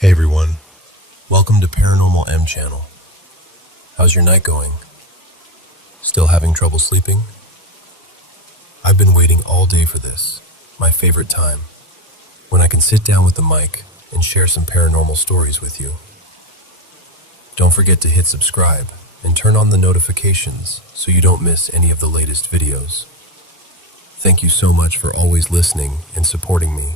Hey everyone, welcome to Paranormal M channel. How's your night going? Still having trouble sleeping? I've been waiting all day for this, my favorite time, when I can sit down with the mic and share some paranormal stories with you. Don't forget to hit subscribe and turn on the notifications so you don't miss any of the latest videos. Thank you so much for always listening and supporting me.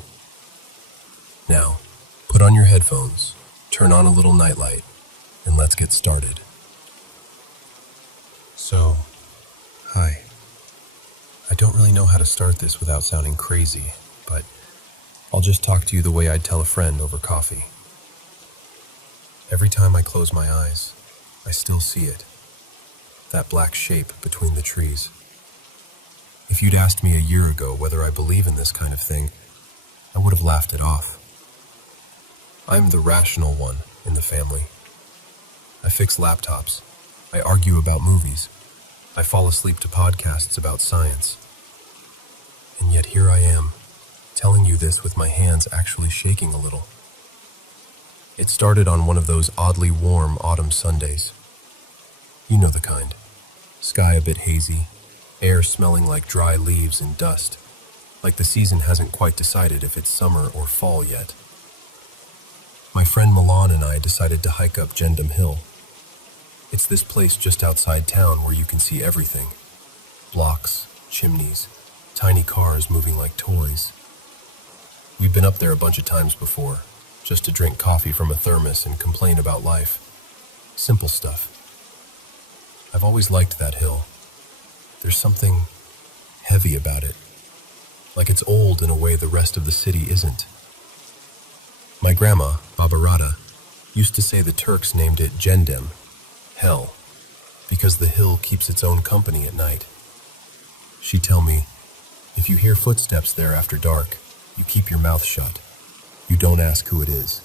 Now, put on your headphones, turn on a little nightlight, and let's get started. So, hi. I don't really know how to start this without sounding crazy, but I'll just talk to you the way I'd tell a friend over coffee. Every time I close my eyes, I still see it. That black shape between the trees. If you'd asked me a year ago whether I believe in this kind of thing, I would have laughed it off. I'm the rational one in the family. I fix laptops. I argue about movies. I fall asleep to podcasts about science. And yet here I am, telling you this with my hands actually shaking a little. It started on one of those oddly warm autumn Sundays. You know the kind. Sky a bit hazy, air smelling like dry leaves and dust, like the season hasn't quite decided if it's summer or fall yet. My friend Milan and I decided to hike up Gendham Hill. It's this place just outside town where you can see everything. Blocks, chimneys, tiny cars moving like toys. We've been up there a bunch of times before, just to drink coffee from a thermos and complain about life. Simple stuff. I've always liked that hill. There's something heavy about it, like it's old in a way the rest of the city isn't. My grandma, Babarata, used to say the Turks named it Gendem, hell, because the hill keeps its own company at night. She'd tell me, if you hear footsteps there after dark, you keep your mouth shut. You don't ask who it is.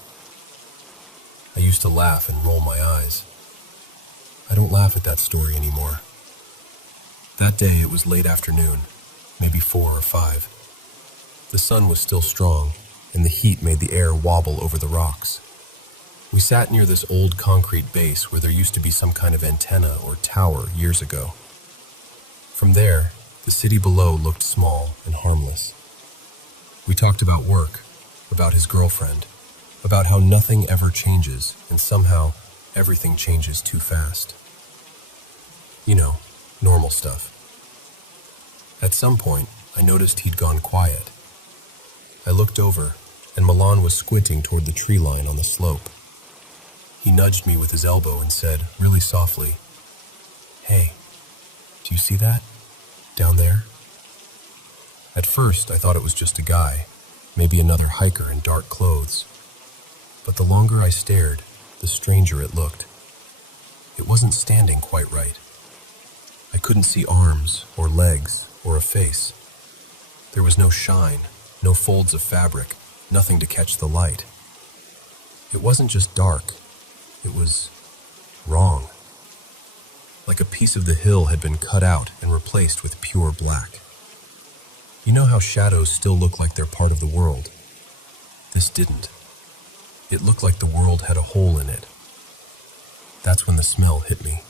I used to laugh and roll my eyes. I don't laugh at that story anymore. That day it was late afternoon, maybe 4 or 5. The sun was still strong, and the heat made the air wobble over the rocks. We sat near this old concrete base where there used to be some kind of antenna or tower years ago. From there, the city below looked small and harmless. We talked about work, about his girlfriend, about how nothing ever changes and somehow everything changes too fast. You know, normal stuff. At some point, I noticed he'd gone quiet. I looked over, and Milan was squinting toward the tree line on the slope. He nudged me with his elbow and said, really softly, "Hey, do you see that? Down there?" At first, I thought it was just a guy, maybe another hiker in dark clothes. But the longer I stared, the stranger it looked. It wasn't standing quite right. I couldn't see arms or legs or a face. There was no shine, no folds of fabric, nothing to catch the light. It wasn't just dark, it was wrong. Like a piece of the hill had been cut out and replaced with pure black. You know how shadows still look like they're part of the world? This didn't. It looked like the world had a hole in it. That's when the smell hit me.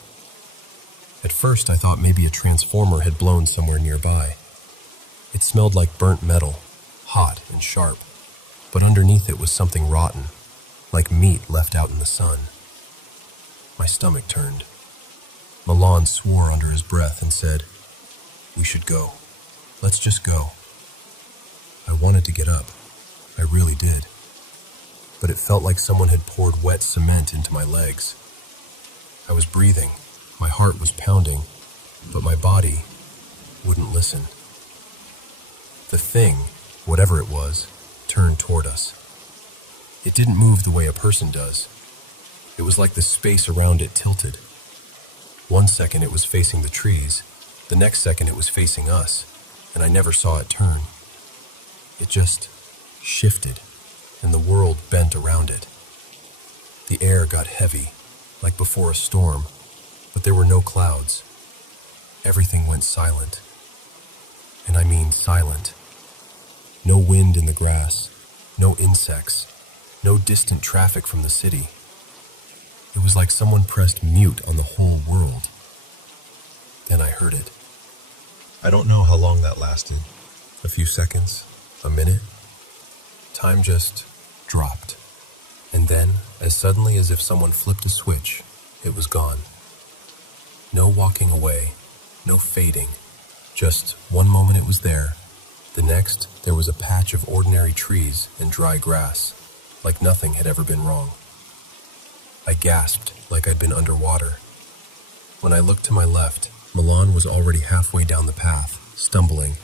At first I thought maybe a transformer had blown somewhere nearby. It smelled like burnt metal, hot and sharp, but underneath it was something rotten, like meat left out in the sun. My stomach turned. Milan swore under his breath and said, "We should go. Let's just go." I wanted to get up. I really did. But it felt like someone had poured wet cement into my legs. I was breathing, my heart was pounding, but my body wouldn't listen. The thing, whatever it was, turned toward us. It didn't move the way a person does. It was like the space around it tilted. One second it was facing the trees, the next second it was facing us, and I never saw it turn. It just shifted, and the world bent around it. The air got heavy, like before a storm, but there were no clouds. Everything went silent. And I mean silent. No wind in the grass, no insects, no distant traffic from the city. It was like someone pressed mute on the whole world. Then I heard it. I don't know how long that lasted. A few seconds, a minute. Time just dropped. And then, as suddenly as if someone flipped a switch, it was gone. No walking away, no fading. Just one moment it was there. The next, there was a patch of ordinary trees and dry grass, like nothing had ever been wrong. I gasped like I'd been underwater. When I looked to my left, Milan was already halfway down the path, stumbling,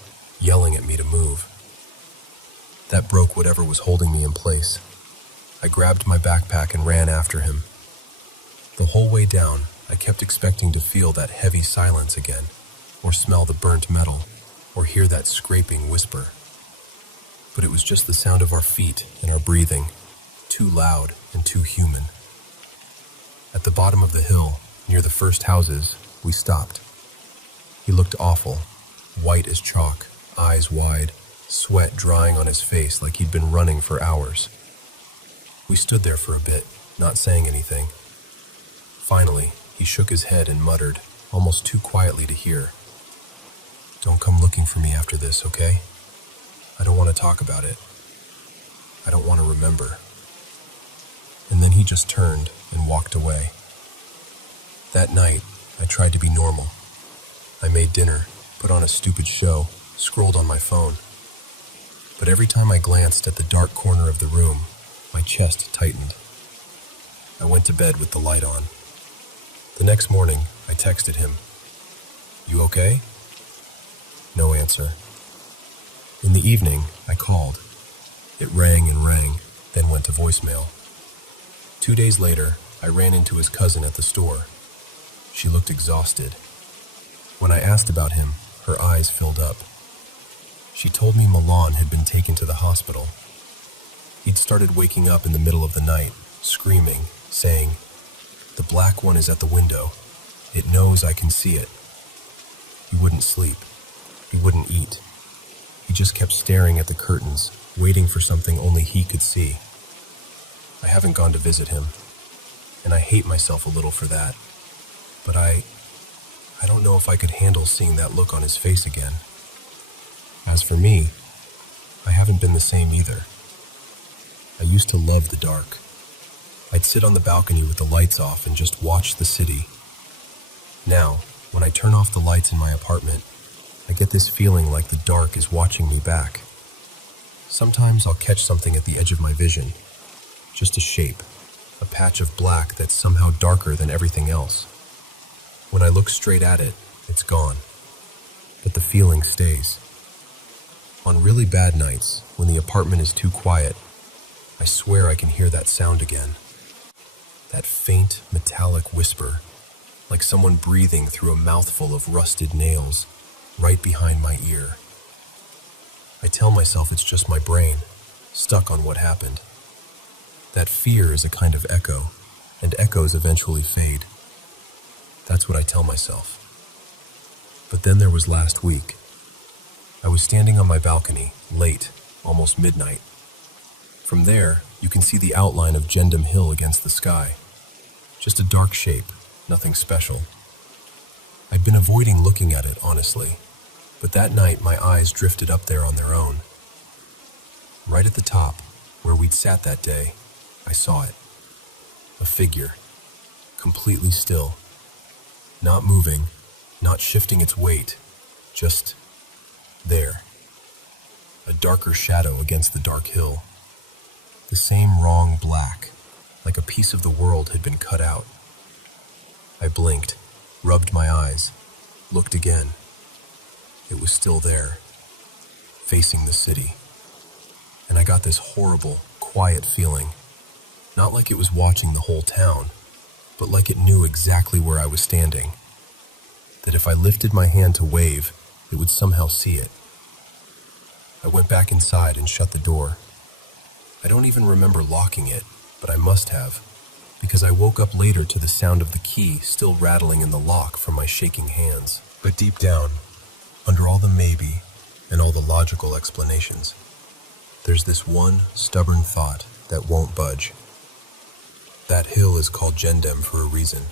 yelling at me to move. That broke whatever was holding me in place. I grabbed my backpack and ran after him. The whole way down, I kept expecting to feel that heavy silence again, or smell the burnt metal, or hear that scraping whisper. But it was just the sound of our feet and our breathing, too loud and too human. At the bottom of the hill, near the first houses, we stopped. He looked awful, white as chalk, eyes wide, sweat drying on his face like he'd been running for hours. We stood there for a bit, not saying anything. Finally, he shook his head and muttered, almost too quietly to hear, "Don't come looking for me after this, okay? I don't want to talk about it. I don't want to remember." And then he just turned and walked away. That night, I tried to be normal. I made dinner, put on a stupid show, scrolled on my phone. But every time I glanced at the dark corner of the room, my chest tightened. I went to bed with the light on. The next morning, I texted him, "You okay?" No answer. In the evening, I called. It rang and rang, then went to voicemail. 2 days later, I ran into his cousin at the store. She looked exhausted. When I asked about him, her eyes filled up. She told me Milan had been taken to the hospital. He'd started waking up in the middle of the night, screaming, saying, "The black one is at the window. It knows I can see it." He wouldn't sleep. He wouldn't eat. He just kept staring at the curtains, waiting for something only he could see. I haven't gone to visit him, and I hate myself a little for that. But I don't know if I could handle seeing that look on his face again. As for me, I haven't been the same either. I used to love the dark. I'd sit on the balcony with the lights off and just watch the city. Now, when I turn off the lights in my apartment, I get this feeling like the dark is watching me back. Sometimes I'll catch something at the edge of my vision, just a shape, a patch of black that's somehow darker than everything else. When I look straight at it, it's gone, but the feeling stays. On really bad nights, when the apartment is too quiet, I swear I can hear that sound again. That faint, metallic whisper, like someone breathing through a mouthful of rusted nails, right behind my ear. I tell myself it's just my brain, stuck on what happened. That fear is a kind of echo, and echoes eventually fade. That's what I tell myself. But then there was last week. I was standing on my balcony, late, almost midnight. From there, you can see the outline of Gendham Hill against the sky. Just a dark shape, nothing special. I'd been avoiding looking at it, honestly, but that night my eyes drifted up there on their own. Right at the top, where we'd sat that day, I saw it. A figure, completely still. Not moving, not shifting its weight, just there. A darker shadow against the dark hill. The same wrong black, like a piece of the world had been cut out. I blinked, rubbed my eyes, looked again. It was still there, facing the city. And I got this horrible, quiet feeling, not like it was watching the whole town, but like it knew exactly where I was standing. That if I lifted my hand to wave, it would somehow see it. I went back inside and shut the door. I don't even remember locking it, but I must have, because I woke up later to the sound of the key still rattling in the lock from my shaking hands. But deep down, under all the maybe and all the logical explanations, there's this one stubborn thought that won't budge. That hill is called Gendem for a reason,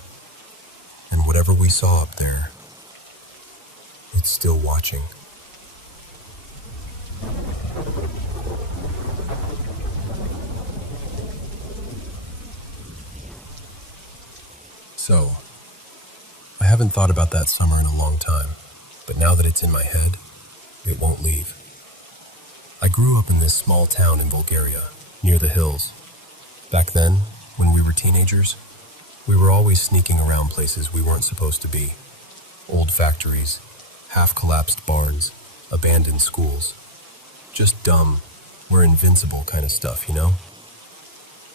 and whatever we saw up there, it's still watching. So, I haven't thought about that summer in a long time, but now that it's in my head, it won't leave. I grew up in this small town in Bulgaria, near the hills. Back then, when we were teenagers, we were always sneaking around places we weren't supposed to be. Old factories, half-collapsed barns, abandoned schools. Just dumb, we're invincible kind of stuff, you know?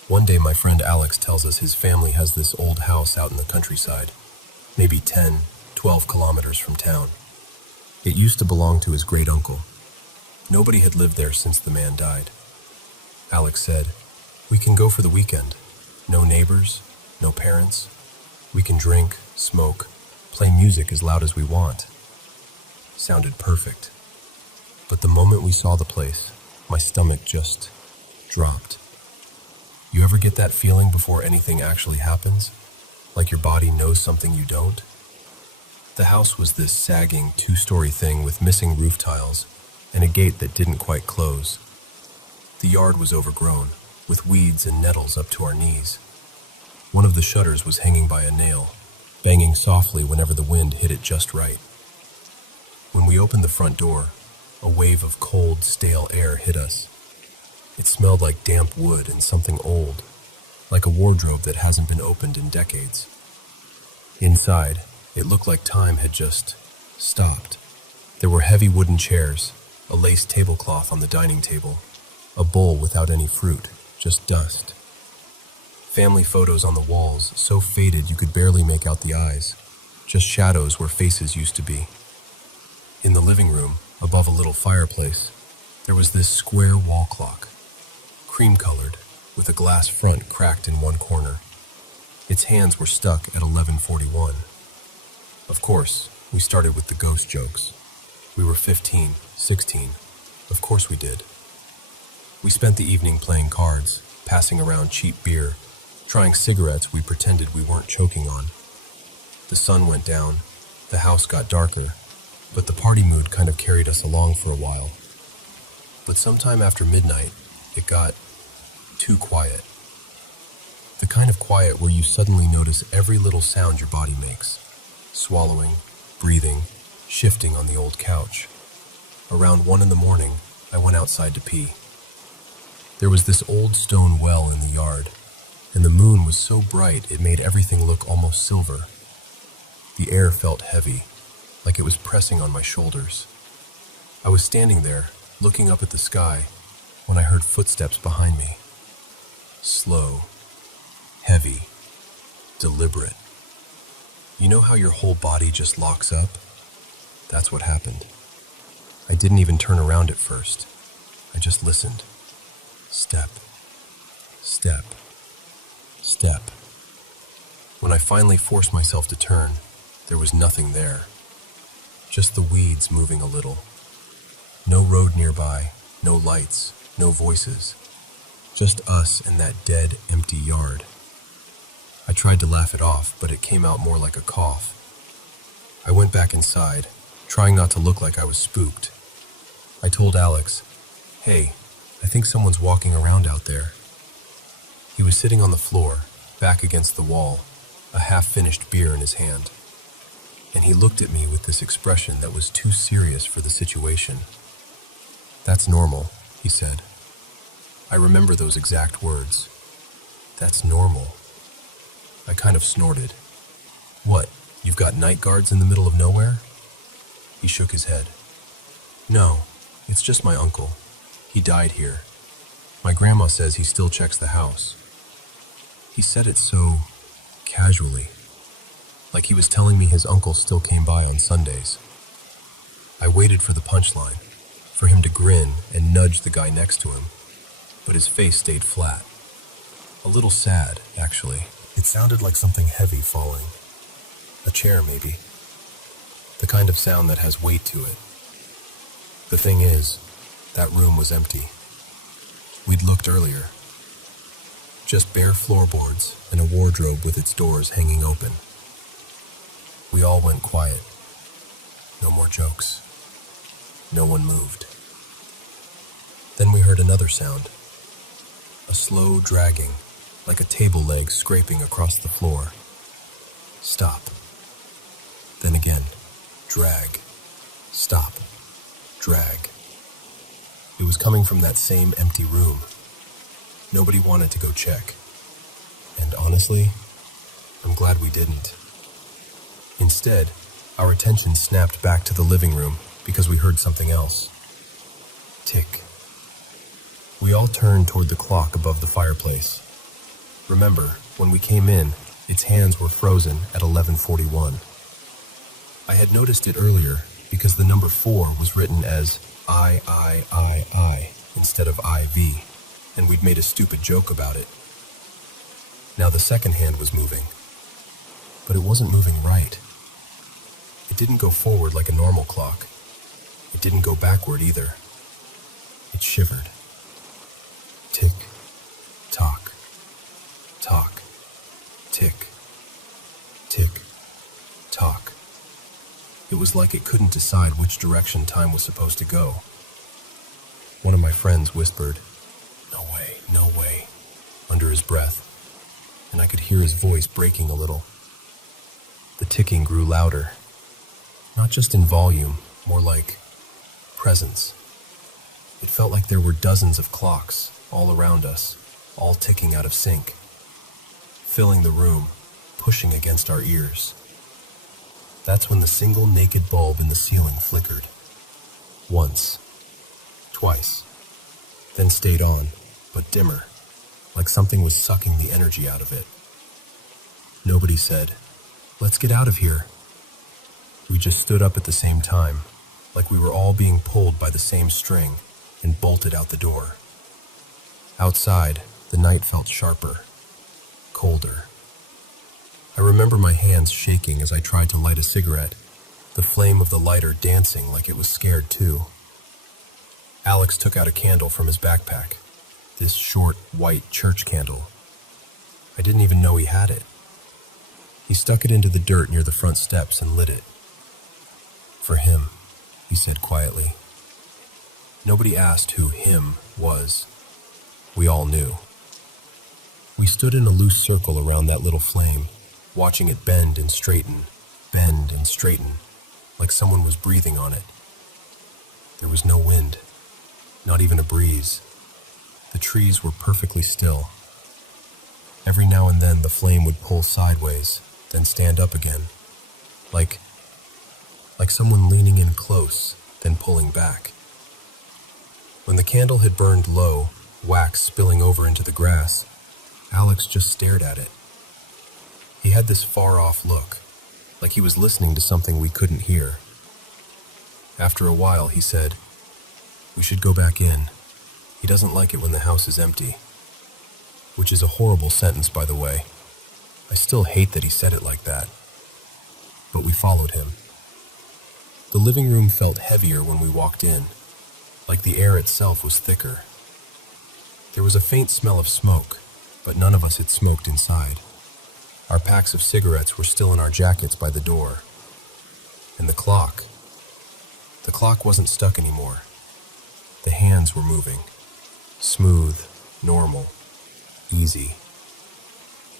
One day my friend Alex tells us his family has this old house out in the countryside, maybe 10, 12 kilometers from town. It used to belong to his great-uncle. Nobody had lived there since the man died. Alex said, "We can go for the weekend. No neighbors, no parents. We can drink, smoke, play music as loud as we want." Sounded perfect. But the moment we saw the place, my stomach just dropped. You ever get that feeling before anything actually happens? Like your body knows something you don't? The house was this sagging 2-story thing with missing roof tiles and a gate that didn't quite close. The yard was overgrown, with weeds and nettles up to our knees. One of the shutters was hanging by a nail, banging softly whenever the wind hit it just right. When we opened the front door, a wave of cold, stale air hit us. It smelled like damp wood and something old, like a wardrobe that hasn't been opened in decades. Inside, it looked like time had just stopped. There were heavy wooden chairs, a lace tablecloth on the dining table, a bowl without any fruit, just dust. Family photos on the walls, so faded you could barely make out the eyes, just shadows where faces used to be. In the living room, above a little fireplace, there was this square wall clock, cream-colored, with a glass front cracked in one corner. Its hands were stuck at 11:41. Of course, we started with the ghost jokes. We were 15, 16. Of course we did. We spent the evening playing cards, passing around cheap beer, trying cigarettes we pretended we weren't choking on. The sun went down, the house got darker, but the party mood kind of carried us along for a while. But sometime after midnight, it got too quiet. The kind of quiet where you suddenly notice every little sound your body makes. Swallowing, breathing, shifting on the old couch. Around 1 a.m, I went outside to pee. There was this old stone well in the yard, and the moon was so bright it made everything look almost silver. The air felt heavy, like it was pressing on my shoulders. I was standing there, looking up at the sky, when I heard footsteps behind me. Slow, heavy, deliberate. You know how your whole body just locks up? That's what happened. I didn't even turn around at first. I just listened. Step, step, step. When I finally forced myself to turn, there was nothing there. Just the weeds moving a little. No road nearby, no lights, no voices. Just us and that dead, empty yard. I tried to laugh it off, but it came out more like a cough. I went back inside, trying not to look like I was spooked. I told Alex, "Hey, I think someone's walking around out there." He was sitting on the floor, back against the wall, a half-finished beer in his hand. And he looked at me with this expression that was too serious for the situation. "That's normal," he said. I remember those exact words. "That's normal." I kind of snorted. "What, you've got night guards in the middle of nowhere?" He shook his head. "No, it's just my uncle. He died here. My grandma says he still checks the house." He said it so casually, like he was telling me his uncle still came by on Sundays. I waited for the punchline, for him to grin and nudge the guy next to him, but his face stayed flat. A little sad, actually. It sounded like something heavy falling. A chair, maybe. The kind of sound that has weight to it. The thing is, that room was empty. We'd looked earlier. just bare floorboards and a wardrobe with its doors hanging open. We all went quiet. No more jokes. No one moved. Then we heard another sound. A slow dragging, like a table leg scraping across the floor. Stop. Then again, drag. Stop. Drag. It was coming from that same empty room. Nobody wanted to go check. And honestly, I'm glad we didn't. Instead, our attention snapped back to the living room because we heard something else. Tick. We all turned toward the clock above the fireplace. Remember, when we came in, its hands were frozen at 11:41. I had noticed it earlier because the number 4 was written as I instead of IV, and we'd made a stupid joke about it. Now the second hand was moving, but it wasn't moving right. It didn't go forward like a normal clock. It didn't go backward either. It shivered. Tick, tock, tock, tick, tick, tock. It was like it couldn't decide which direction time was supposed to go. One of my friends whispered, no way, under his breath, and I could hear his voice breaking a little. The ticking grew louder, not just in volume, more like presence. It felt like there were dozens of clocks all around us, all ticking out of sync, filling the room, pushing against our ears. That's when the single naked bulb in the ceiling flickered. Once, twice, then stayed on, but dimmer, like something was sucking the energy out of it. Nobody said, "Let's get out of here." We just stood up at the same time, like we were all being pulled by the same string, and bolted out the door. Outside, the night felt sharper, colder. I remember my hands shaking as I tried to light a cigarette, the flame of the lighter dancing like it was scared too. Alex took out a candle from his backpack, this short, white church candle. I didn't even know he had it. He stuck it into the dirt near the front steps and lit it. "For him," he said quietly. Nobody asked who him was. We all knew. We stood in a loose circle around that little flame, watching it bend and straighten, like someone was breathing on it. There was no wind, not even a breeze. The trees were perfectly still. Every now and then the flame would pull sideways, then stand up again, like someone leaning in close, then pulling back. When the candle had burned low, wax spilling over into the grass, Alex just stared at it. He had this far-off look, like he was listening to something we couldn't hear. After a while, he said, "We should go back in. He doesn't like it when the house is empty." Which is a horrible sentence, by the way. I still hate that he said it like that. But we followed him. The living room felt heavier when we walked in, like the air itself was thicker. There was a faint smell of smoke, but none of us had smoked inside. Our packs of cigarettes were still in our jackets by the door. And the clock wasn't stuck anymore. The hands were moving. Smooth, normal, easy.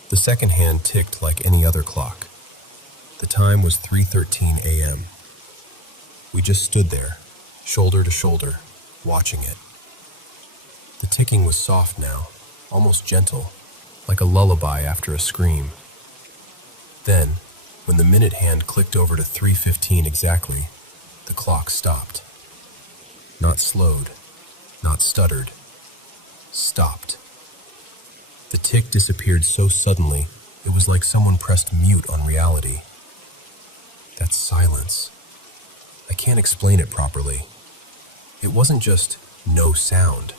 The second hand ticked like any other clock. The time was 3:13 a.m. We just stood there, shoulder to shoulder, watching it. The ticking was soft now, almost gentle, like a lullaby after a scream. Then, when the minute hand clicked over to 3:15 exactly, the clock stopped. Not slowed, not stuttered. Stopped. The tick disappeared so suddenly, it was like someone pressed mute on reality. That silence. I can't explain it properly. It wasn't just no sound.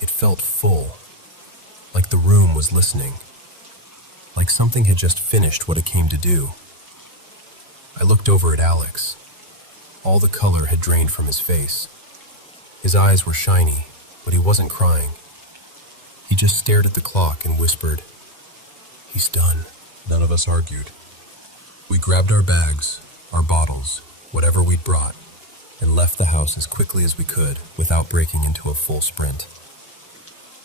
It felt full, like the room was listening, like something had just finished what it came to do. I looked over at Alex. All the color had drained from his face. His eyes were shiny, but he wasn't crying. He just stared at the clock and whispered, "He's done." None of us argued. We grabbed our bags, our bottles, whatever we'd brought, and left the house as quickly as we could without breaking into a full sprint.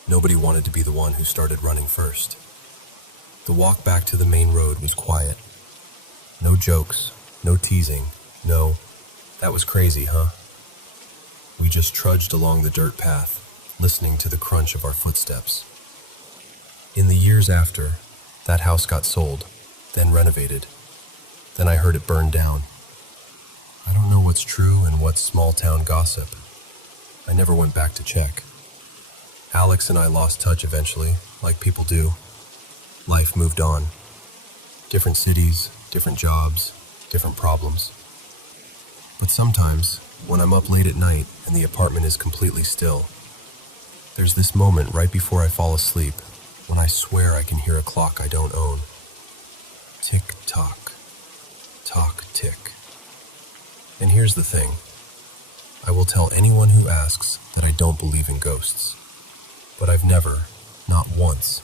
Nobody wanted to be the one who started running first. The walk back to the main road was quiet. No jokes, no teasing, no, "That was crazy, huh?" We just trudged along the dirt path, listening to the crunch of our footsteps. In the years after, that house got sold, then renovated. Then I heard it burned down. I don't know what's true and what's small-town gossip. I never went back to check. Alex and I lost touch eventually, like people do. Life moved on. Different cities, different jobs, different problems. But sometimes, when I'm up late at night and the apartment is completely still, there's this moment right before I fall asleep when I swear I can hear a clock I don't own. Tick-tock, tock-tick. And here's the thing. I will tell anyone who asks that I don't believe in ghosts. But I've never, not once,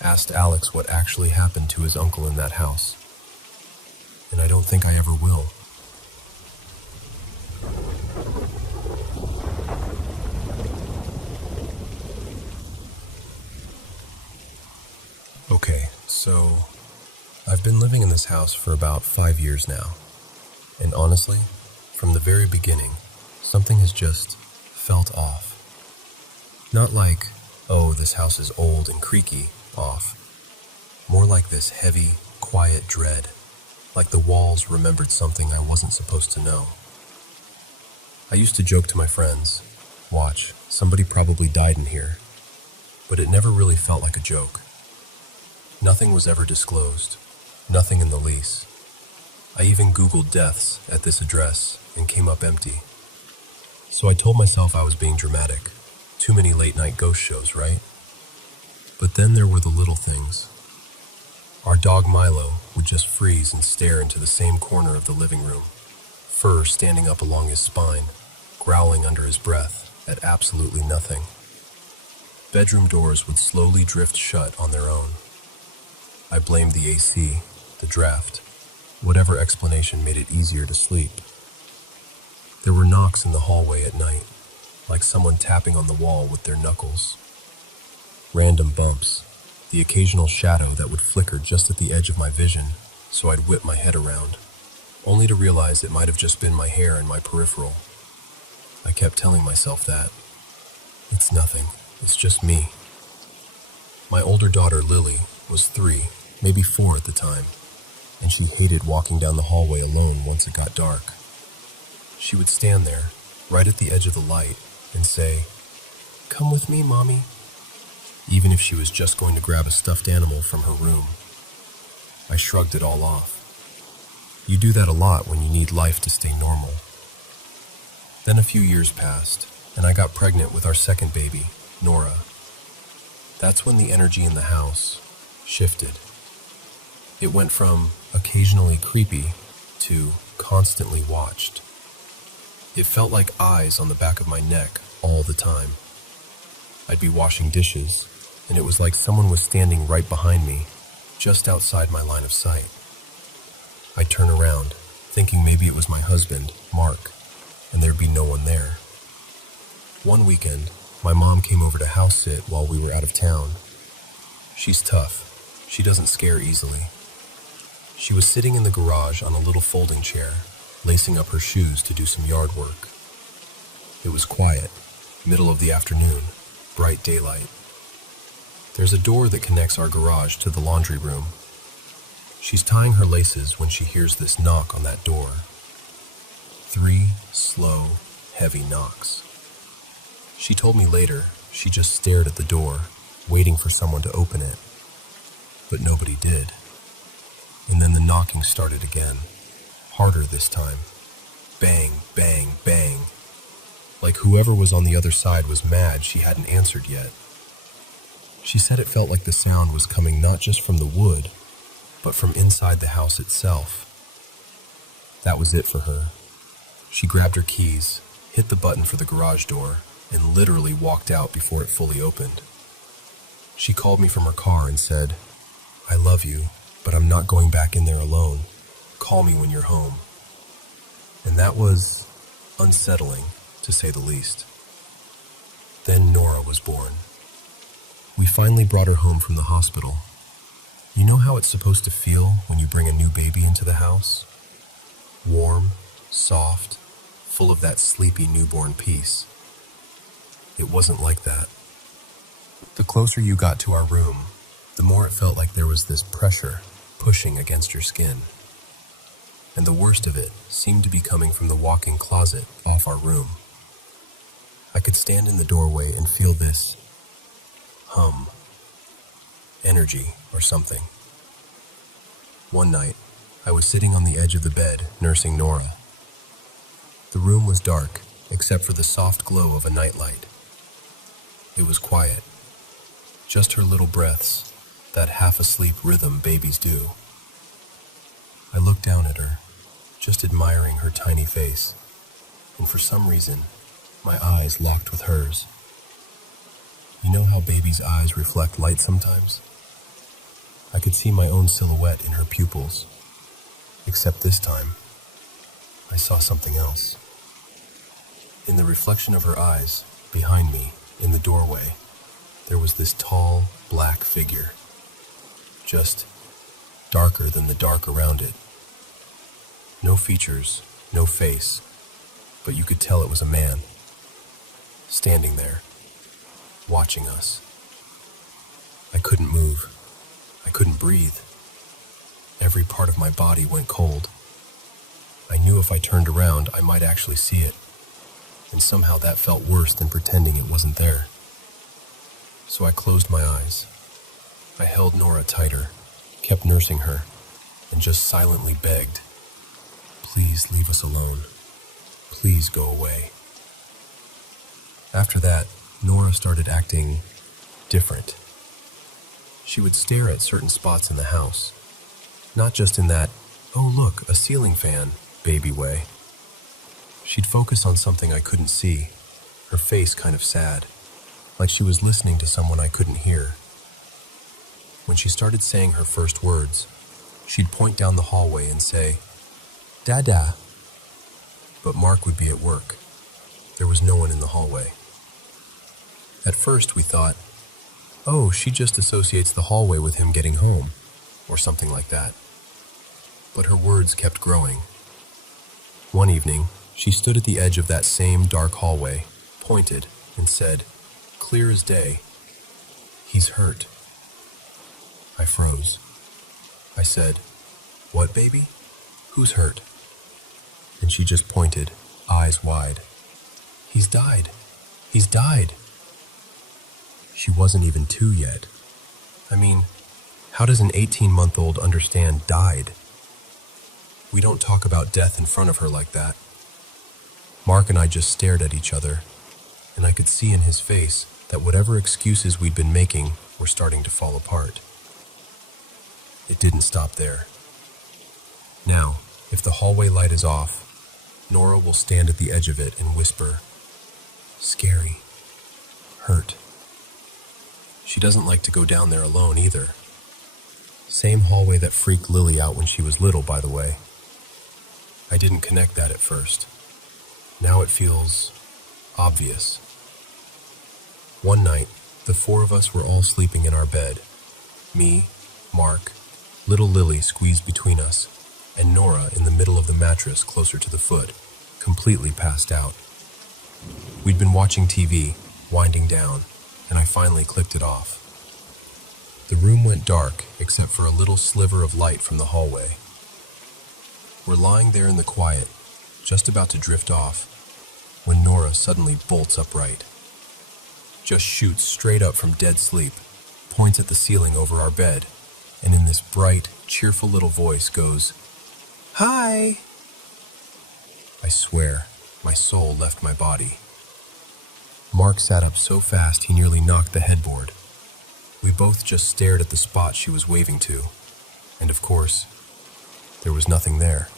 asked Alex what actually happened to his uncle in that house. And I don't think I ever will. Okay, so I've been living in this house for about 5 years now. And honestly, from the very beginning, something has just felt off. Not like, "Oh, this house is old and creaky," off. More like this heavy, quiet dread, like the walls remembered something I wasn't supposed to know. I used to joke to my friends, "Watch, somebody probably died in here." But it never really felt like a joke. Nothing was ever disclosed, nothing in the lease. I even Googled deaths at this address and came up empty. So I told myself I was being dramatic. Too many late-night ghost shows, right? But then there were the little things. Our dog Milo would just freeze and stare into the same corner of the living room, fur standing up along his spine, growling under his breath at absolutely nothing. Bedroom doors would slowly drift shut on their own. I blamed the AC, the draft, whatever explanation made it easier to sleep. There were knocks in the hallway at night, like someone tapping on the wall with their knuckles. Random bumps, the occasional shadow that would flicker just at the edge of my vision, so I'd whip my head around, only to realize it might have just been my hair in my peripheral. I kept telling myself that. It's nothing, it's just me. My older daughter, Lily, was 3, maybe 4 at the time, and she hated walking down the hallway alone once it got dark. She would stand there, right at the edge of the light, and say, "Come with me, Mommy," even if she was just going to grab a stuffed animal from her room. I shrugged it all off. You do that a lot when you need life to stay normal. Then a few years passed, and I got pregnant with our second baby, Nora. That's when the energy in the house shifted. It went from occasionally creepy to constantly watched. It felt like eyes on the back of my neck all the time. I'd be washing dishes, and it was like someone was standing right behind me, just outside my line of sight. I'd turn around, thinking maybe it was my husband, Mark, and there'd be no one there. One weekend, my mom came over to house sit while we were out of town. She's tough. She doesn't scare easily. She was sitting in the garage on a little folding chair, lacing up her shoes to do some yard work. It was quiet, middle of the afternoon, bright daylight. There's a door that connects our garage to the laundry room. She's tying her laces when she hears this knock on that door. 3 slow, heavy knocks. She told me later she just stared at the door, waiting for someone to open it. But nobody did. And then the knocking started again, harder this time. Bang, bang, bang. Like whoever was on the other side was mad she hadn't answered yet. She said it felt like the sound was coming not just from the wood, but from inside the house itself. That was it for her. She grabbed her keys, hit the button for the garage door, and literally walked out before it fully opened. She called me from her car and said, "I love you, but I'm not going back in there alone. Call me when you're home." And that was unsettling, to say the least. Then Nora was born. We finally brought her home from the hospital. You know how it's supposed to feel when you bring a new baby into the house? Warm, soft, full of that sleepy newborn peace. It wasn't like that. The closer you got to our room, the more it felt like there was this pressure pushing against your skin. And the worst of it seemed to be coming from the walk-in closet off our room. I could stand in the doorway and feel this hum, energy or something. One night, I was sitting on the edge of the bed, nursing Nora. The room was dark, except for the soft glow of a nightlight. It was quiet. Just her little breaths, that half-asleep rhythm babies do. I looked down at her, just admiring her tiny face, and for some reason, my eyes locked with hers. You know how babies' eyes reflect light sometimes? I could see my own silhouette in her pupils, except this time, I saw something else. In the reflection of her eyes, behind me, in the doorway, there was this tall, black figure, just darker than the dark around it. No features, no face, but you could tell it was a man, standing there, watching us. I couldn't move. I couldn't breathe. Every part of my body went cold. I knew if I turned around, I might actually see it, and somehow that felt worse than pretending it wasn't there. So I closed my eyes. I held Nora tighter, kept nursing her, and just silently begged, "Please leave us alone. Please go away." After that, Nora started acting different. She would stare at certain spots in the house, not just in that, "Oh look, a ceiling fan," baby way. She'd focus on something I couldn't see, her face kind of sad, like she was listening to someone I couldn't hear. When she started saying her first words, she'd point down the hallway and say, "Dada." But Mark would be at work. There was no one in the hallway. At first we thought, oh, she just associates the hallway with him getting home, or something like that. But her words kept growing. One evening, she stood at the edge of that same dark hallway, pointed, and said, clear as day, "He's hurt." I froze. I said, "What, baby? Who's hurt?" And she just pointed, eyes wide. "He's died. He's died." She wasn't even 2 yet. I mean, how does an 18-month-old understand died? We don't talk about death in front of her like that. Mark and I just stared at each other, and I could see in his face that whatever excuses we'd been making were starting to fall apart. It didn't stop there. Now, if the hallway light is off, Nora will stand at the edge of it and whisper, "Scary. Hurt." She doesn't like to go down there alone either. Same hallway that freaked Lily out when she was little, by the way. I didn't connect that at first. Now it feels obvious. One night, the 4 of us were all sleeping in our bed. Me, Mark, little Lily squeezed between us, and Nora in the middle of the mattress closer to the foot, completely passed out. We'd been watching TV, winding down, and I finally clicked it off. The room went dark except for a little sliver of light from the hallway. We're lying there in the quiet, just about to drift off, when Nora suddenly bolts upright. Just shoots straight up from dead sleep, points at the ceiling over our bed, and in this bright, cheerful little voice goes, "Hi!" I swear, my soul left my body. Mark sat up so fast he nearly knocked the headboard. We both just stared at the spot she was waving to, and of course, there was nothing there.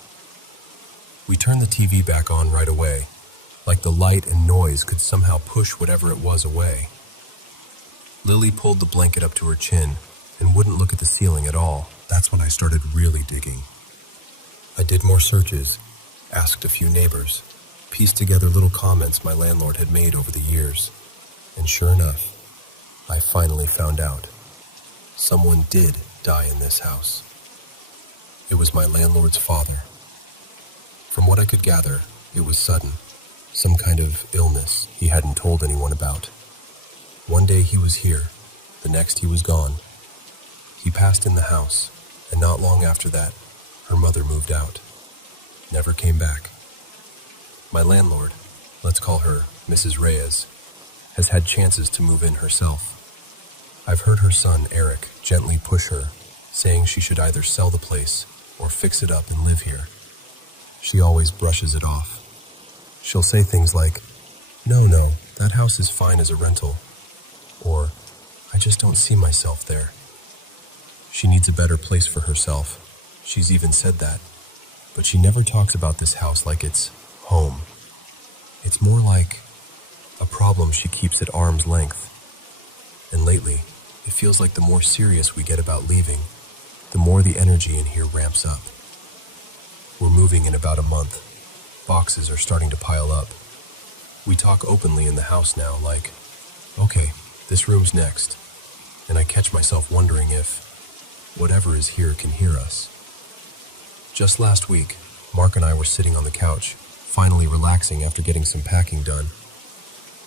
We turned the TV back on right away, like the light and noise could somehow push whatever it was away. Lily pulled the blanket up to her chin and wouldn't look at the ceiling at all. That's when I started really digging. I did more searches, asked a few neighbors, pieced together little comments my landlord had made over the years, and sure enough, I finally found out. Someone did die in this house. It was my landlord's father. From what I could gather, it was sudden, some kind of illness he hadn't told anyone about. One day he was here, the next he was gone. He passed in the house, and not long after that, her mother moved out. Never came back. My landlord, let's call her Mrs. Reyes, has had chances to move in herself. I've heard her son, Eric, gently push her, saying she should either sell the place or fix it up and live here. She always brushes it off. She'll say things like, "No, that house is fine as a rental," or, "I just don't see myself there." She needs a better place for herself. She's even said that, but she never talks about this house like it's home. It's more like a problem she keeps at arm's length. And lately, it feels like the more serious we get about leaving, the more the energy in here ramps up. We're moving in about a month. Boxes are starting to pile up. We talk openly in the house now, like, "Okay, this room's next." And I catch myself wondering if whatever is here can hear us. Just last week, Mark and I were sitting on the couch, finally relaxing after getting some packing done.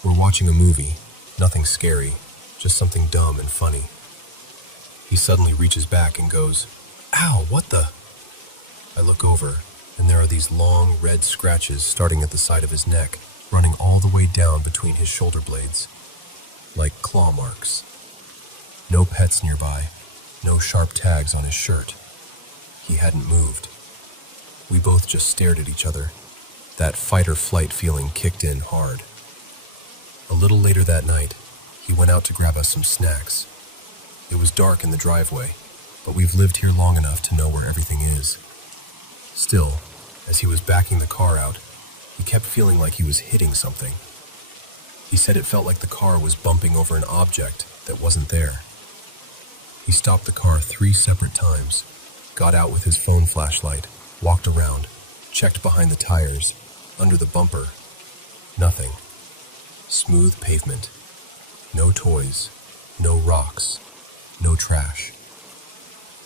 We're watching a movie, nothing scary, just something dumb and funny. He suddenly reaches back and goes, "Ow, what the?" I look over, and there are these long red scratches starting at the side of his neck, running all the way down between his shoulder blades, like claw marks. No pets nearby, no sharp tags on his shirt. He hadn't moved. We both just stared at each other. That fight or flight feeling kicked in hard. A little later that night, he went out to grab us some snacks. It was dark in the driveway, but we've lived here long enough to know where everything is. Still, as he was backing the car out, he kept feeling like he was hitting something. He said it felt like the car was bumping over an object that wasn't there. He stopped the car 3 separate times, got out with his phone flashlight, walked around, checked behind the tires, under the bumper. Nothing. Smooth pavement. No toys, no rocks, no trash.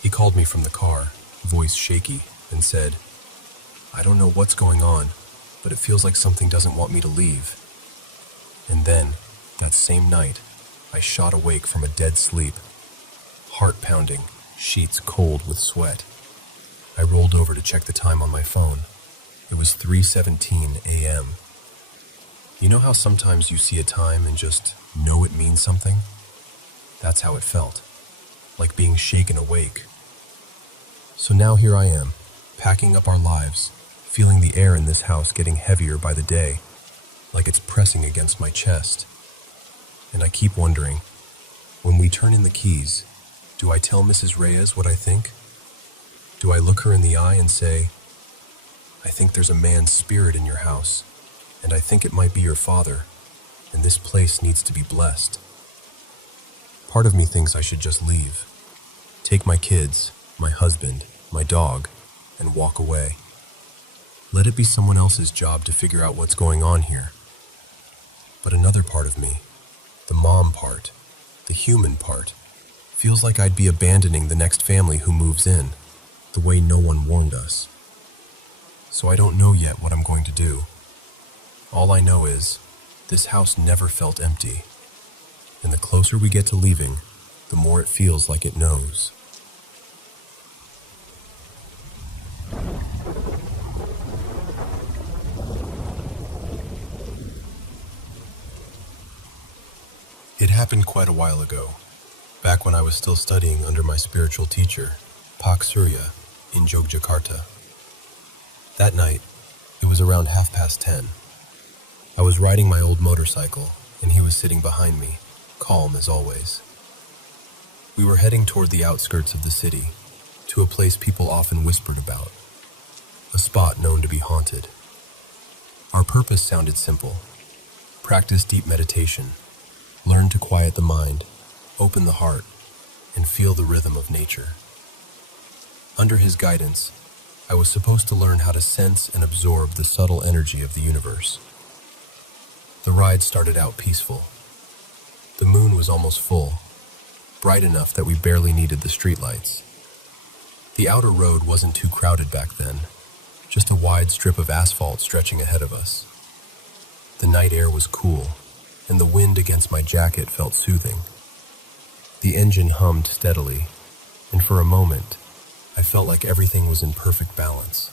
He called me from the car, voice shaky, and said, "I don't know what's going on, but it feels like something doesn't want me to leave." And then, that same night, I shot awake from a dead sleep. Heart pounding, sheets cold with sweat. I rolled over to check the time on my phone. It was 3:17 a.m. You know how sometimes you see a time and just know it means something? That's how it felt, like being shaken awake. So now here I am, packing up our lives, feeling the air in this house getting heavier by the day, like it's pressing against my chest. And I keep wondering, when we turn in the keys, do I tell Mrs. Reyes what I think? Do I look her in the eye and say, "I think there's a man's spirit in your house, and I think it might be your father, and this place needs to be blessed"? Part of me thinks I should just leave, take my kids, my husband, my dog, and walk away. Let it be someone else's job to figure out what's going on here. But another part of me, the mom part, the human part, feels like I'd be abandoning the next family who moves in, the way no one warned us. So I don't know yet what I'm going to do. All I know is, this house never felt empty, and the closer we get to leaving, the more it feels like it knows. It happened quite a while ago, back when I was still studying under my spiritual teacher, Pak Surya, in Yogyakarta. That night, it was around 10:30. I was riding my old motorcycle, and he was sitting behind me, calm as always. We were heading toward the outskirts of the city, to a place people often whispered about, a spot known to be haunted. Our purpose sounded simple: practice deep meditation, learn to quiet the mind, open the heart, and feel the rhythm of nature. Under his guidance, I was supposed to learn how to sense and absorb the subtle energy of the universe. The ride started out peaceful. The moon was almost full, bright enough that we barely needed the streetlights. The outer road wasn't too crowded back then, just a wide strip of asphalt stretching ahead of us. The night air was cool, and the wind against my jacket felt soothing. The engine hummed steadily, and for a moment, I felt like everything was in perfect balance.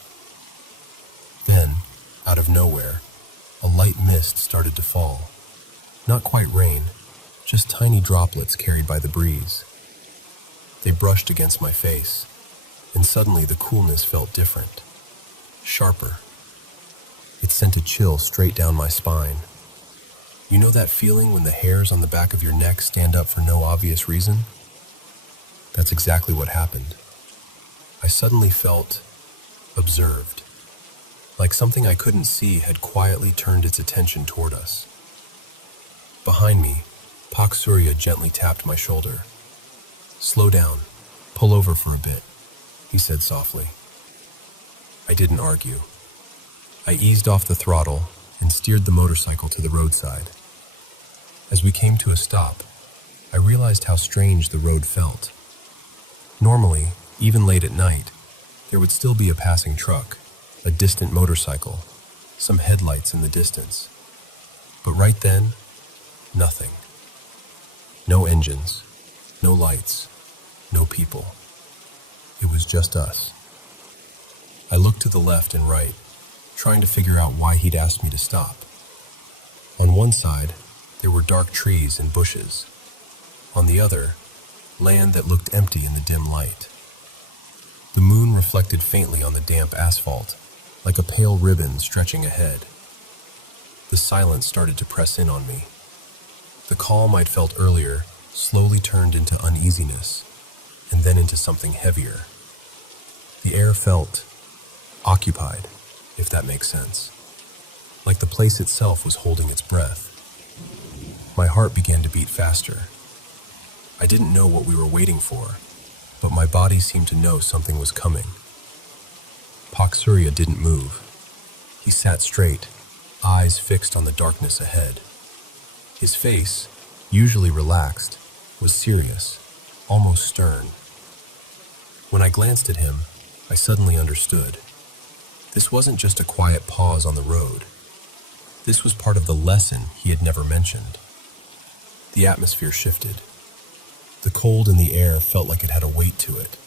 Then, out of nowhere, a light mist started to fall. Not quite rain, just tiny droplets carried by the breeze. They brushed against my face, and suddenly the coolness felt different, sharper. It sent a chill straight down my spine. You know that feeling when the hairs on the back of your neck stand up for no obvious reason? That's exactly what happened. I suddenly felt observed, like something I couldn't see had quietly turned its attention toward us. Behind me, Pak Surya gently tapped my shoulder. "Slow down, pull over for a bit," he said softly. I didn't argue. I eased off the throttle and steered the motorcycle to the roadside. As we came to a stop, I realized how strange the road felt. Normally, even late at night, there would still be a passing truck, a distant motorcycle, some headlights in the distance. But right then, nothing. No engines, no lights, no people. It was just us. I looked to the left and right, trying to figure out why he'd asked me to stop. On one side, there were dark trees and bushes. On the other, land that looked empty in the dim light. The moon reflected faintly on the damp asphalt, like a pale ribbon stretching ahead. The silence started to press in on me. The calm I'd felt earlier slowly turned into uneasiness, and then into something heavier. The air felt occupied, if that makes sense, like the place itself was holding its breath. My heart began to beat faster. I didn't know what we were waiting for, but my body seemed to know something was coming. Pak Surya didn't move. He sat straight, eyes fixed on the darkness ahead. His face, usually relaxed, was serious, almost stern. When I glanced at him, I suddenly understood. This wasn't just a quiet pause on the road. This was part of the lesson he had never mentioned. The atmosphere shifted. The cold in the air felt like it had a weight to it.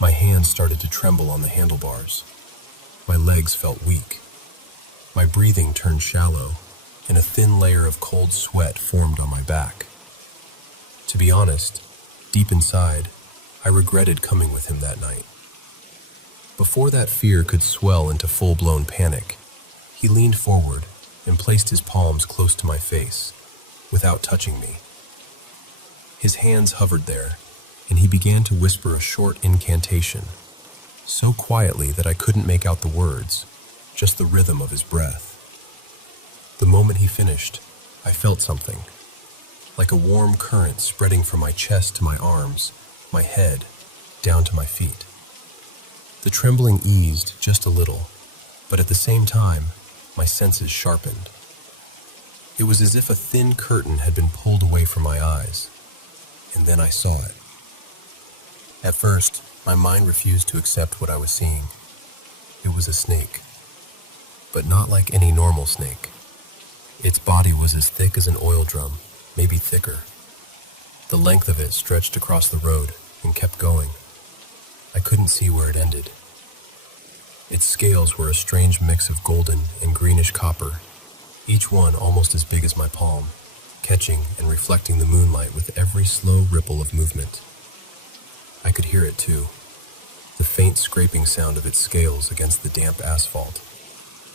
My hands started to tremble on the handlebars. My legs felt weak. My breathing turned shallow, and a thin layer of cold sweat formed on my back. To be honest, deep inside, I regretted coming with him that night. Before that fear could swell into full-blown panic, he leaned forward and placed his palms close to my face, without touching me. His hands hovered there, and he began to whisper a short incantation, so quietly that I couldn't make out the words, just the rhythm of his breath. The moment he finished, I felt something, like a warm current spreading from my chest to my arms, my head, down to my feet. The trembling eased just a little, but at the same time, my senses sharpened. It was as if a thin curtain had been pulled away from my eyes, and then I saw it. At first, my mind refused to accept what I was seeing. It was a snake, but not like any normal snake. Its body was as thick as an oil drum, maybe thicker. The length of it stretched across the road and kept going. I couldn't see where it ended. Its scales were a strange mix of golden and greenish copper, each one almost as big as my palm, catching and reflecting the moonlight with every slow ripple of movement. I could hear it too, the faint scraping sound of its scales against the damp asphalt,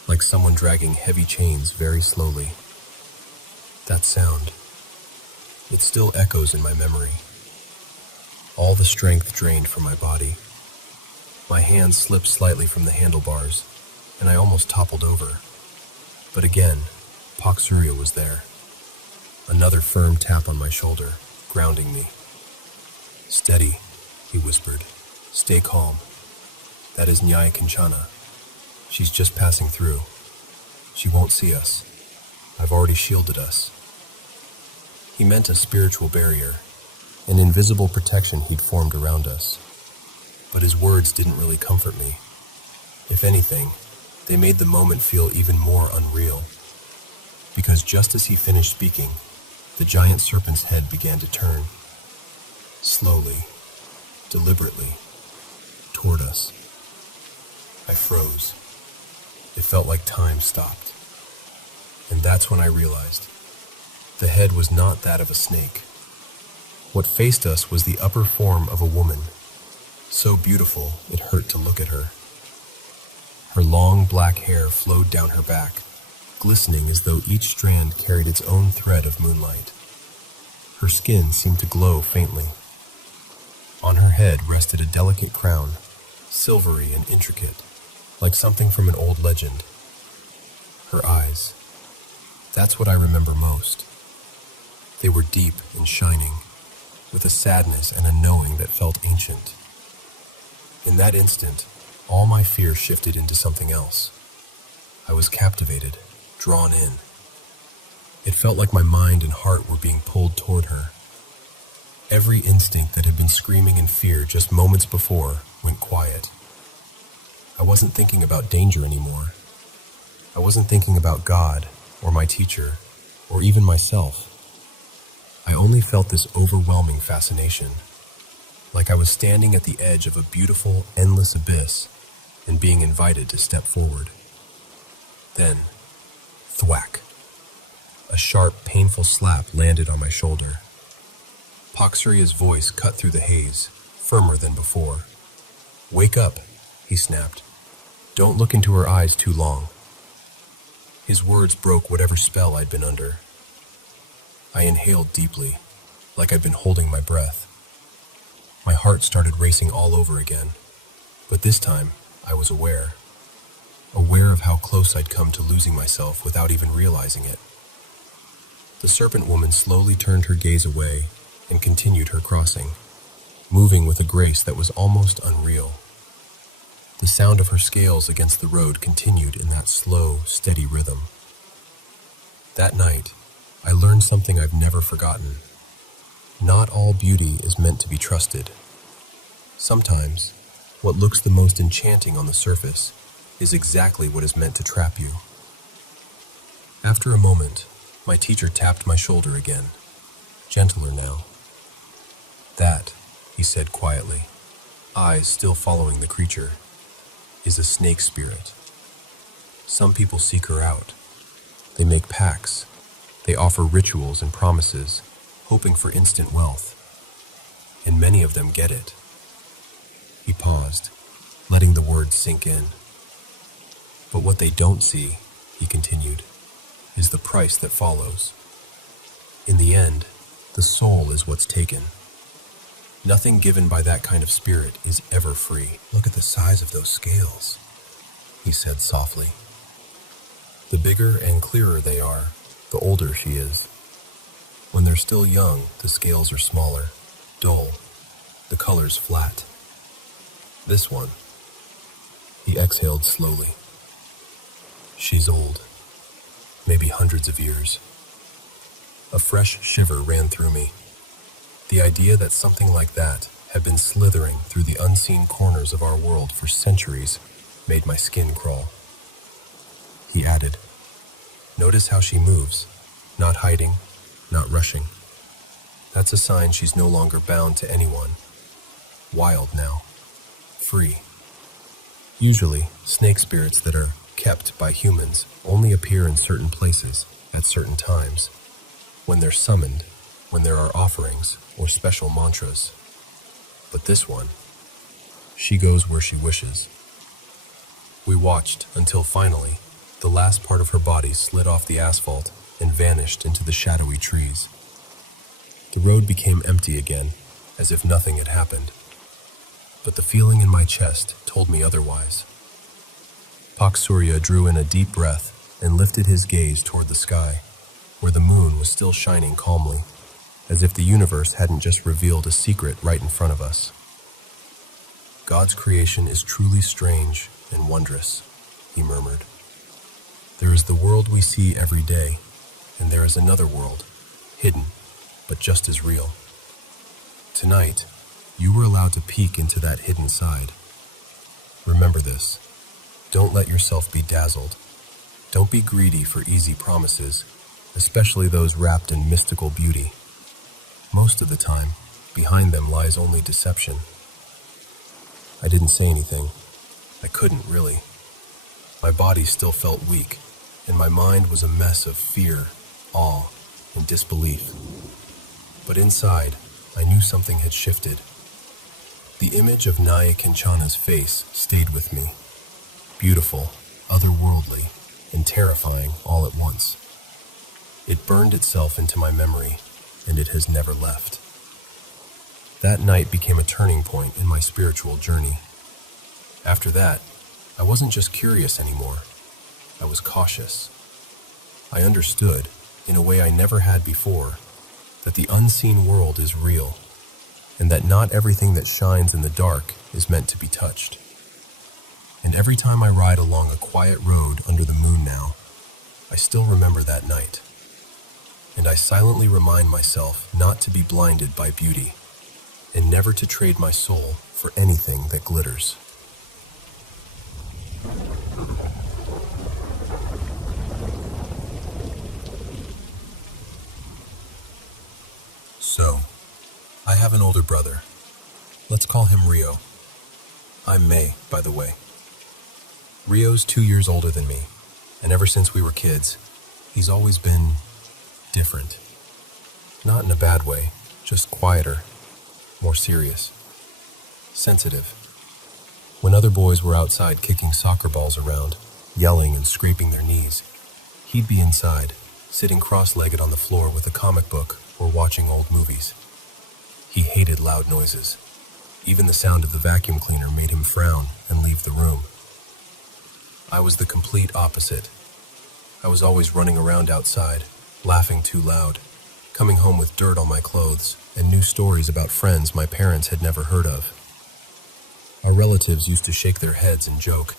like someone dragging heavy chains very slowly. That sound, it still echoes in my memory. All the strength drained from my body. My hands slipped slightly from the handlebars, and I almost toppled over. But again, Pak Surya was there. Another firm tap on my shoulder, grounding me. "Steady," he whispered. "Stay calm. That is Nyaya Kanchana. She's just passing through. She won't see us. I've already shielded us." He meant a spiritual barrier, an invisible protection he'd formed around us. But his words didn't really comfort me. If anything, they made the moment feel even more unreal. Because just as he finished speaking, the giant serpent's head began to turn. Slowly, deliberately, toward us. I froze. It felt like time stopped. And that's when I realized the head was not that of a snake. What faced us was the upper form of a woman, so beautiful it hurt to look at her. Her long black hair flowed down her back, glistening as though each strand carried its own thread of moonlight. Her skin seemed to glow faintly. On her head rested a delicate crown, silvery and intricate, like something from an old legend. Her eyes, that's what I remember most. They were deep and shining, with a sadness and a knowing that felt ancient. In that instant, all my fear shifted into something else. I was captivated, drawn in. It felt like my mind and heart were being pulled toward her. Every instinct that had been screaming in fear just moments before went quiet. I wasn't thinking about danger anymore. I wasn't thinking about God, or my teacher, or even myself. I only felt this overwhelming fascination, like I was standing at the edge of a beautiful, endless abyss and being invited to step forward. Then, thwack! A sharp, painful slap landed on my shoulder. Paksurya's voice cut through the haze, firmer than before. "Wake up," he snapped. "Don't look into her eyes too long." His words broke whatever spell I'd been under. I inhaled deeply, like I'd been holding my breath. My heart started racing all over again, but this time I was aware of how close I'd come to losing myself without even realizing it. The serpent woman slowly turned her gaze away and continued her crossing, moving with a grace that was almost unreal. The sound of her scales against the road continued in that slow, steady rhythm. That night, I learned something I've never forgotten. Not all beauty is meant to be trusted. Sometimes, what looks the most enchanting on the surface is exactly what is meant to trap you. After a moment, my teacher tapped my shoulder again, gentler now. "That," he said quietly, eyes still following the creature, "is a snake spirit. Some people seek her out. They make pacts. They offer rituals and promises, hoping for instant wealth. And many of them get it." He paused, letting the words sink in. "But what they don't see," he continued, "is the price that follows. In the end, the soul is what's taken. Nothing given by that kind of spirit is ever free." "Look at the size of those scales," he said softly. "The bigger and clearer they are, the older she is. When they're still young, the scales are smaller, dull, the colors flat. This one," he exhaled slowly, "she's old, maybe hundreds of years." A fresh shiver ran through me. The idea that something like that had been slithering through the unseen corners of our world for centuries made my skin crawl. He added, "Notice how she moves, not hiding, not rushing. That's a sign she's no longer bound to anyone. Wild now. Free. Usually, snake spirits that are kept by humans only appear in certain places at certain times, when they're summoned, when there are offerings or special mantras. But this one, she goes where she wishes." We watched until finally, the last part of her body slid off the asphalt and vanished into the shadowy trees. The road became empty again, as if nothing had happened. But the feeling in my chest told me otherwise. Paksurya drew in a deep breath and lifted his gaze toward the sky, where the moon was still shining calmly. as if the universe hadn't just revealed a secret right in front of us. "God's creation is truly strange and wondrous," he murmured. "There is the world we see every day, and there is another world, hidden, but just as real. Tonight, you were allowed to peek into that hidden side. Remember this. Don't let yourself be dazzled. Don't be greedy for easy promises, especially those wrapped in mystical beauty. Most of the time, behind them lies only deception." I didn't say anything. I couldn't, really. My body still felt weak, and my mind was a mess of fear, awe, and disbelief. But inside, I knew something had shifted. The image of Naya Kinchana's face stayed with me. Beautiful, otherworldly, and terrifying all at once. It burned itself into my memory, and it has never left. That night became a turning point in my spiritual journey. After that, I wasn't just curious anymore. I was cautious. I understood, in a way I never had before, that the unseen world is real, and that not everything that shines in the dark is meant to be touched. And every time I ride along a quiet road under the moon now, I still remember that night. And I silently remind myself not to be blinded by beauty, and never to trade my soul for anything that glitters. So, I have an older brother. Let's call him Rio. I'm May, by the way. Rio's 2 years older than me, and ever since we were kids, he's always been different. Not in a bad way, just quieter, more serious, sensitive. When other boys were outside kicking soccer balls around, yelling and scraping their knees, he'd be inside, sitting cross-legged on the floor with a comic book or watching old movies. He hated loud noises. Even the sound of the vacuum cleaner made him frown and leave the room. I was the complete opposite. I was always running around outside, laughing too loud, coming home with dirt on my clothes and new stories about friends my parents had never heard of. Our relatives used to shake their heads and joke,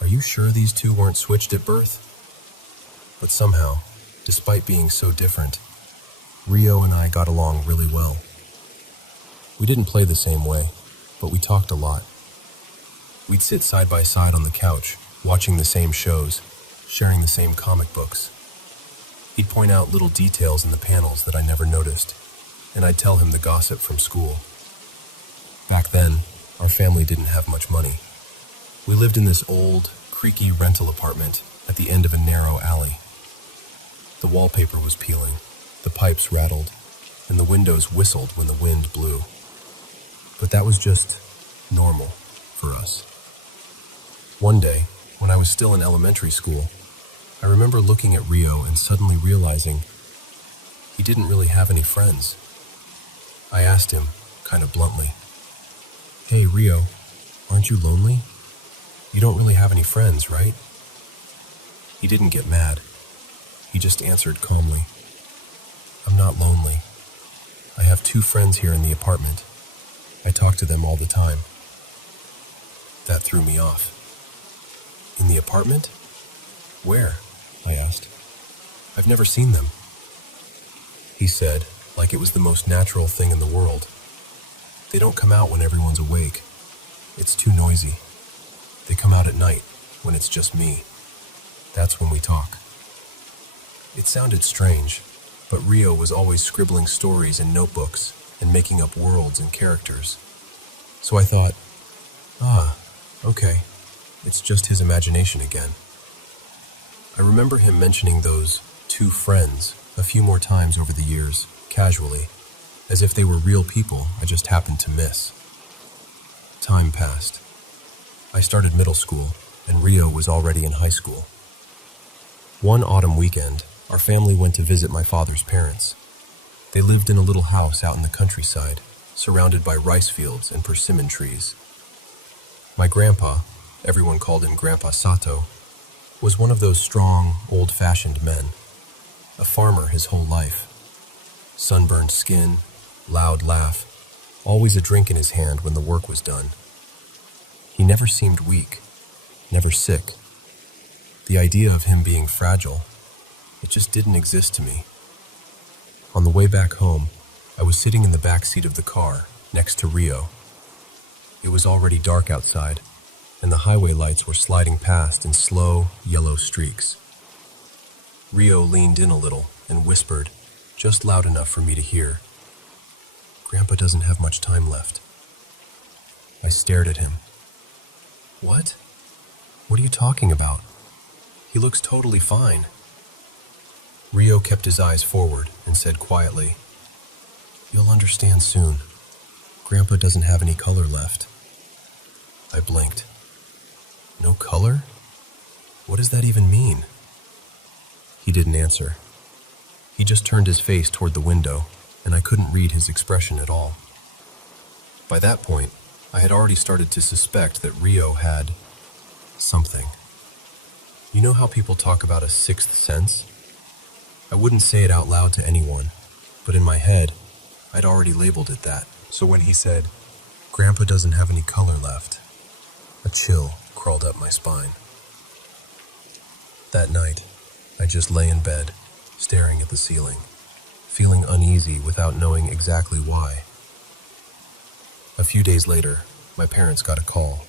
"Are you sure these two weren't switched at birth?" But somehow, despite being so different, Rio and I got along really well. We didn't play the same way, but we talked a lot. We'd sit side by side on the couch, watching the same shows, sharing the same comic books. He'd point out little details in the panels that I never noticed, and I'd tell him the gossip from school. Back then, our family didn't have much money. We lived in this old, creaky rental apartment at the end of a narrow alley. The wallpaper was peeling, the pipes rattled, and the windows whistled when the wind blew. But that was just normal for us. One day, when I was still in elementary school, I remember looking at Rio and suddenly realizing he didn't really have any friends. I asked him, kind of bluntly, "Hey, Rio, aren't you lonely? You don't really have any friends, right?" He didn't get mad. He just answered calmly, "I'm not lonely. I have 2 friends here in the apartment. I talk to them all the time." That threw me off. "In the apartment? Where?" I asked. "I've never seen them." He said, like it was the most natural thing in the world, "They don't come out when everyone's awake. It's too noisy. They come out at night, when it's just me. That's when we talk." It sounded strange, but Rio was always scribbling stories in notebooks and making up worlds and characters. So I thought, okay, it's just his imagination again. I remember him mentioning those 2 friends a few more times over the years, casually, as if they were real people I just happened to miss. Time passed. I started middle school, and Rio was already in high school. One autumn weekend, our family went to visit my father's parents. They lived in a little house out in the countryside, surrounded by rice fields and persimmon trees. My grandpa, everyone called him Grandpa Sato, was one of those strong, old-fashioned men, a farmer his whole life. Sunburned skin, loud laugh, always a drink in his hand when the work was done. He never seemed weak, never sick. The idea of him being fragile, it just didn't exist to me. On the way back home, I was sitting in the back seat of the car, next to Rio. It was already dark outside, and the highway lights were sliding past in slow, yellow streaks. Rio leaned in a little and whispered, just loud enough for me to hear, "Grandpa doesn't have much time left." I stared at him. "What? What are you talking about? He looks totally fine." Rio kept his eyes forward and said quietly, "You'll understand soon. Grandpa doesn't have any color left." I blinked. "No color? What does that even mean?" He didn't answer. He just turned his face toward the window, and I couldn't read his expression at all. By that point, I had already started to suspect that Rio had something. You know how people talk about a sixth sense? I wouldn't say it out loud to anyone, but in my head, I'd already labeled it that. So when he said, "Grandpa doesn't have any color left," a chill crawled up my spine. That night, I just lay in bed, staring at the ceiling, feeling uneasy without knowing exactly why. A few days later, my parents got a call.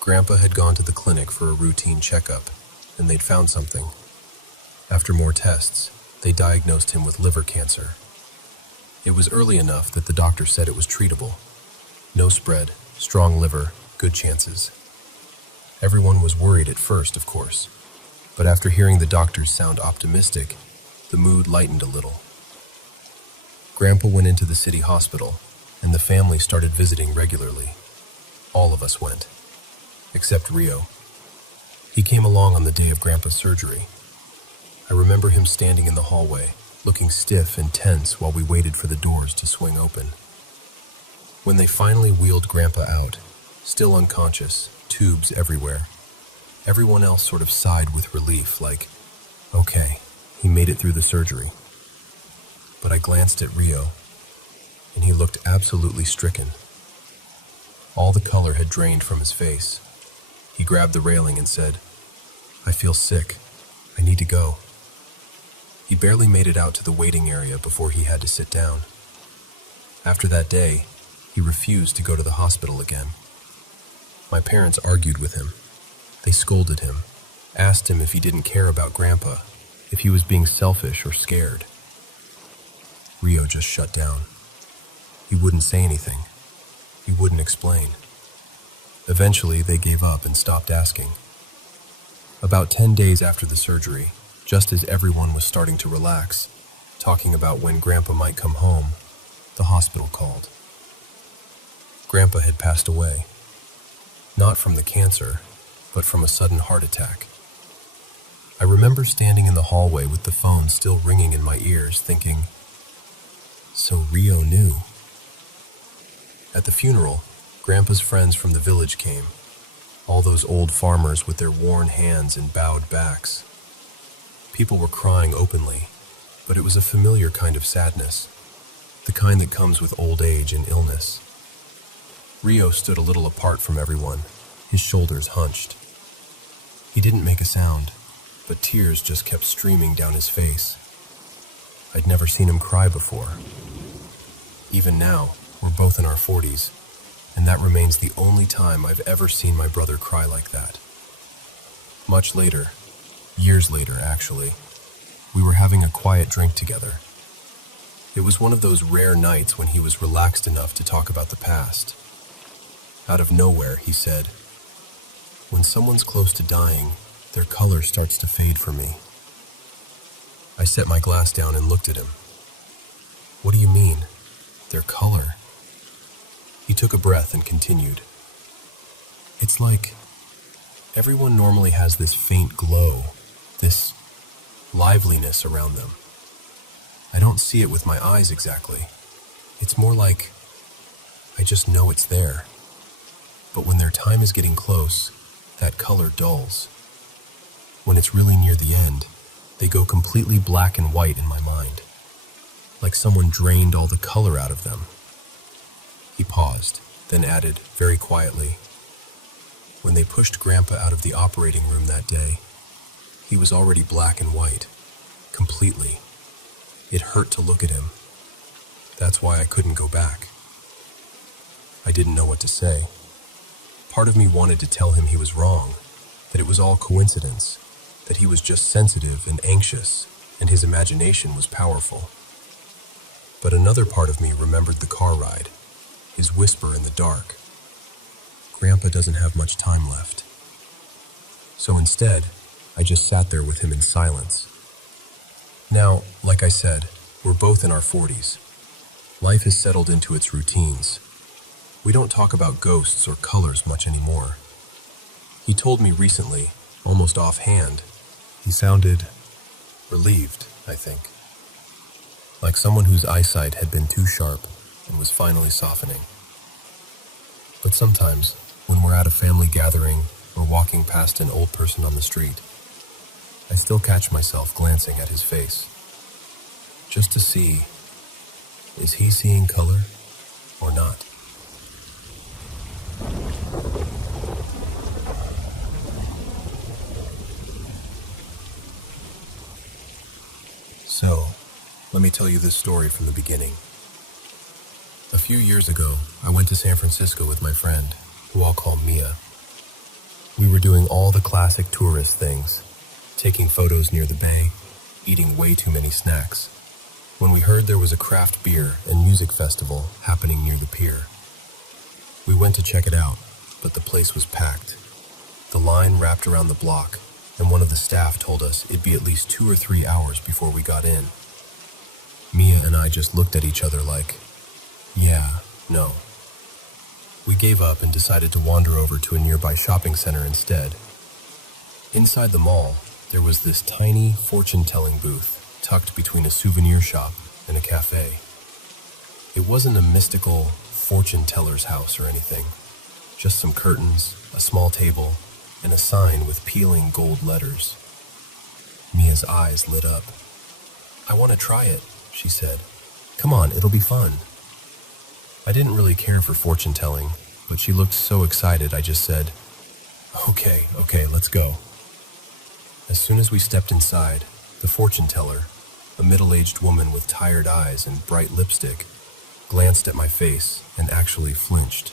Grandpa had gone to the clinic for a routine checkup, and they'd found something. After more tests, they diagnosed him with liver cancer. It was early enough that the doctor said it was treatable. No spread, strong liver, good chances. Everyone was worried at first, of course, but after hearing the doctors sound optimistic, the mood lightened a little. Grandpa went into the city hospital, and the family started visiting regularly. All of us went, except Rio. He came along on the day of Grandpa's surgery. I remember him standing in the hallway, looking stiff and tense while we waited for the doors to swing open. When they finally wheeled Grandpa out, still unconscious, tubes everywhere, everyone else sort of sighed with relief, like, okay, he made it through the surgery. But I glanced at Rio, and he looked absolutely stricken. All the color had drained from his face. He grabbed the railing and said, "I feel sick. I need to go." He barely made it out to the waiting area before he had to sit down. After that day, he refused to go to the hospital again. My parents argued with him. They scolded him, asked him if he didn't care about Grandpa, if he was being selfish or scared. Rio just shut down. He wouldn't say anything. He wouldn't explain. Eventually, they gave up and stopped asking. About 10 days after the surgery, just as everyone was starting to relax, talking about when Grandpa might come home, the hospital called. Grandpa had passed away. Not from the cancer, but from a sudden heart attack. I remember standing in the hallway with the phone still ringing in my ears, thinking, so Rio knew. At the funeral, Grandpa's friends from the village came, all those old farmers with their worn hands and bowed backs. People were crying openly, but it was a familiar kind of sadness, the kind that comes with old age and illness. Rio stood a little apart from everyone, his shoulders hunched. He didn't make a sound, but tears just kept streaming down his face. I'd never seen him cry before. Even now, we're both in our 40s, and that remains the only time I've ever seen my brother cry like that. Much later, years later actually, we were having a quiet drink together. It was one of those rare nights when he was relaxed enough to talk about the past. Out of nowhere, he said, "When someone's close to dying, their color starts to fade for me." I set my glass down and looked at him. "What do you mean, their color?" He took a breath and continued. "It's like everyone normally has this faint glow, this liveliness around them. I don't see it with my eyes exactly. It's more like I just know it's there. But when their time is getting close, that color dulls. When it's really near the end, they go completely black and white in my mind. like someone drained all the color out of them. He paused, then added, very quietly, "When they pushed Grandpa out of the operating room that day, he was already black and white, completely. It hurt to look at him. That's why I couldn't go back." I didn't know what to say. Part of me wanted to tell him he was wrong, that it was all coincidence, that he was just sensitive and anxious, and his imagination was powerful. But another part of me remembered the car ride, his whisper in the dark. Grandpa doesn't have much time left. So instead, I just sat there with him in silence. Now, like I said, we're both in our 40s. Life has settled into its routines. We don't talk about ghosts or colors much anymore. He told me recently, almost offhand. He sounded relieved, I think. Like someone whose eyesight had been too sharp and was finally softening. But sometimes, when we're at a family gathering or walking past an old person on the street, I still catch myself glancing at his face, just to see, is he seeing color or not? So, let me tell you this story from the beginning. A few years ago, I went to San Francisco with my friend, who I'll call Mia. We were doing all the classic tourist things, taking photos near the bay, eating way too many snacks, when we heard there was a craft beer and music festival happening near the pier. We went to check it out, but the place was packed. The line wrapped around the block, and one of the staff told us it'd be at least 2 or 3 hours before we got in. Mia and I just looked at each other like, yeah, no. We gave up and decided to wander over to a nearby shopping center instead. Inside the mall, there was this tiny fortune-telling booth tucked between a souvenir shop and a cafe. It wasn't a mystical fortune-teller's house or anything, just some curtains, a small table, and a sign with peeling gold letters. Mia's eyes lit up. "I want to try it," she said. "Come on, it'll be fun." I didn't really care for fortune-telling, but she looked so excited I just said, Okay, let's go." As soon as we stepped inside, the fortune-teller, a middle-aged woman with tired eyes and bright lipstick, glanced at my face and actually flinched.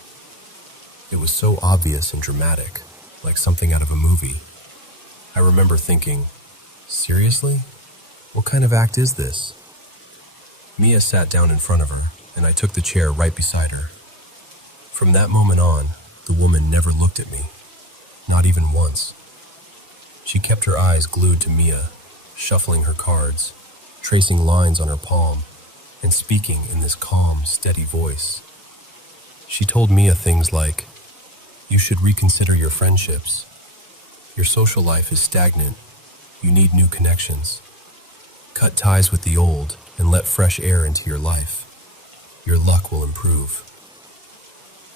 It was so obvious and dramatic, like something out of a movie. I remember thinking, seriously? What kind of act is this? Mia sat down in front of her, and I took the chair right beside her. From that moment on, the woman never looked at me, not even once. She kept her eyes glued to Mia, shuffling her cards, tracing lines on her palm, and speaking in this calm, steady voice. She told Mia things like, "You should reconsider your friendships. Your social life is stagnant. You need new connections. Cut ties with the old and let fresh air into your life. Your luck will improve."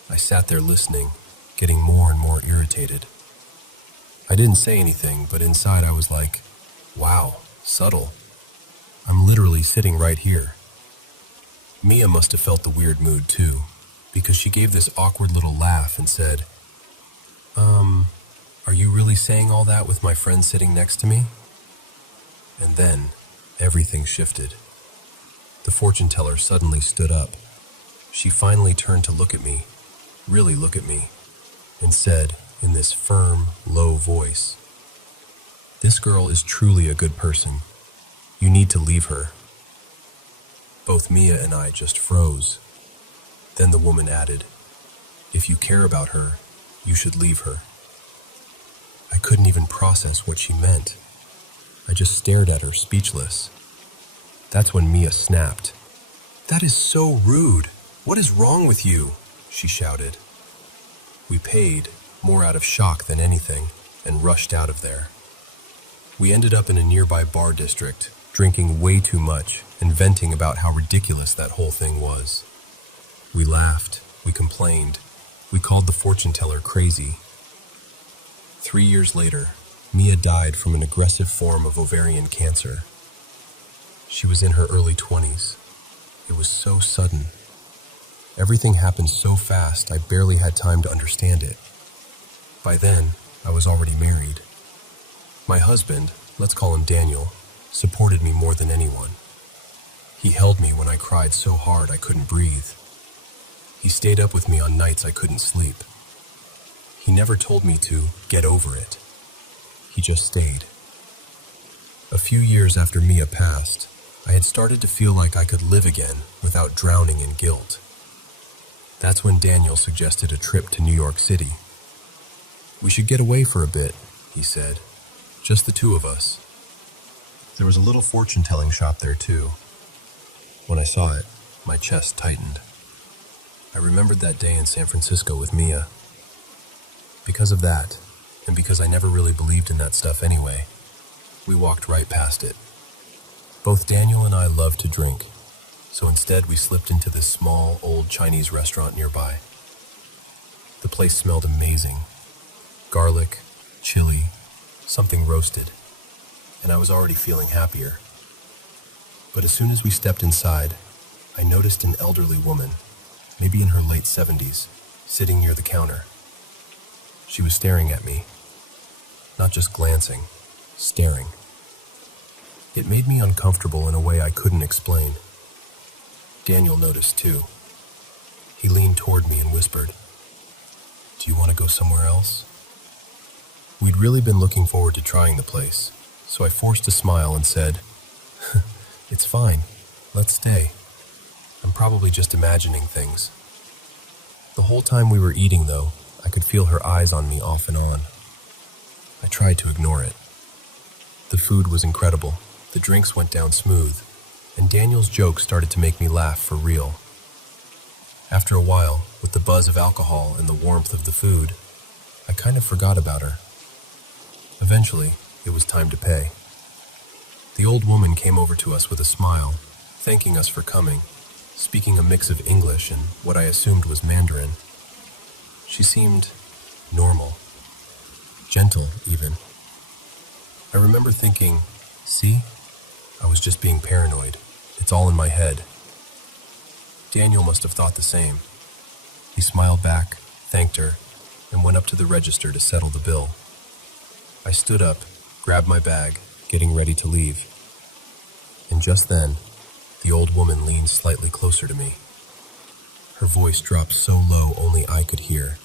I sat there listening, getting more and more irritated. I didn't say anything, but inside I was like, wow, subtle. I'm literally sitting right here. Mia must have felt the weird mood too, because she gave this awkward little laugh and said, Are you really saying all that with my friend sitting next to me?" And then, everything shifted. The fortune teller suddenly stood up. She finally turned to look at me, really look at me, and said in this firm, low voice, "This girl is truly a good person. You need to leave her." Both Mia and I just froze. Then the woman added, "If you care about her, you should leave her." I couldn't even process what she meant. I just stared at her, speechless. That's when Mia snapped. "That is so rude. What is wrong with you?" she shouted. We paid, more out of shock than anything, and rushed out of there. We ended up in a nearby bar district, drinking way too much and venting about how ridiculous that whole thing was. We laughed, we complained, we called the fortune teller crazy. 3 years later, Mia died from an aggressive form of ovarian cancer. She was in her early 20s. It was so sudden. Everything happened so fast, I barely had time to understand it. By then, I was already married. My husband, let's call him Daniel, supported me more than anyone. He held me when I cried so hard I couldn't breathe. He stayed up with me on nights I couldn't sleep. He never told me to get over it. He just stayed. A few years after Mia passed, I had started to feel like I could live again without drowning in guilt. That's when Daniel suggested a trip to New York City. "We should get away for a bit," he said. "Just the two of us." There was a little fortune-telling shop there too. When I saw it, my chest tightened. I remembered that day in San Francisco with Mia. Because of that, and because I never really believed in that stuff anyway, we walked right past it. Both Daniel and I loved to drink, so instead we slipped into this small, old Chinese restaurant nearby. The place smelled amazing. Garlic, chili, something roasted, and I was already feeling happier. But as soon as we stepped inside, I noticed an elderly woman, maybe in her late 70s, sitting near the counter. She was staring at me. Not just glancing, staring. It made me uncomfortable in a way I couldn't explain. Daniel noticed too. He leaned toward me and whispered, "Do you want to go somewhere else?" We'd really been looking forward to trying the place, so I forced a smile and said, "It's fine. Let's stay. I'm probably just imagining things." The whole time we were eating, though, I could feel her eyes on me off and on. I tried to ignore it. The food was incredible, the drinks went down smooth, and Daniel's jokes started to make me laugh for real. After a while, with the buzz of alcohol and the warmth of the food, I kind of forgot about her. Eventually, it was time to pay. The old woman came over to us with a smile, thanking us for coming, speaking a mix of English and what I assumed was Mandarin. She seemed normal, gentle even. I remember thinking, "See? I was just being paranoid. It's all in my head." Daniel must have thought the same. He smiled back, thanked her, and went up to the register to settle the bill. I stood up, grabbed my bag, getting ready to leave. And just then, the old woman leaned slightly closer to me. Her voice dropped so low only I could hear.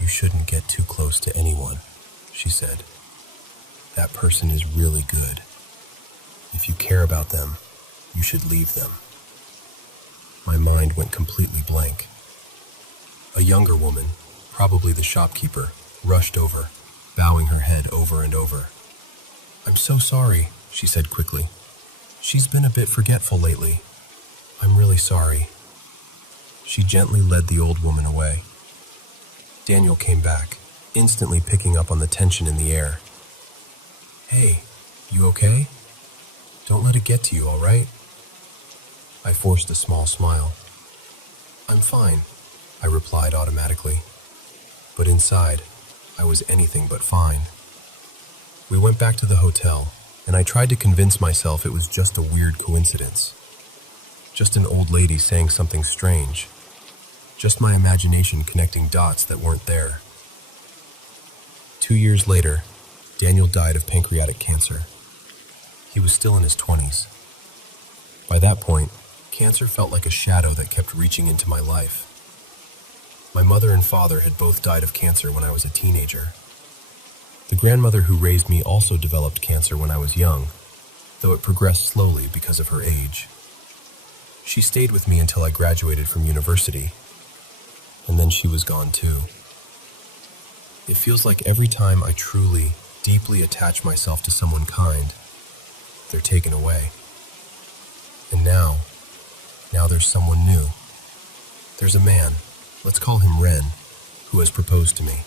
"You shouldn't get too close to anyone," she said. "That person is really good. If you care about them, you should leave them." My mind went completely blank. A younger woman, probably the shopkeeper, rushed over, bowing her head over and over. "I'm so sorry," she said quickly. "She's been a bit forgetful lately. I'm really sorry." She gently led the old woman away. Daniel came back, instantly picking up on the tension in the air. "Hey, you okay? Don't let it get to you, all right?" I forced a small smile. "I'm fine," I replied automatically. But inside, I was anything but fine. We went back to the hotel, and I tried to convince myself it was just a weird coincidence. Just an old lady saying something strange. Just my imagination connecting dots that weren't there. 2 years later, Daniel died of pancreatic cancer. He was still in his 20s. By that point, cancer felt like a shadow that kept reaching into my life. My mother and father had both died of cancer when I was a teenager. The grandmother who raised me also developed cancer when I was young, though it progressed slowly because of her age. She stayed with me until I graduated from university, and then she was gone too. It feels like every time I truly, deeply attach myself to someone kind, they're taken away. And now there's someone new. There's a man, let's call him Ren, who has proposed to me.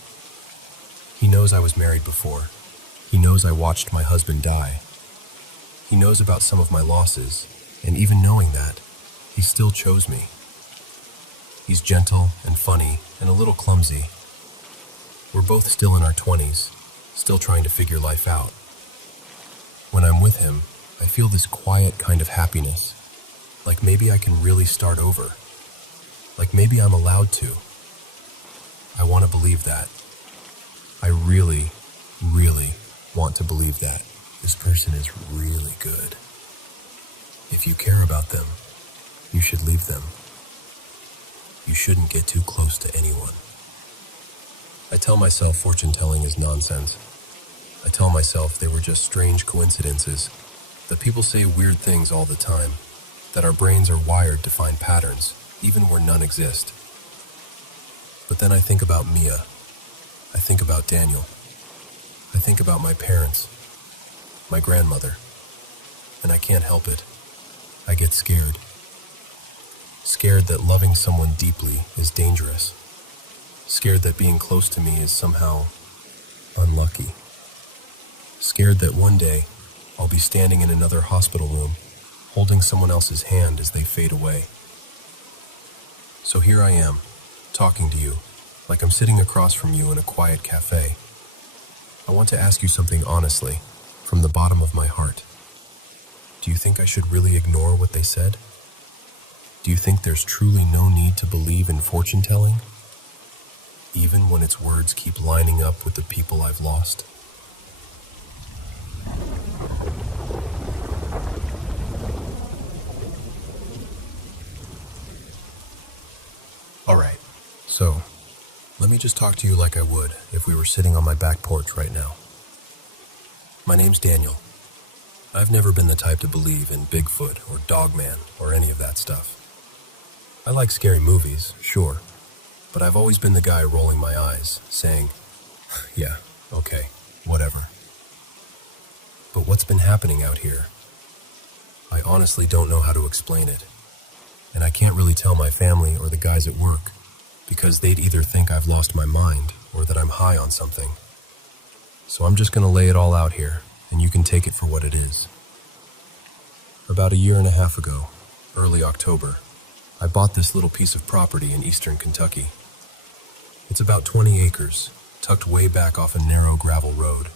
He knows I was married before. He knows I watched my husband die. He knows about some of my losses, and even knowing that, he still chose me. He's gentle and funny and a little clumsy. We're both still in our 20s, still trying to figure life out. When I'm with him, I feel this quiet kind of happiness, Like maybe I can really start over. Like maybe I'm allowed to. I want to believe that. I really, really want to believe that. This person is really good. If you care about them, you should leave them. You shouldn't get too close to anyone. I tell myself fortune telling is nonsense. I tell myself they were just strange coincidences, that people say weird things all the time, that our brains are wired to find patterns, even where none exist. But then I think about Mia. I think about Daniel. I think about my parents, my grandmother, and I can't help it. I get scared. Scared that loving someone deeply is dangerous. Scared that being close to me is somehow unlucky. Scared that one day I'll be standing in another hospital room, holding someone else's hand as they fade away. So here I am, talking to you, like I'm sitting across from you in a quiet cafe. I want to ask you something honestly, from the bottom of my heart. Do you think I should really ignore what they said? Do you think there's truly no need to believe in fortune telling? Even when its words keep lining up with the people I've lost? Alright, so let me just talk to you like I would if we were sitting on my back porch right now. My name's Daniel. I've never been the type to believe in Bigfoot or Dogman or any of that stuff. I like scary movies, sure, but I've always been the guy rolling my eyes, saying, yeah, okay, whatever. But what's been happening out here? I honestly don't know how to explain it, and I can't really tell my family or the guys at work, because they'd either think I've lost my mind or that I'm high on something. So I'm just gonna lay it all out here, and you can take it for what it is. About 1.5 years ago, early October, I bought this little piece of property in eastern Kentucky. It's about 20 acres, tucked way back off a narrow gravel road.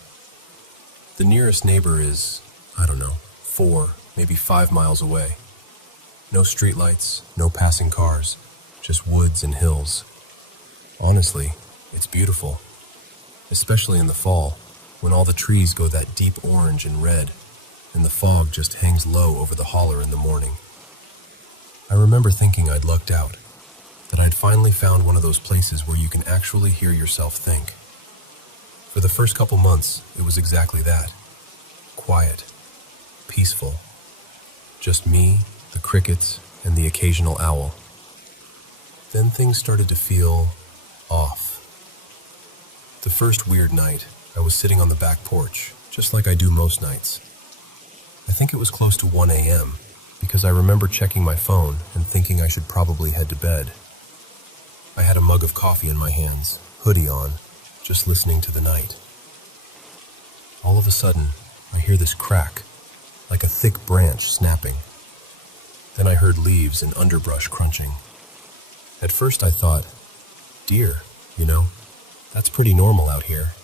The nearest neighbor is, 4, maybe 5 miles away. No streetlights, no passing cars, just woods and hills. Honestly, it's beautiful, especially in the fall, when all the trees go that deep orange and red, and the fog just hangs low over the holler in the morning. I remember thinking I'd lucked out, that I'd finally found one of those places where you can actually hear yourself think. For the first couple months, it was exactly that. Quiet, peaceful. Just me, the crickets, and the occasional owl. Then things started to feel off. The first weird night, I was sitting on the back porch, just like I do most nights. I think it was close to 1 a.m., because I remember checking my phone and thinking I should probably head to bed. I had a mug of coffee in my hands, hoodie on, just listening to the night. All of a sudden, I hear this crack, like a thick branch snapping. Then I heard leaves and underbrush crunching. At first I thought, deer, that's pretty normal out here.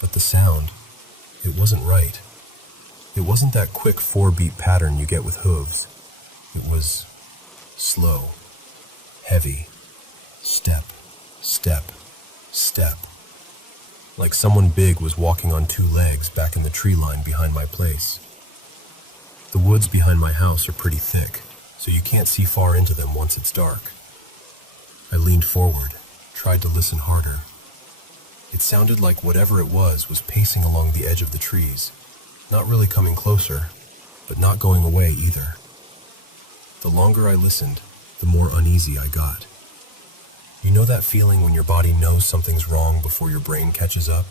But the sound, it wasn't right. It wasn't that quick 4-beat pattern you get with hooves. It was slow, heavy, step, step, step. Like someone big was walking on 2 legs back in the tree line behind my place. The woods behind my house are pretty thick, so you can't see far into them once it's dark. I leaned forward, tried to listen harder. It sounded like whatever it was pacing along the edge of the trees, not really coming closer, but not going away either. The longer I listened, the more uneasy I got. You know that feeling when your body knows something's wrong before your brain catches up?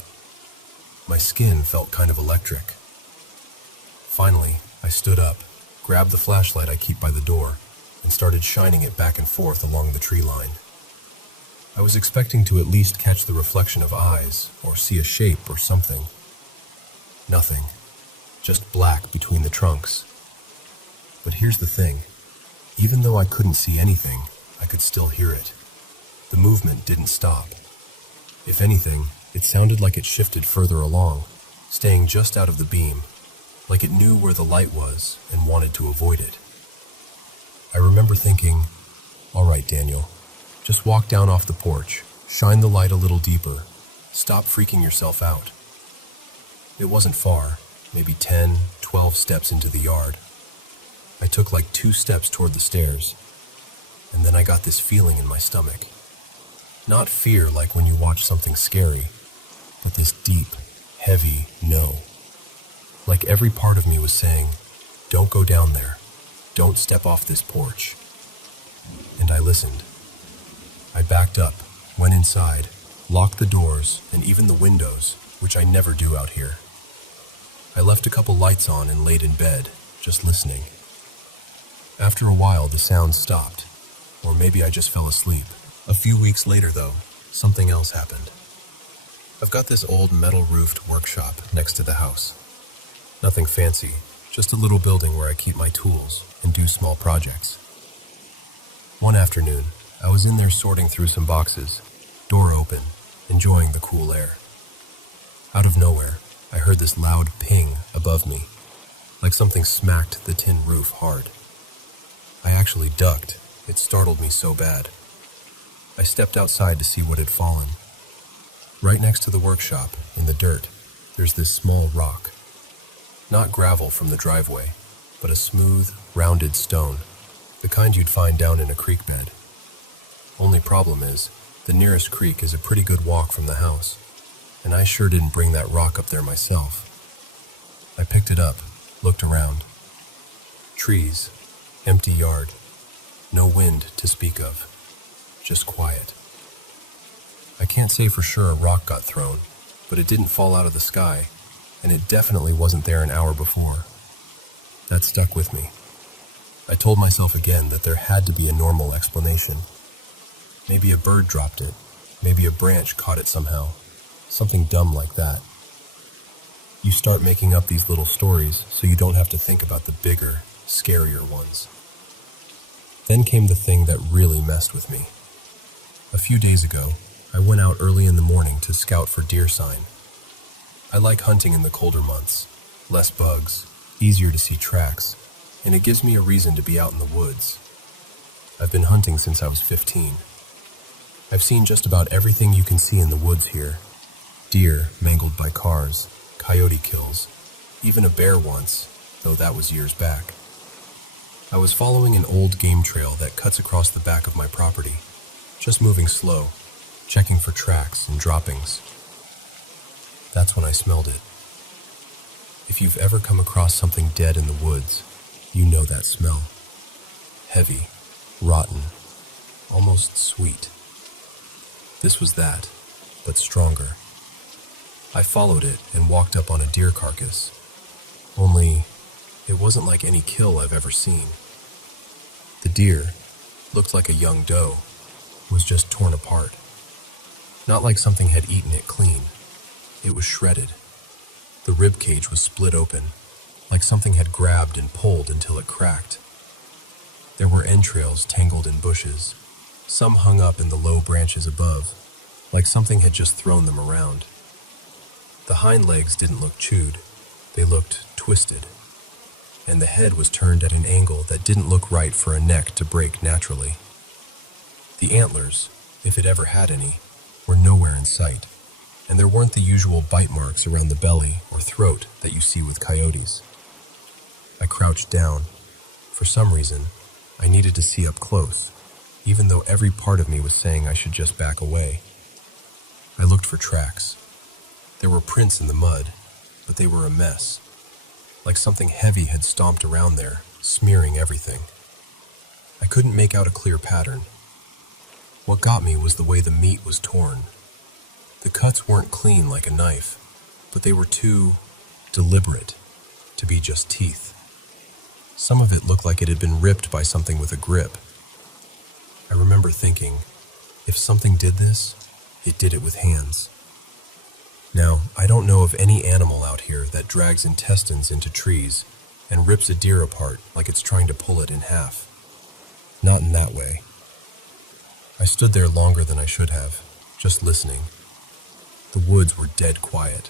My skin felt kind of electric. Finally, I stood up, grabbed the flashlight I keep by the door, and started shining it back and forth along the tree line. I was expecting to at least catch the reflection of eyes, or see a shape or something. Nothing. Just black between the trunks. But here's the thing. Even though I couldn't see anything, I could still hear it. The movement didn't stop. If anything, it sounded like it shifted further along, staying just out of the beam, like it knew where the light was and wanted to avoid it. I remember thinking, all right, Daniel, just walk down off the porch, shine the light a little deeper, stop freaking yourself out. It wasn't far, maybe 10, 12 steps into the yard. I took like 2 steps toward the stairs, and then I got this feeling in my stomach. Not fear like when you watch something scary, but this deep, heavy no. Like every part of me was saying, don't go down there. Don't step off this porch. And I listened. I backed up, went inside, locked the doors and even the windows, which I never do out here. I left a couple lights on and laid in bed, just listening. After a while, the sound stopped, or maybe I just fell asleep. A few weeks later, though, something else happened. I've got this old metal-roofed workshop next to the house. Nothing fancy, just a little building where I keep my tools and do small projects. One afternoon, I was in there sorting through some boxes, door open, enjoying the cool air. Out of nowhere, I heard this loud ping above me, like something smacked the tin roof hard. I actually ducked. It startled me so bad. I stepped outside to see what had fallen. Right next to the workshop, in the dirt, there's this small rock. Not gravel from the driveway, but a smooth, rounded stone, the kind you'd find down in a creek bed. Only problem is, the nearest creek is a pretty good walk from the house, and I sure didn't bring that rock up there myself. I picked it up, looked around. Trees, empty yard, no wind to speak of, just quiet. I can't say for sure a rock got thrown, but it didn't fall out of the sky, and it definitely wasn't there an hour before. That stuck with me. I told myself again that there had to be a normal explanation. Maybe a bird dropped it, maybe a branch caught it somehow, something dumb like that. You start making up these little stories so you don't have to think about the bigger, scarier ones. Then came the thing that really messed with me. A few days ago, I went out early in the morning to scout for deer sign. I like hunting in the colder months, less bugs, easier to see tracks, and it gives me a reason to be out in the woods. I've been hunting since I was 15. I've seen just about everything you can see in the woods here. Deer mangled by cars, coyote kills, even a bear once, though that was years back. I was following an old game trail that cuts across the back of my property, just moving slow, checking for tracks and droppings. That's when I smelled it. If you've ever come across something dead in the woods, you know that smell. Heavy, rotten, almost sweet. This was that, but stronger. I followed it and walked up on a deer carcass. Only, it wasn't like any kill I've ever seen. The deer, looked like a young doe, was just torn apart. Not like something had eaten it clean. It was shredded. The rib cage was split open, like something had grabbed and pulled until it cracked. There were entrails tangled in bushes, some hung up in the low branches above, like something had just thrown them around. The hind legs didn't look chewed, they looked twisted, and the head was turned at an angle that didn't look right for a neck to break naturally. The antlers, if it ever had any, were nowhere in sight, and there weren't the usual bite marks around the belly or throat that you see with coyotes. I crouched down. For some reason, I needed to see up close, even though every part of me was saying I should just back away. I looked for tracks. There were prints in the mud, but they were a mess, like something heavy had stomped around there, smearing everything. I couldn't make out a clear pattern. What got me was the way the meat was torn. The cuts weren't clean like a knife, but they were too deliberate to be just teeth. Some of it looked like it had been ripped by something with a grip. I remember thinking, if something did this, it did it with hands. Now, I don't know of any animal out here that drags intestines into trees and rips a deer apart like it's trying to pull it in half. Not in that way. I stood there longer than I should have, just listening. The woods were dead quiet.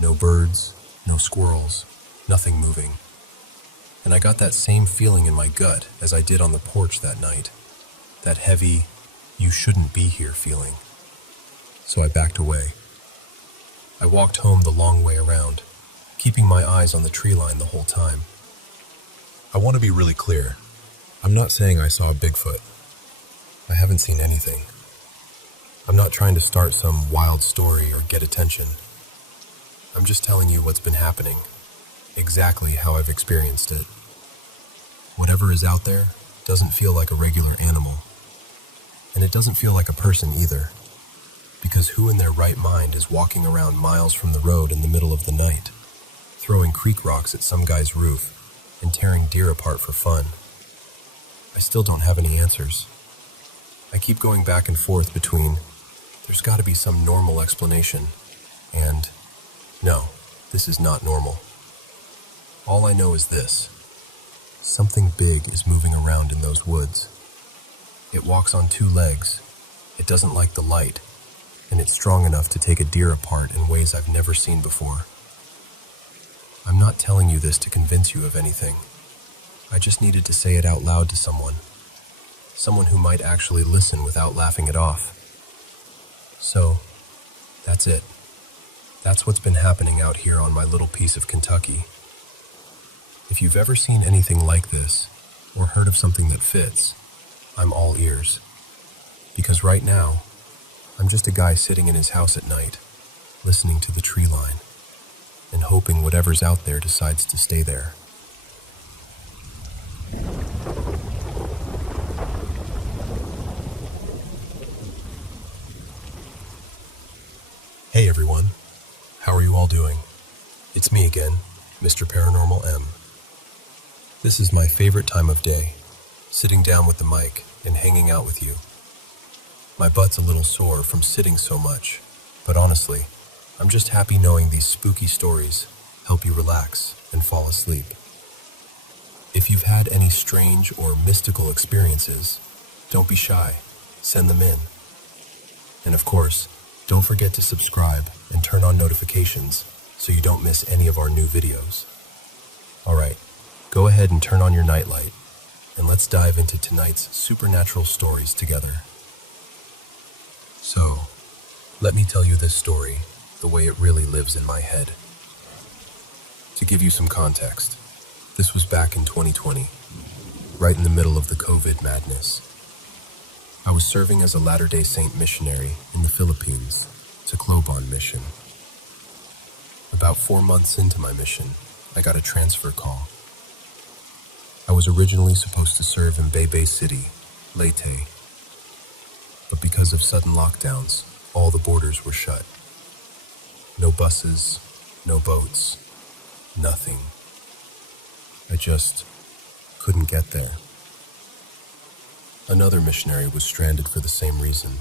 No birds, no squirrels, nothing moving. and I got that same feeling in my gut as I did on the porch that night. That heavy, you shouldn't be here feeling. So I backed away. I walked home the long way around, keeping my eyes on the tree line the whole time. I want to be really clear. I'm not saying I saw a Bigfoot. I haven't seen anything. I'm not trying to start some wild story or get attention. I'm just telling you what's been happening, exactly how I've experienced it. Whatever is out there doesn't feel like a regular animal, and it doesn't feel like a person either, because who in their right mind is walking around miles from the road in the middle of the night, throwing creek rocks at some guy's roof and tearing deer apart for fun? I still don't have any answers. I keep going back and forth between there's got to be some normal explanation and no, this is not normal. All I know is this. Something big is moving around in those woods. It walks on two legs. It doesn't like the light, and it's strong enough to take a deer apart in ways I've never seen before. I'm not telling you this to convince you of anything. I just needed to say it out loud to someone who might actually listen without laughing it off. So, that's it. That's what's been happening out here on my little piece of Kentucky. If you've ever seen anything like this, or heard of something that fits, I'm all ears. Because right now, I'm just a guy sitting in his house at night, listening to the tree line, and hoping whatever's out there decides to stay there. Hey everyone, how are you all doing? It's me again, Mr. Paranormal M. This is my favorite time of day, sitting down with the mic and hanging out with you. My butt's a little sore from sitting so much, but honestly, I'm just happy knowing these spooky stories help you relax and fall asleep. If you've had any strange or mystical experiences, don't be shy, send them in. And of course, don't forget to subscribe and turn on notifications so you don't miss any of our new videos. Alright, go ahead and turn on your nightlight, and let's dive into tonight's supernatural stories together. So, let me tell you this story the way it really lives in my head. To give you some context, this was back in 2020, right in the middle of the COVID madness. I was serving as a Latter-day Saint missionary in the Philippines, Tacloban mission. About 4 months into my mission, I got a transfer call. I was originally supposed to serve in Baybay City, Leyte, but because of sudden lockdowns, all the borders were shut. No buses, no boats, nothing. I just couldn't get there. Another missionary was stranded for the same reason.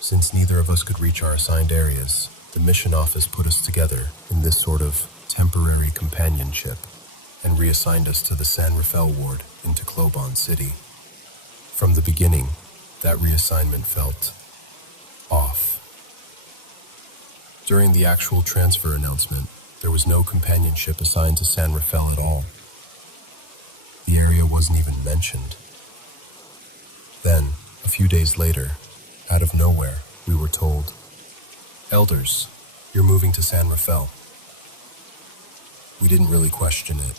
Since neither of us could reach our assigned areas, the mission office put us together in this sort of temporary companionship and reassigned us to the San Rafael ward in Tacloban City. From the beginning, that reassignment felt off. During the actual transfer announcement, there was no companionship assigned to San Rafael at all. The area wasn't even mentioned. Then, a few days later, out of nowhere, we were told, "Elders, you're moving to San Rafael." We didn't really question it.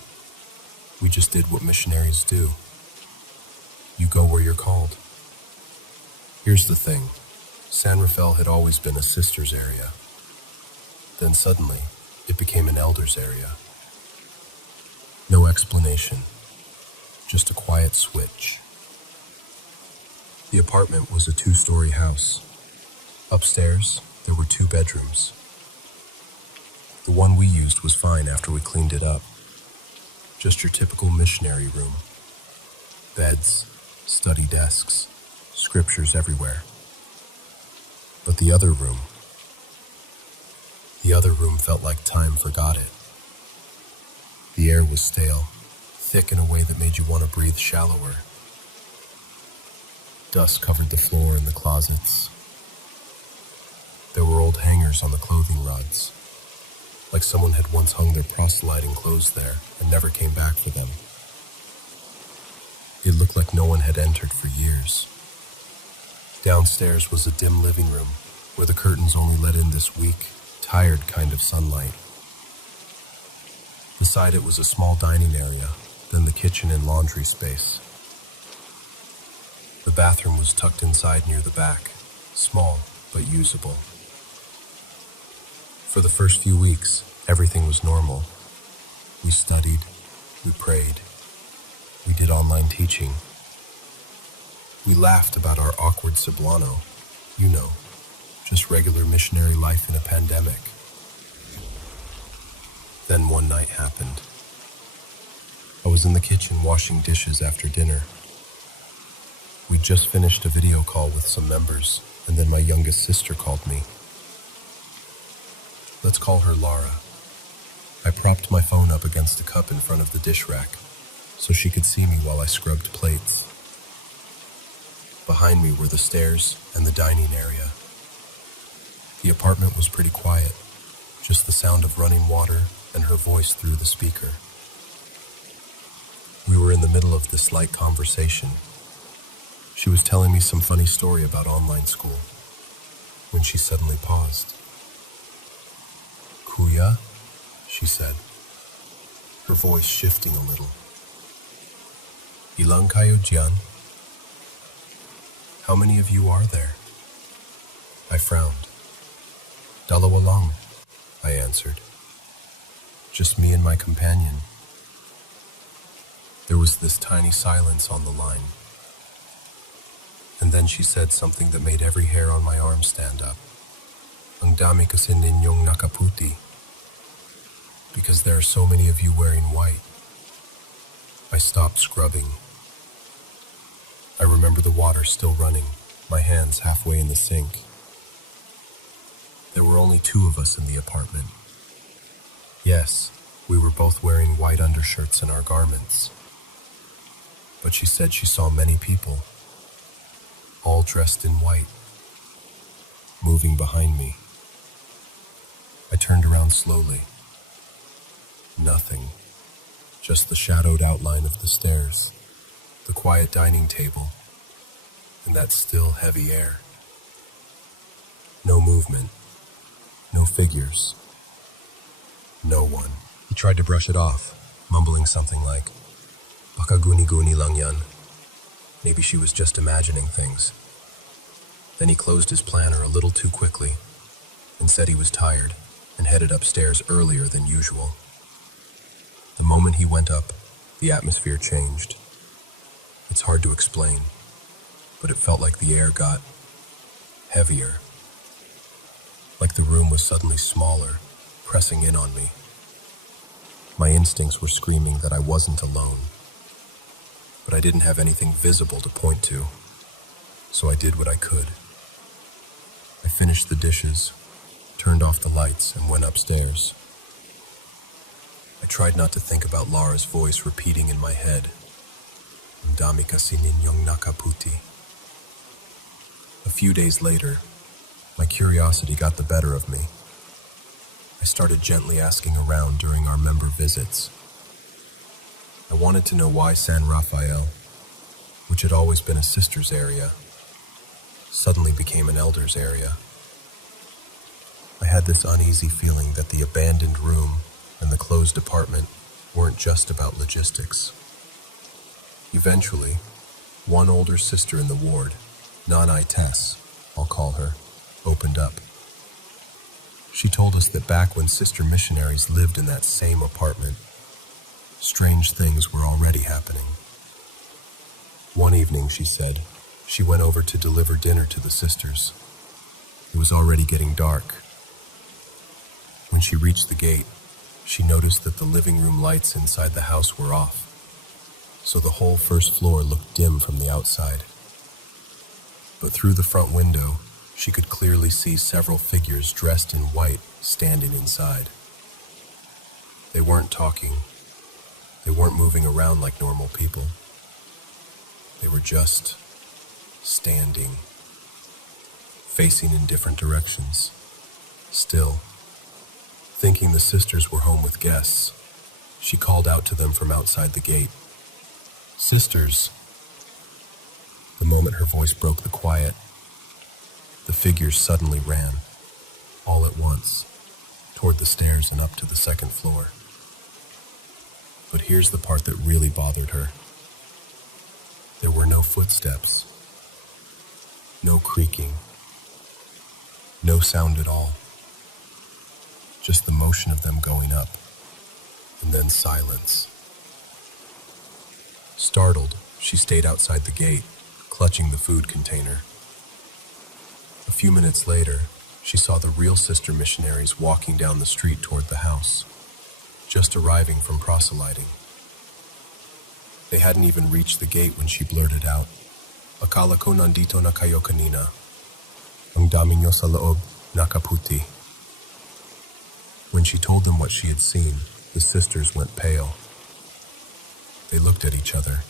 We just did what missionaries do. You go where you're called. Here's the thing. San Rafael had always been a sisters area. Then suddenly, it became an elders area. No explanation, just a quiet switch. The apartment was a 2-story house. Upstairs, there were 2 bedrooms. The one we used was fine after we cleaned it up. Just your typical missionary room. Beds, study desks, scriptures everywhere. But the other room felt like time forgot it. The air was stale, thick in a way that made you want to breathe shallower. Dust covered the floor and the closets. There were old hangers on the clothing rods. like someone had once hung their proselyting clothes there and never came back for them. It looked like no one had entered for years. Downstairs was a dim living room where the curtains only let in this weak, tired kind of sunlight. Beside it was a small dining area, then the kitchen and laundry space. The bathroom was tucked inside near the back, small but usable. For the first few weeks, everything was normal. We studied, we prayed, we did online teaching. We laughed about our awkward Cebuano, just regular missionary life in a pandemic. Then one night happened. I was in the kitchen washing dishes after dinner. We'd just finished a video call with some members, and then my youngest sister called me. Let's call her Laura. I propped my phone up against a cup in front of the dish rack so she could see me while I scrubbed plates. Behind me were the stairs and the dining area. The apartment was pretty quiet, just the sound of running water and her voice through the speaker. We were in the middle of this light conversation. She was telling me some funny story about online school, when she suddenly paused. "Kuya?" she said, her voice shifting a little. "Ilang kayo diyan?" "How many of you are there?" I frowned. "Dalawa lang," I answered. "Just me and my companion." There was this tiny silence on the line. And then she said something that made every hair on my arm stand up. "Ang dami kasi ninyong nakaputi." Because there are so many of you wearing white. I stopped scrubbing. I remember the water still running, my hands halfway in the sink. There were only 2 of us in the apartment. Yes, we were both wearing white undershirts in our garments. But she said she saw many people, all dressed in white, moving behind me. I turned around slowly. Nothing, just the shadowed outline of the stairs, the quiet dining table, and that still heavy air. No movement, no figures, no one. He tried to brush it off, mumbling something like, "Baka guni-guni lang yan." Maybe she was just imagining things. Then he closed his planner a little too quickly and said he was tired and headed upstairs earlier than usual. The moment he went up, the atmosphere changed. It's hard to explain, but it felt like the air got heavier, like the room was suddenly smaller, pressing in on me. My instincts were screaming that I wasn't alone, but I didn't have anything visible to point to, so I did what I could. I finished the dishes, turned off the lights, and went upstairs. I tried not to think about Laura's voice repeating in my head, "Ang dami kasi ninyong nakaputi." A few days later, my curiosity got the better of me. I started gently asking around during our member visits. I wanted to know why San Rafael, which had always been a sister's area, suddenly became an elder's area. I had this uneasy feeling that the abandoned room and the closed apartment weren't just about logistics. Eventually, one older sister in the ward, Nanay Tess, I'll call her, opened up. She told us that back when sister missionaries lived in that same apartment, strange things were already happening. One evening, she said, she went over to deliver dinner to the sisters. It was already getting dark. When she reached the gate, she noticed that the living room lights inside the house were off, so the whole first floor looked dim from the outside. But through the front window, she could clearly see several figures dressed in white standing inside. They weren't talking. They weren't moving around like normal people. They were just standing, facing in different directions, still, Thinking the sisters were home with guests, she called out to them from outside the gate. "Sisters!" The moment her voice broke the quiet, the figures suddenly ran, all at once, toward the stairs and up to the second floor. But here's the part that really bothered her. There were no footsteps, no creaking, no sound at all. Just the motion of them going up, and then silence. Startled, she stayed outside the gate, clutching the food container. A few minutes later, she saw the real sister missionaries walking down the street toward the house, just arriving from proselyting. They hadn't even reached the gate when she blurted out, "Akala ko nandito na kayo kanina. Ang dami niyo sa loob, nakaputi." When she told them what she had seen, the sisters went pale. They looked at each other,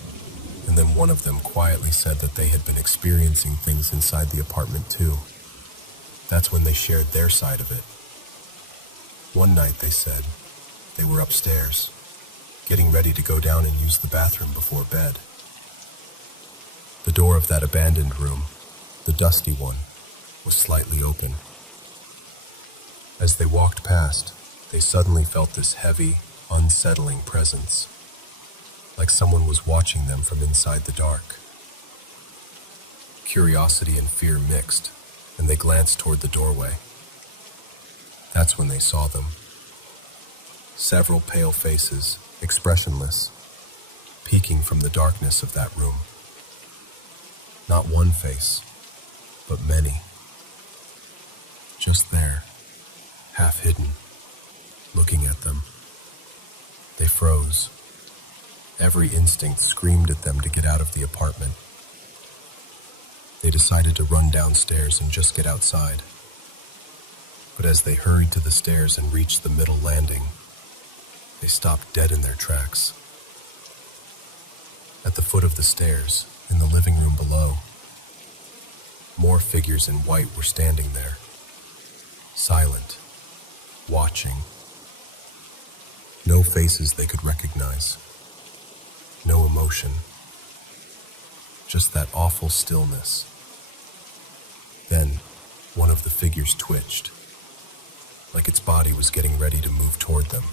and then one of them quietly said that they had been experiencing things inside the apartment too. That's when they shared their side of it. One night, they said, they were upstairs, getting ready to go down and use the bathroom before bed. The door of that abandoned room, the dusty one, was slightly open. As they walked past, they suddenly felt this heavy, unsettling presence, like someone was watching them from inside the dark. Curiosity and fear mixed, and they glanced toward the doorway. That's when they saw them. Several pale faces, expressionless, peeking from the darkness of that room. Not one face, but many. Just there, half hidden, looking at them. They froze. Every instinct screamed at them to get out of the apartment. They decided to run downstairs and just get outside. But as they hurried to the stairs and reached the middle landing, they stopped dead in their tracks. At the foot of the stairs, in the living room below, more figures in white were standing there, silent, watching. No faces they could recognize. No emotion. Just that awful stillness. Then, one of the figures twitched, like its body was getting ready to move toward them.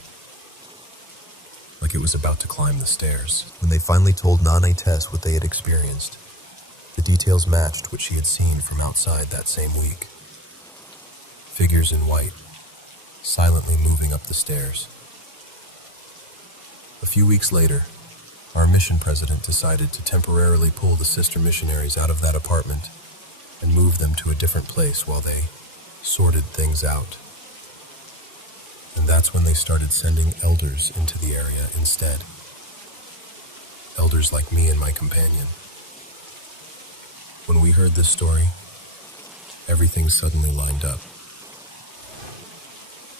Like it was about to climb the stairs. When they finally told Nane Tess what they had experienced, the details matched what she had seen from outside that same week. Figures in white, silently moving up the stairs. A few weeks later, our mission president decided to temporarily pull the sister missionaries out of that apartment and move them to a different place while they sorted things out. And that's when they started sending elders into the area instead. Elders like me and my companion. When we heard this story, everything suddenly lined up.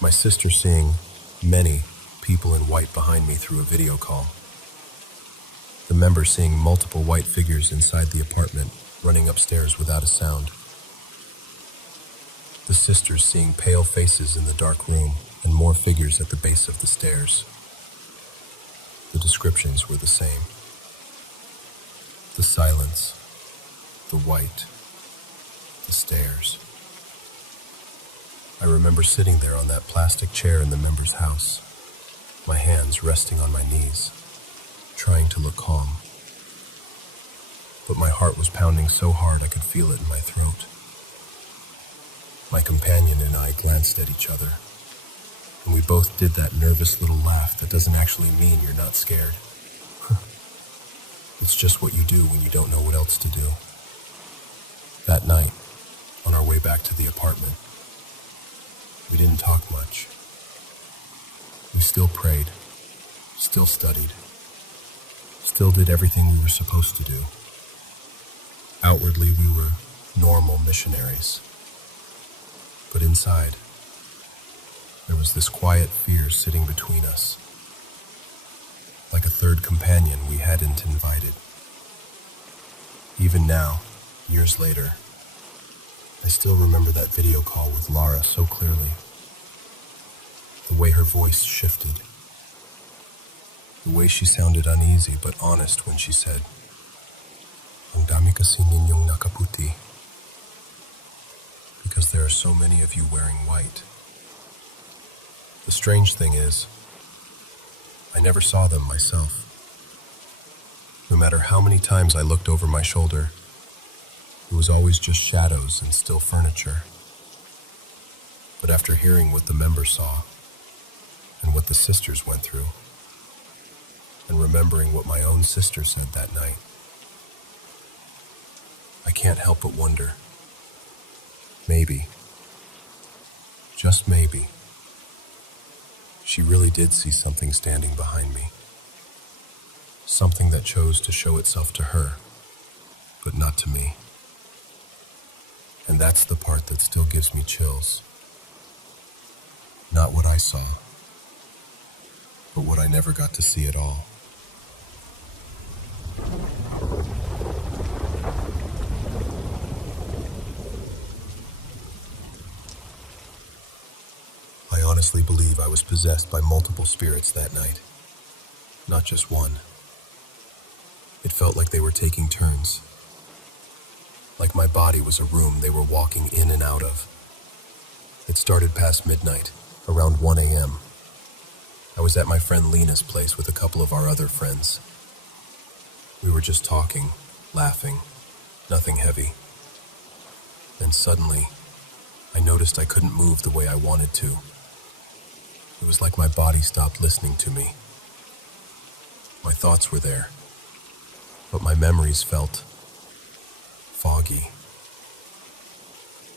My sister seeing many people in white behind me through a video call. The member seeing multiple white figures inside the apartment, running upstairs without a sound. The sisters seeing pale faces in the dark room and more figures at the base of the stairs. The descriptions were the same. The silence, the white, the stairs. I remember sitting there on that plastic chair in the member's house, my hands resting on my knees, trying to look calm. But my heart was pounding so hard I could feel it in my throat. My companion and I glanced at each other, and we both did that nervous little laugh that doesn't actually mean you're not scared. It's just what you do when you don't know what else to do. That night, on our way back to the apartment, we didn't talk much. We still prayed, still studied, still did everything we were supposed to do. Outwardly, we were normal missionaries. But inside, there was this quiet fear sitting between us, like a third companion we hadn't invited. Even now, years later, I still remember that video call with Lara so clearly. The way her voice shifted. The way she sounded uneasy but honest when she said, "Ang dami kasi ninyong nakaputi." Because there are so many of you wearing white. The strange thing is, I never saw them myself. No matter how many times I looked over my shoulder, it was always just shadows and still furniture. But after hearing what the members saw, and what the sisters went through, and remembering what my own sister said that night, I can't help but wonder, maybe, just maybe, she really did see something standing behind me. Something that chose to show itself to her, but not to me. And that's the part that still gives me chills. Not what I saw, but what I never got to see at all. I honestly believe I was possessed by multiple spirits that night. Not just one. It felt like they were taking turns. Like my body was a room they were walking in and out of. It started past midnight, around 1 a.m. I was at my friend Lena's place with a couple of our other friends. We were just talking, laughing, nothing heavy. Then suddenly, I noticed I couldn't move the way I wanted to. It was like my body stopped listening to me. My thoughts were there, but my memories felt foggy.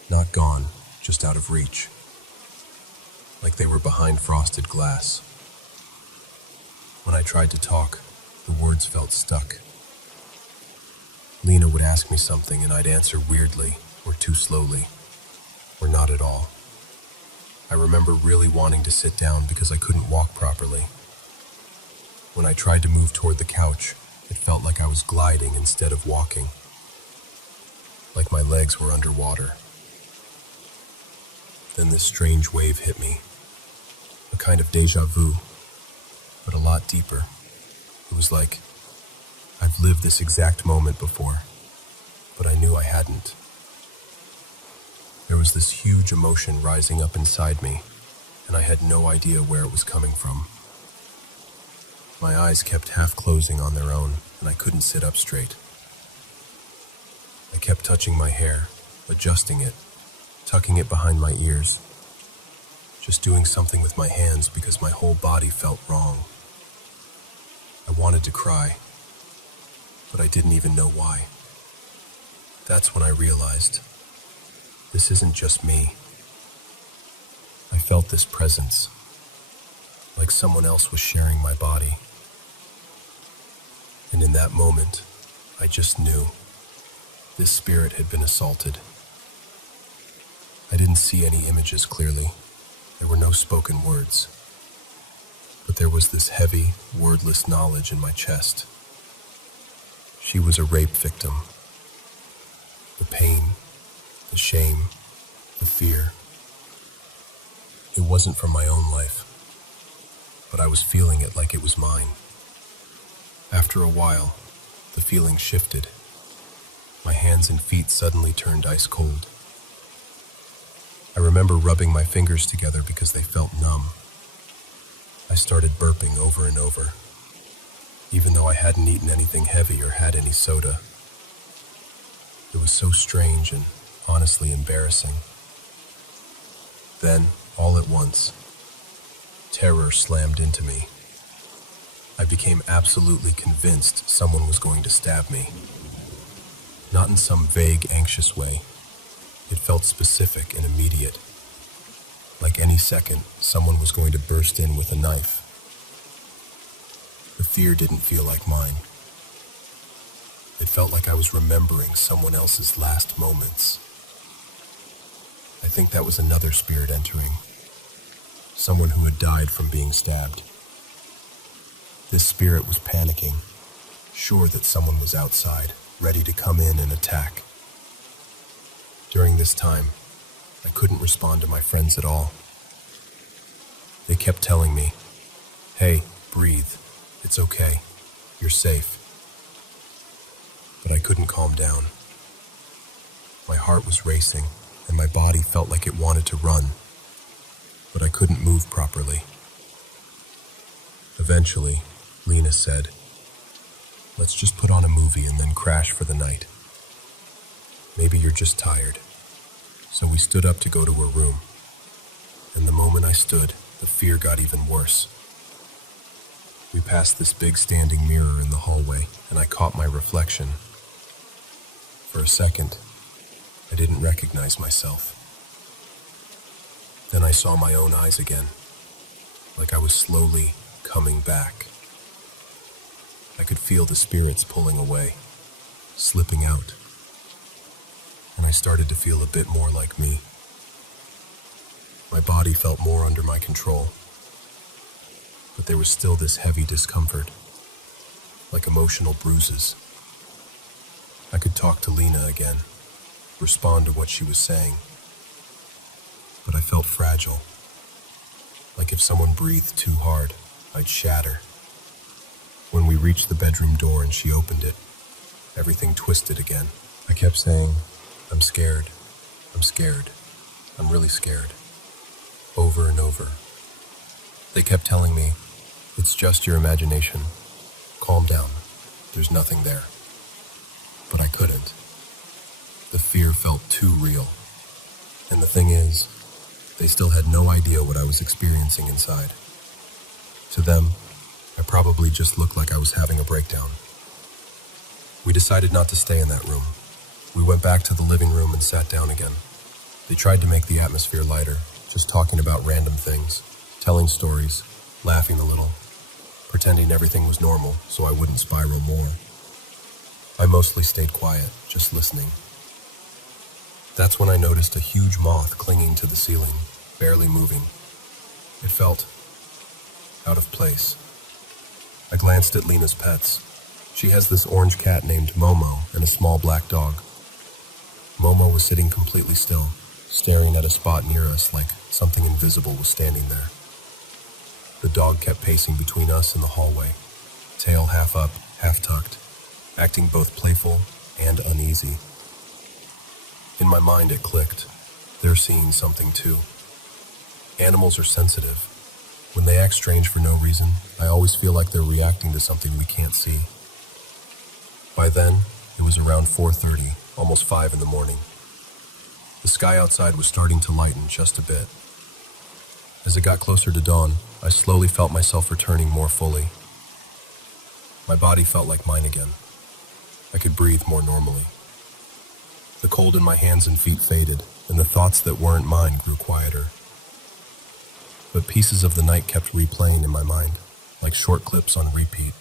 Not gone, just out of reach. Like they were behind frosted glass. When I tried to talk, the words felt stuck. Lena would ask me something and I'd answer weirdly, or too slowly, or not at all. I remember really wanting to sit down because I couldn't walk properly. When I tried to move toward the couch, it felt like I was gliding instead of walking. Like my legs were underwater. Then this strange wave hit me. A kind of déjà vu, but a lot deeper. It was like, I've lived this exact moment before, but I knew I hadn't. There was this huge emotion rising up inside me, and I had no idea where it was coming from. My eyes kept half closing on their own, and I couldn't sit up straight. I kept touching my hair, adjusting it, tucking it behind my ears, just doing something with my hands because my whole body felt wrong. I wanted to cry, but I didn't even know why. That's when I realized, this isn't just me. I felt this presence, like someone else was sharing my body. And in that moment, I just knew this spirit had been assaulted. I didn't see any images clearly. There were no spoken words. But there was this heavy, wordless knowledge in my chest. She was a rape victim. The pain, the shame, the fear. It wasn't from my own life, but I was feeling it like it was mine. After a while, the feeling shifted. My hands and feet suddenly turned ice cold. I remember rubbing my fingers together because they felt numb. I started burping over and over, even though I hadn't eaten anything heavy or had any soda. It was so strange and honestly embarrassing. Then, all at once, terror slammed into me. I became absolutely convinced someone was going to stab me. Not in some vague, anxious way. It felt specific and immediate. Like any second, someone was going to burst in with a knife. The fear didn't feel like mine. It felt like I was remembering someone else's last moments. I think that was another spirit entering. Someone who had died from being stabbed. This spirit was panicking, sure that someone was outside, ready to come in and attack. During this time, I couldn't respond to my friends at all. They kept telling me, "Hey, breathe. It's okay. You're safe." But I couldn't calm down. My heart was racing, and my body felt like it wanted to run, but I couldn't move properly. Eventually, Lena said, "Let's just put on a movie and then crash for the night. Maybe you're just tired." So we stood up to go to her room, and the moment I stood, the fear got even worse. We passed this big standing mirror in the hallway, and I caught my reflection. For a second, I didn't recognize myself. Then I saw my own eyes again, like I was slowly coming back. I could feel the spirits pulling away, slipping out, and I started to feel a bit more like me. My body felt more under my control, but there was still this heavy discomfort, like emotional bruises. I could talk to Lena again, respond to what she was saying, but I felt fragile, like if someone breathed too hard, I'd shatter. When we reached the bedroom door and she opened it, everything twisted again. I kept saying, "I'm scared, I'm scared, I'm really scared," over and over. They kept telling me, "It's just your imagination. Calm down. There's nothing there." But I couldn't. The fear felt too real. And the thing is, they still had no idea what I was experiencing inside. To them, I probably just looked like I was having a breakdown. We decided not to stay in that room. We went back to the living room and sat down again. They tried to make the atmosphere lighter, just talking about random things, telling stories, laughing a little, pretending everything was normal so I wouldn't spiral more. I mostly stayed quiet, just listening. That's when I noticed a huge moth clinging to the ceiling, barely moving. It felt out of place. I glanced at Lena's pets. She has this orange cat named Momo and a small black dog. Momo was sitting completely still, staring at a spot near us like something invisible was standing there. The dog kept pacing between us and the hallway, tail half up, half tucked, acting both playful and uneasy. In my mind it clicked. They're seeing something too. Animals are sensitive. When they act strange for no reason, I always feel like they're reacting to something we can't see. By then, it was around 4:30, almost 5 in the morning. The sky outside was starting to lighten just a bit. As it got closer to dawn, I slowly felt myself returning more fully. My body felt like mine again. I could breathe more normally. The cold in my hands and feet faded, and the thoughts that weren't mine grew quieter. But pieces of the night kept replaying in my mind, like short clips on repeat.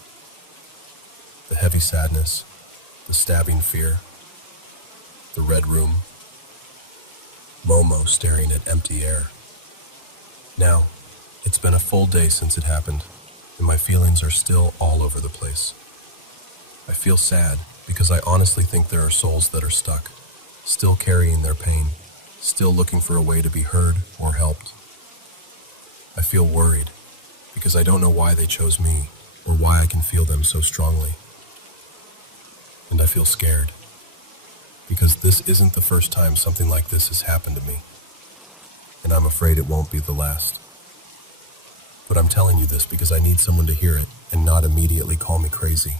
The heavy sadness, the stabbing fear, the red room, Momo staring at empty air. Now, it's been a full day since it happened, and my feelings are still all over the place. I feel sad because I honestly think there are souls that are stuck, still carrying their pain, still looking for a way to be heard or helped. I feel worried because I don't know why they chose me or why I can feel them so strongly. And I feel scared because this isn't the first time something like this has happened to me, and I'm afraid it won't be the last. But I'm telling you this because I need someone to hear it and not immediately call me crazy.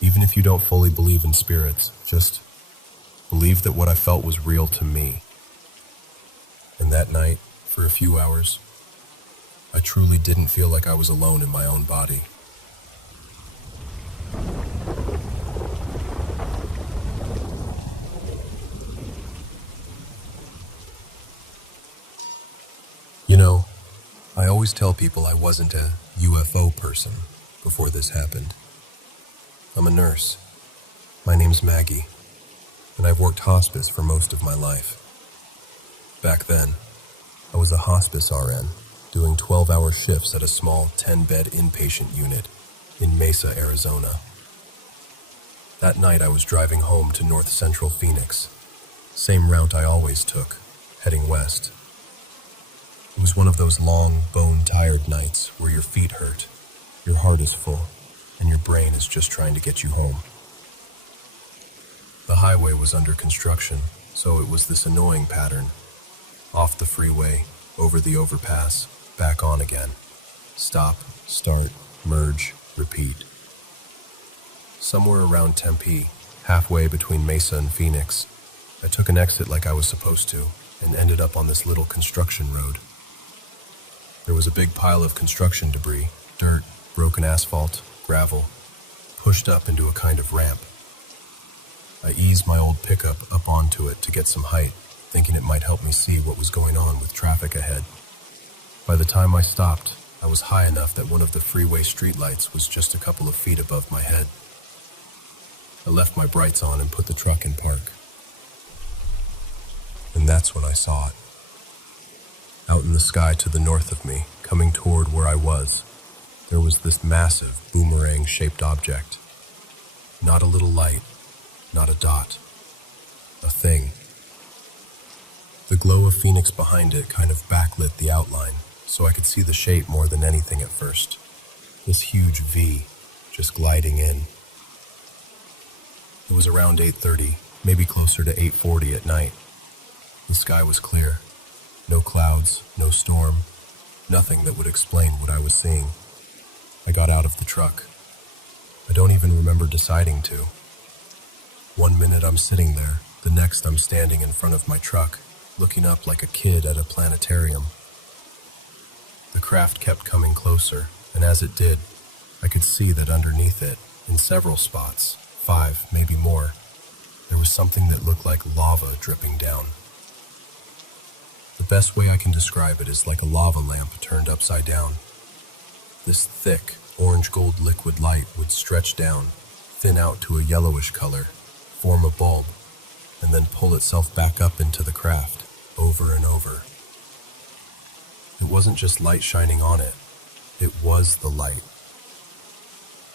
Even if you don't fully believe in spirits, just believe that what I felt was real to me. And that night, for a few hours, I truly didn't feel like I was alone in my own body. You know, I always tell people I wasn't a UFO person before this happened. I'm a nurse. My name's Maggie, and I've worked hospice for most of my life. Back then, I was a hospice RN, doing 12-hour shifts at a small 10-bed inpatient unit in Mesa, Arizona. That night I was driving home to north central Phoenix, same route I always took, heading west. It was one of those long, bone-tired nights where your feet hurt, your heart is full, and your brain is just trying to get you home. The highway was under construction, so it was this annoying pattern. Off the freeway, over the overpass, back on again. Stop, start, merge, repeat. Somewhere around Tempe, halfway between Mesa and Phoenix, I took an exit like I was supposed to and ended up on this little construction road. There was a big pile of construction debris, dirt, broken asphalt, gravel, pushed up into a kind of ramp. I eased my old pickup up onto it to get some height, thinking it might help me see what was going on with traffic ahead. By the time I stopped, I was high enough that one of the freeway streetlights was just a couple of feet above my head. I left my brights on and put the truck in park. And that's when I saw it. Out in the sky to the north of me, coming toward where I was, there was this massive boomerang-shaped object. Not a little light, not a dot, a thing. The glow of Phoenix behind it kind of backlit the outline, so I could see the shape more than anything at first. This huge V, just gliding in. It was around 8:30, maybe closer to 8:40 at night. The sky was clear. No clouds, no storm, nothing that would explain what I was seeing. I got out of the truck. I don't even remember deciding to. One minute I'm sitting there, the next I'm standing in front of my truck, looking up like a kid at a planetarium. The craft kept coming closer, and as it did, I could see that underneath it, in several spots, 5, maybe more, there was something that looked like lava dripping down. The best way I can describe it is like a lava lamp turned upside down. This thick, orange-gold liquid light would stretch down, thin out to a yellowish color, form a bulb, and then pull itself back up into the craft, over and over. It wasn't just light shining on it, it was the light.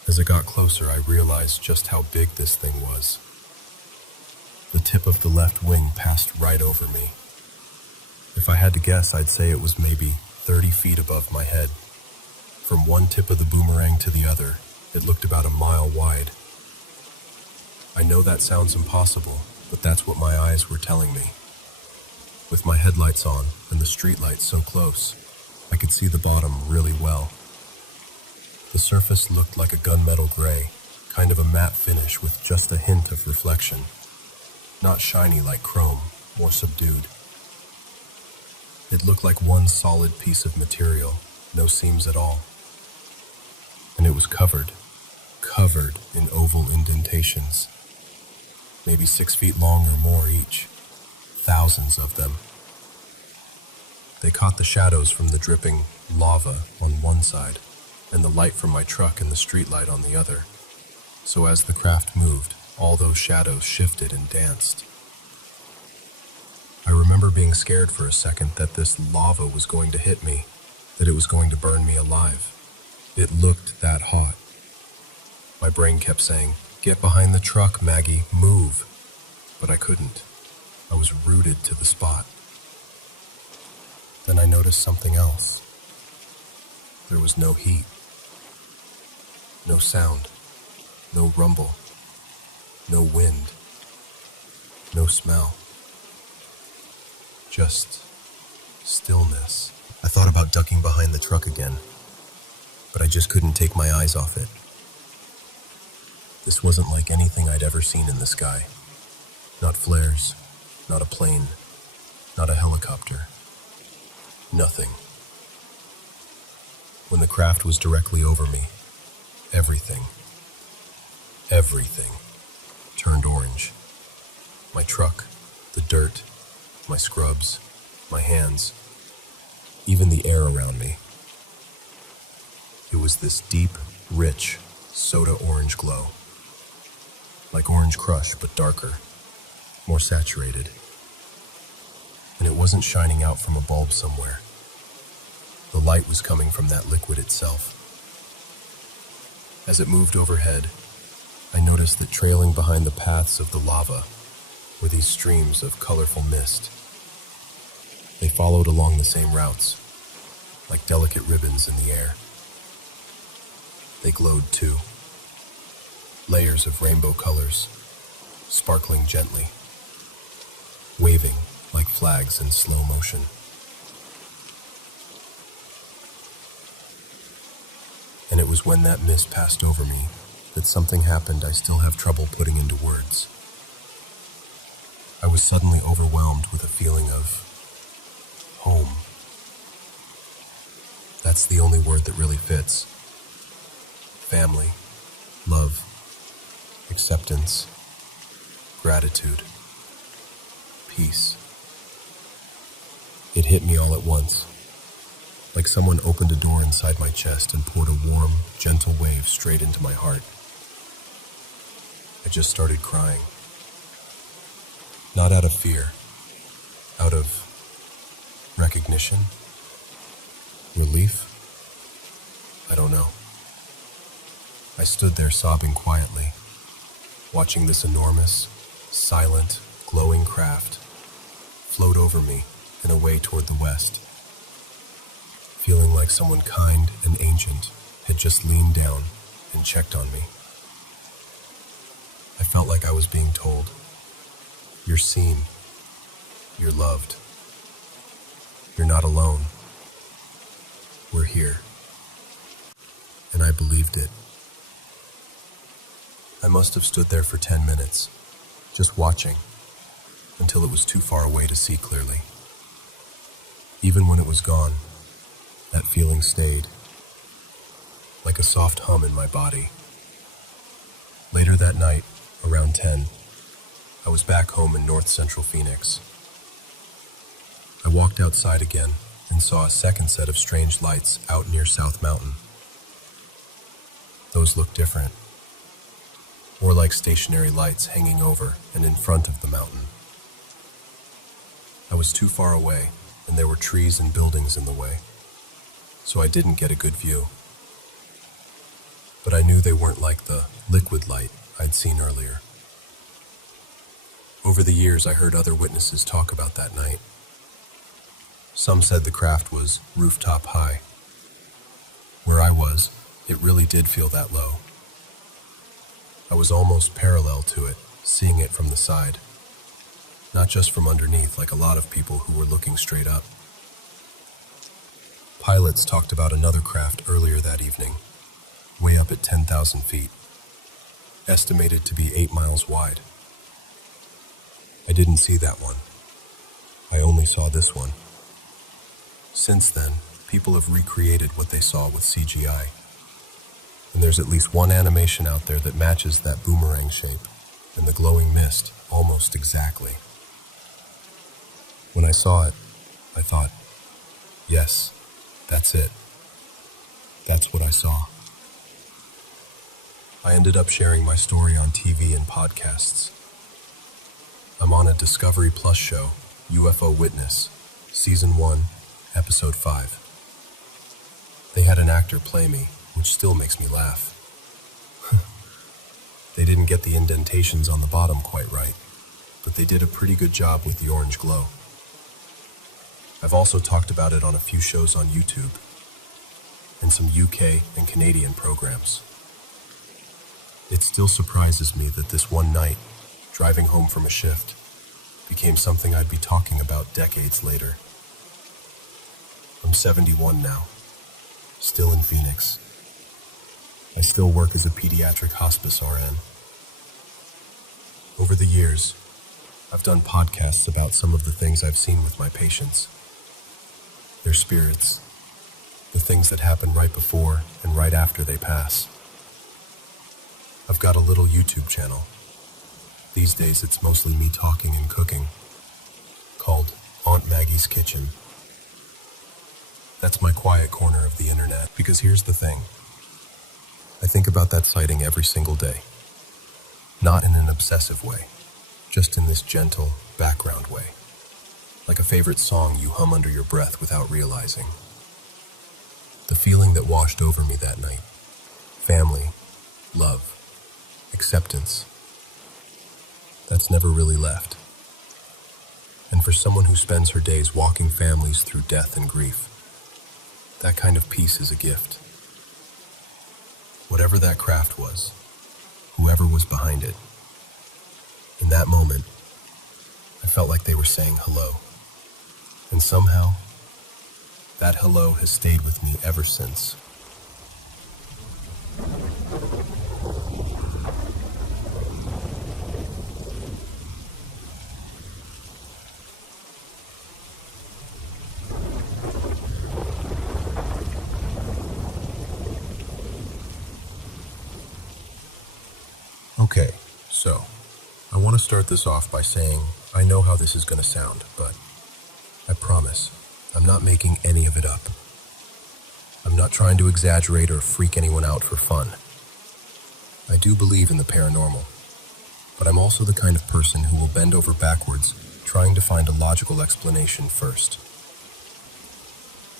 As it got closer, I realized just how big this thing was. The tip of the left wing passed right over me. If I had to guess, I'd say it was maybe 30 feet above my head. From one tip of the boomerang to the other, it looked about a mile wide. I know that sounds impossible, but that's what my eyes were telling me. With my headlights on and the streetlights so close, I could see the bottom really well. The surface looked like a gunmetal gray, kind of a matte finish with just a hint of reflection. Not shiny like chrome, more subdued. It looked like one solid piece of material, no seams at all. And it was covered in oval indentations. Maybe 6 feet long or more each. Thousands of them. They caught the shadows from the dripping lava on one side, and the light from my truck and the streetlight on the other. So as the craft moved, all those shadows shifted and danced. I remember being scared for a second that this lava was going to hit me, that it was going to burn me alive. It looked that hot. My brain kept saying, "Get behind the truck, Maggie, move." But I couldn't. I was rooted to the spot. Then I noticed something else. There was no heat. No sound. No rumble. No wind. No smell. Just stillness. I thought about ducking behind the truck again, but I just couldn't take my eyes off it. This wasn't like anything I'd ever seen in the sky. Not flares, not a plane, not a helicopter. Nothing. When the craft was directly over me, everything turned orange. My truck, the dirt, my scrubs, my hands, even the air around me. It was this deep, rich, soda orange glow. Like orange crush, but darker, more saturated. And it wasn't shining out from a bulb somewhere. The light was coming from that liquid itself. As it moved overhead, I noticed that trailing behind the paths of the lava were these streams of colorful mist. They followed along the same routes, like delicate ribbons in the air. They glowed too, layers of rainbow colors, sparkling gently, waving like flags in slow motion. And it was when that mist passed over me that something happened I still have trouble putting into words. I was suddenly overwhelmed with a feeling of home. That's the only word that really fits. Family, love, acceptance, gratitude, peace. It hit me all at once, like someone opened a door inside my chest and poured a warm, gentle wave straight into my heart. I just started crying. Not out of fear, out of recognition, relief. I don't know. I stood there sobbing quietly, watching this enormous, silent, glowing craft float over me and away toward the west, feeling like someone kind and ancient had just leaned down and checked on me. I felt like I was being told, "You're seen, you're loved, you're not alone, we're here." And I believed it. I must have stood there for 10 minutes, just watching, until it was too far away to see clearly. Even when it was gone, that feeling stayed, like a soft hum in my body. Later that night, around 10, I was back home in north central Phoenix. I walked outside again and saw a second set of strange lights out near South Mountain. Those looked different, more like stationary lights hanging over and in front of the mountain. I was too far away, and there were trees and buildings in the way, so I didn't get a good view. But I knew they weren't like the liquid light I'd seen earlier. Over the years, I heard other witnesses talk about that night. Some said the craft was rooftop high. Where I was, it really did feel that low. I was almost parallel to it, seeing it from the side, not just from underneath like a lot of people who were looking straight up. Pilots talked about another craft earlier that evening, way up at 10,000 feet, estimated to be 8 miles wide. I didn't see that one. I only saw this one. Since then, people have recreated what they saw with CGI. And there's at least one animation out there that matches that boomerang shape and the glowing mist almost exactly. When I saw it, I thought, yes, that's it. That's what I saw. I ended up sharing my story on TV and podcasts. I'm on a Discovery Plus show, UFO Witness, Season 1, Episode 5. They had an actor play me, which still makes me laugh. They didn't get the indentations on the bottom quite right, but they did a pretty good job with the orange glow. I've also talked about it on a few shows on YouTube and some UK and Canadian programs. It still surprises me that this one night, driving home from a shift, became something I'd be talking about decades later. I'm 71 now, still in Phoenix. I still work as a pediatric hospice RN. Over the years, I've done podcasts about some of the things I've seen with my patients. Their spirits, the things that happen right before and right after they pass. I've got a little YouTube channel. These days it's mostly me talking and cooking, called Aunt Maggie's Kitchen. That's my quiet corner of the internet, because here's the thing. I think about that sighting every single day. Not in an obsessive way, just in this gentle, background way. Like a favorite song you hum under your breath without realizing. The feeling that washed over me that night. Family, love, acceptance. That's never really left. And for someone who spends her days walking families through death and grief, That kind of peace is a gift. Whatever that craft was, whoever was behind it, in that moment, I felt like they were saying hello. And somehow, that hello has stayed with me ever since. Okay, so I want to start this off by saying I know how this is going to sound, but I promise I'm not making any of it up. I'm not trying to exaggerate or freak anyone out for fun. I do believe in the paranormal, but I'm also the kind of person who will bend over backwards trying to find a logical explanation first.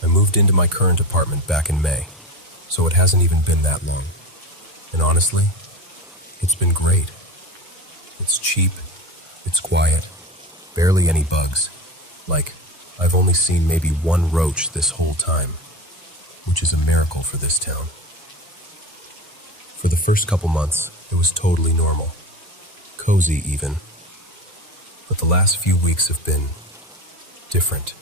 I moved into my current apartment back in May, so it hasn't even been that long. And honestly, it's been great. It's cheap, it's quiet, barely any bugs. Like, I've only seen maybe one roach this whole time, which is a miracle for this town. For the first couple months, it was totally normal, cozy even. But the last few weeks have been different.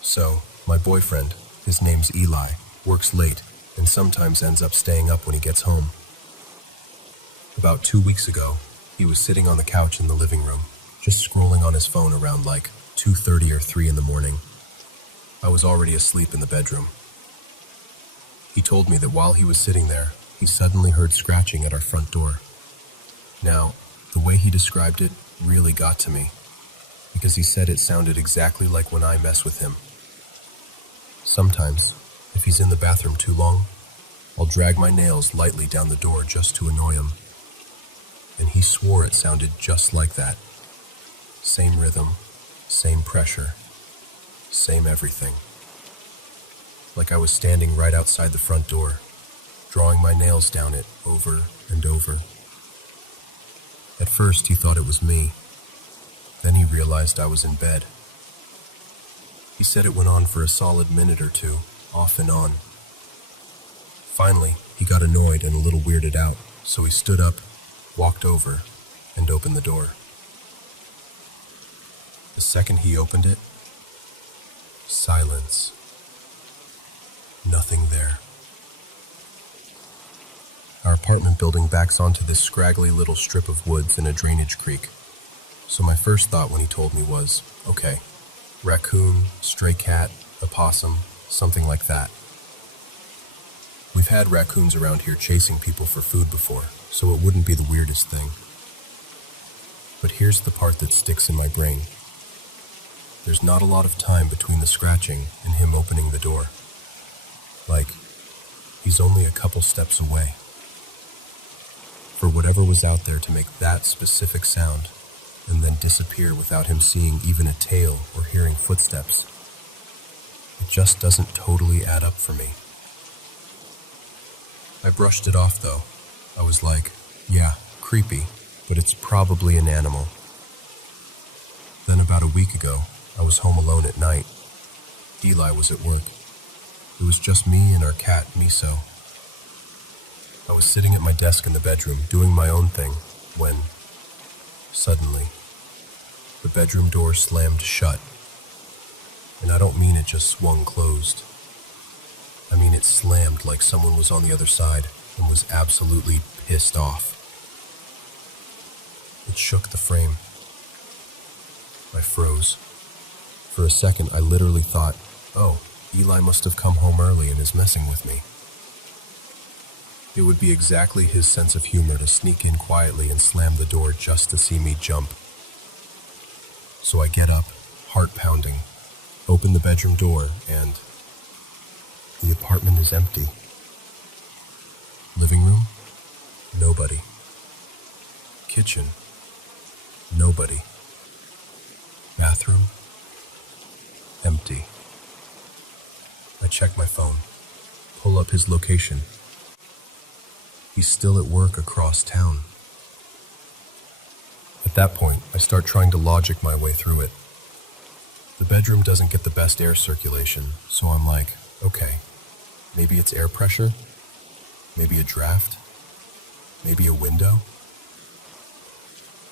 So, my boyfriend, his name's Eli, works late and sometimes ends up staying up when he gets home. About 2 weeks ago, he was sitting on the couch in the living room, just scrolling on his phone around like 2:30 or 3 in the morning. I was already asleep in the bedroom. He told me that while he was sitting there, he suddenly heard scratching at our front door. Now, the way he described it really got to me, because he said it sounded exactly like when I mess with him. Sometimes, if he's in the bathroom too long, I'll drag my nails lightly down the door just to annoy him. And he swore it sounded just like that. Same rhythm, same pressure, same everything. Like I was standing right outside the front door, drawing my nails down it over and over. At first he thought it was me. Then he realized I was in bed. He said it went on for a solid minute or two, off and on. Finally, he got annoyed and a little weirded out, so he stood up, walked over, and opened the door. The second he opened it, silence. Nothing there. Our apartment building backs onto this scraggly little strip of woods and a drainage creek. So my first thought when he told me was, okay, raccoon, stray cat, a possum, something like that. We've had raccoons around here chasing people for food before, so it wouldn't be the weirdest thing. But here's the part that sticks in my brain. There's not a lot of time between the scratching and him opening the door. Like, he's only a couple steps away. For whatever was out there to make that specific sound and then disappear without him seeing even a tail or hearing footsteps, it just doesn't totally add up for me. I brushed it off though. I was like, yeah, creepy, but it's probably an animal. Then about a week ago, I was home alone at night. Eli was at work. It was just me and our cat, Miso. I was sitting at my desk in the bedroom, doing my own thing, when, suddenly, the bedroom door slammed shut. And I don't mean it just swung closed. I mean it slammed like someone was on the other side and was absolutely pissed off. It shook the frame. I froze. For a second, I literally thought, oh, Eli must have come home early and is messing with me. It would be exactly his sense of humor to sneak in quietly and slam the door just to see me jump. So I get up, heart pounding, open the bedroom door, and the apartment is empty. Living room? Nobody. Kitchen? Nobody. Bathroom? Empty. I check my phone, pull up his location. He's still at work across town. At that point, I start trying to logic my way through it. The bedroom doesn't get the best air circulation, so I'm like, Okay, maybe it's air pressure, maybe a draft, maybe a window.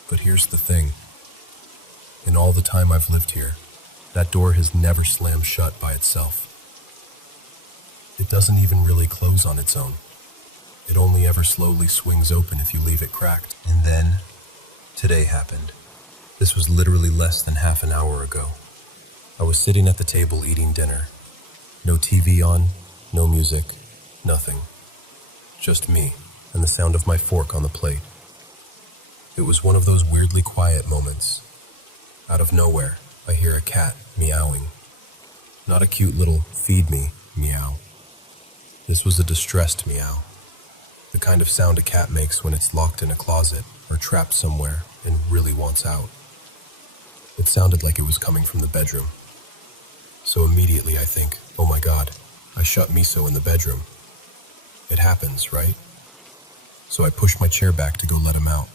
But here's the thing. In all the time I've lived here, that door has never slammed shut by itself. It doesn't even really close on its own. It only ever slowly swings open if you leave it cracked. And then, today happened. This was literally less than half an hour ago. I was sitting at the table eating dinner. No TV on, no music, nothing. Just me and the sound of my fork on the plate. It was one of those weirdly quiet moments. Out of nowhere, I hear a cat meowing. Not a cute little feed me meow. This was a distressed meow. The kind of sound a cat makes when it's locked in a closet or trapped somewhere and really wants out. It sounded like it was coming from the bedroom. So immediately I think, oh my God, I shut Miso in the bedroom. It happens, right? So I push my chair back to go let him out.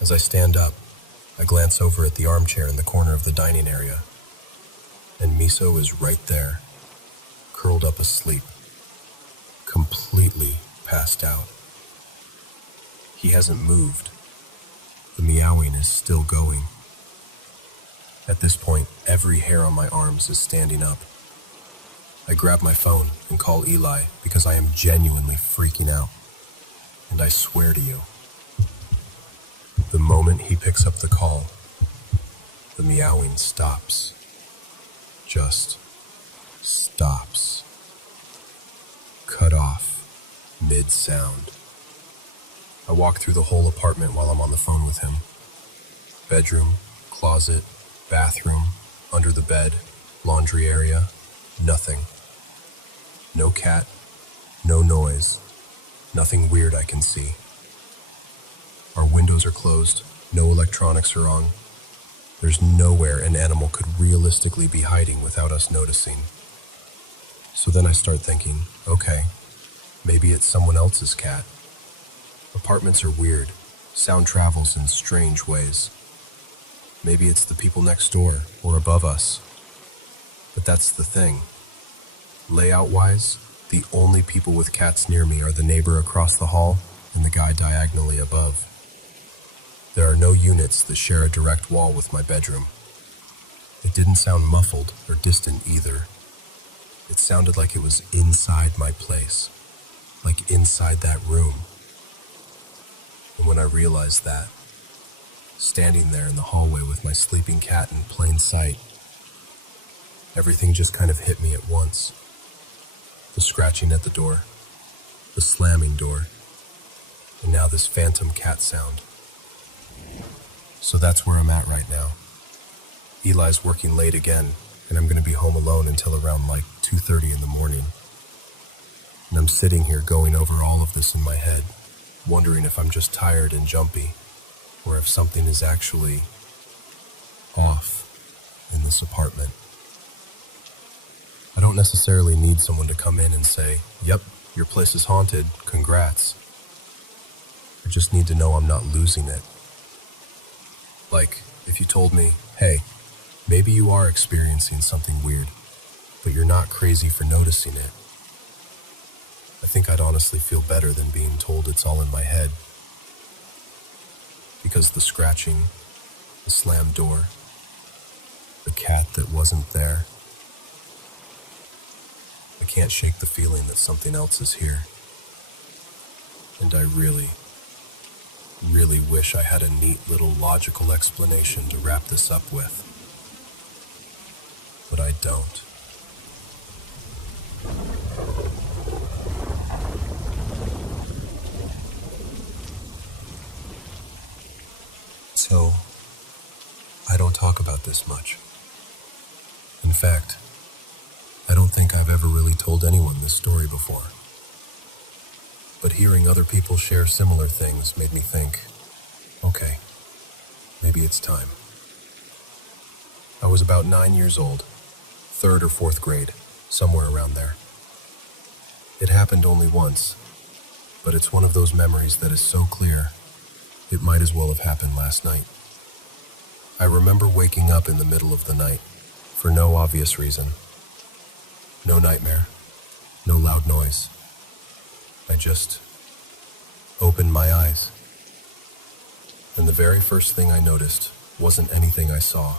As I stand up, I glance over at the armchair in the corner of the dining area, and Miso is right there, curled up asleep, completely passed out. He hasn't moved. The meowing is still going. At this point, every hair on my arms is standing up. I grab my phone and call Eli because I am genuinely freaking out. And I swear to you, the moment he picks up the call, the meowing stops. Just stops. Cut off, mid-sound. I walk through the whole apartment while I'm on the phone with him. Bedroom, closet, bathroom, under the bed, laundry area, nothing. No cat, no noise, nothing weird I can see. Our windows are closed, no electronics are on. There's nowhere an animal could realistically be hiding without us noticing. So then I start thinking, okay, maybe it's someone else's cat. Apartments are weird. Sound travels in strange ways. Maybe it's the people next door or above us. But that's the thing. Layout-wise, the only people with cats near me are the neighbor across the hall and the guy diagonally above. There are no units that share a direct wall with my bedroom. It didn't sound muffled or distant either. It sounded like it was inside my place, like inside that room. And when I realized that, standing there in the hallway with my sleeping cat in plain sight, everything just kind of hit me at once. The scratching at the door, the slamming door, and now this phantom cat sound. So that's where I'm at right now. Eli's working late again, and I'm going to be home alone until around like 2:30 in the morning. And I'm sitting here going over all of this in my head, wondering if I'm just tired and jumpy, or if something is actually off in this apartment. I don't necessarily need someone to come in and say, yep, your place is haunted, congrats. I just need to know I'm not losing it. Like, if you told me, hey, maybe you are experiencing something weird, but you're not crazy for noticing it. I think I'd honestly feel better than being told it's all in my head. Because the scratching, the slammed door, the cat that wasn't there, I can't shake the feeling that something else is here. And I really wish I had a neat little logical explanation to wrap this up with. But I don't. So, I don't talk about this much. In fact, I don't think I've ever really told anyone this story before. But hearing other people share similar things made me think, okay, maybe it's time. I was about 9 years old, 3rd or 4th grade, somewhere around there. It happened only once, but it's one of those memories that is so clear, it might as well have happened last night. I remember waking up in the middle of the night, for no obvious reason. No nightmare, no loud noise. I just opened my eyes. And the very first thing I noticed wasn't anything I saw.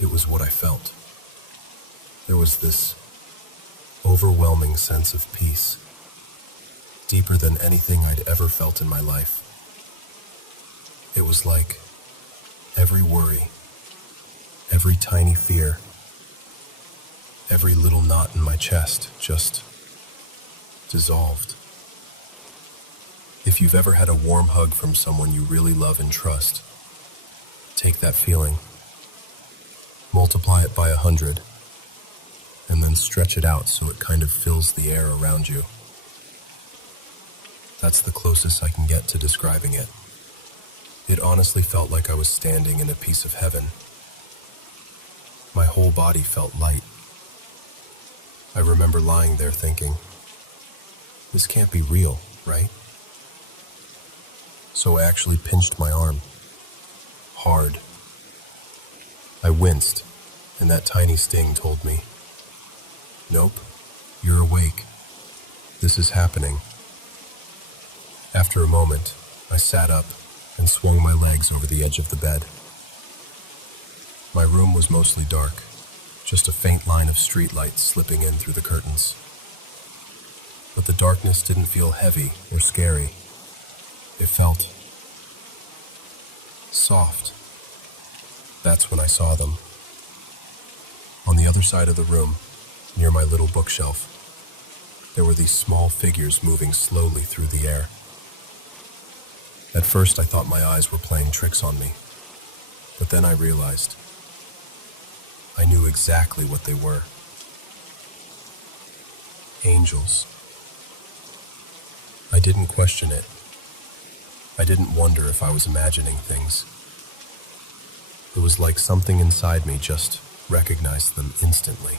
It was what I felt. There was this overwhelming sense of peace, deeper than anything I'd ever felt in my life. It was like every worry, every tiny fear, every little knot in my chest just dissolved. If you've ever had a warm hug from someone you really love and trust, take that feeling, multiply it by 100, and then stretch it out so it kind of fills the air around you. That's the closest I can get to describing it. It honestly felt like I was standing in a piece of heaven. My whole body felt light. I remember lying there thinking, this can't be real, right? So I actually pinched my arm, hard. I winced, and that tiny sting told me, nope, you're awake. This is happening. After a moment, I sat up and swung my legs over the edge of the bed. My room was mostly dark, just a faint line of streetlights slipping in through the curtains. But the darkness didn't feel heavy or scary. It felt soft. That's when I saw them. On the other side of the room, near my little bookshelf, there were these small figures moving slowly through the air. At first I thought my eyes were playing tricks on me, but then I realized I knew exactly what they were. Angels. I didn't question it. I didn't wonder if I was imagining things. It was like something inside me just recognized them instantly.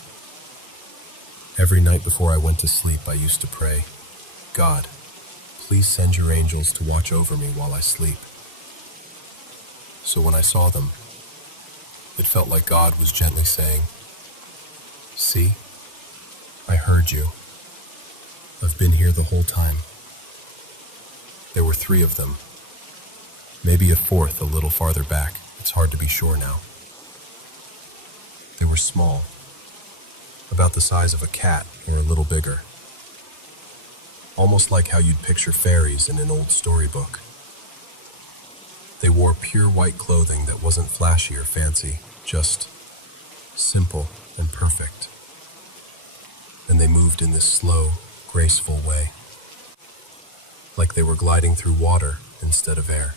Every night before I went to sleep, I used to pray, God, please send your angels to watch over me while I sleep. So when I saw them, it felt like God was gently saying, see, I heard you. I've been here the whole time. There were 3 of them, maybe a 4th a little farther back. It's hard to be sure now. They were small, about the size of a cat or a little bigger. Almost like how you'd picture fairies in an old storybook. They wore pure white clothing that wasn't flashy or fancy, just simple and perfect. And they moved in this slow, graceful way, like they were gliding through water instead of air.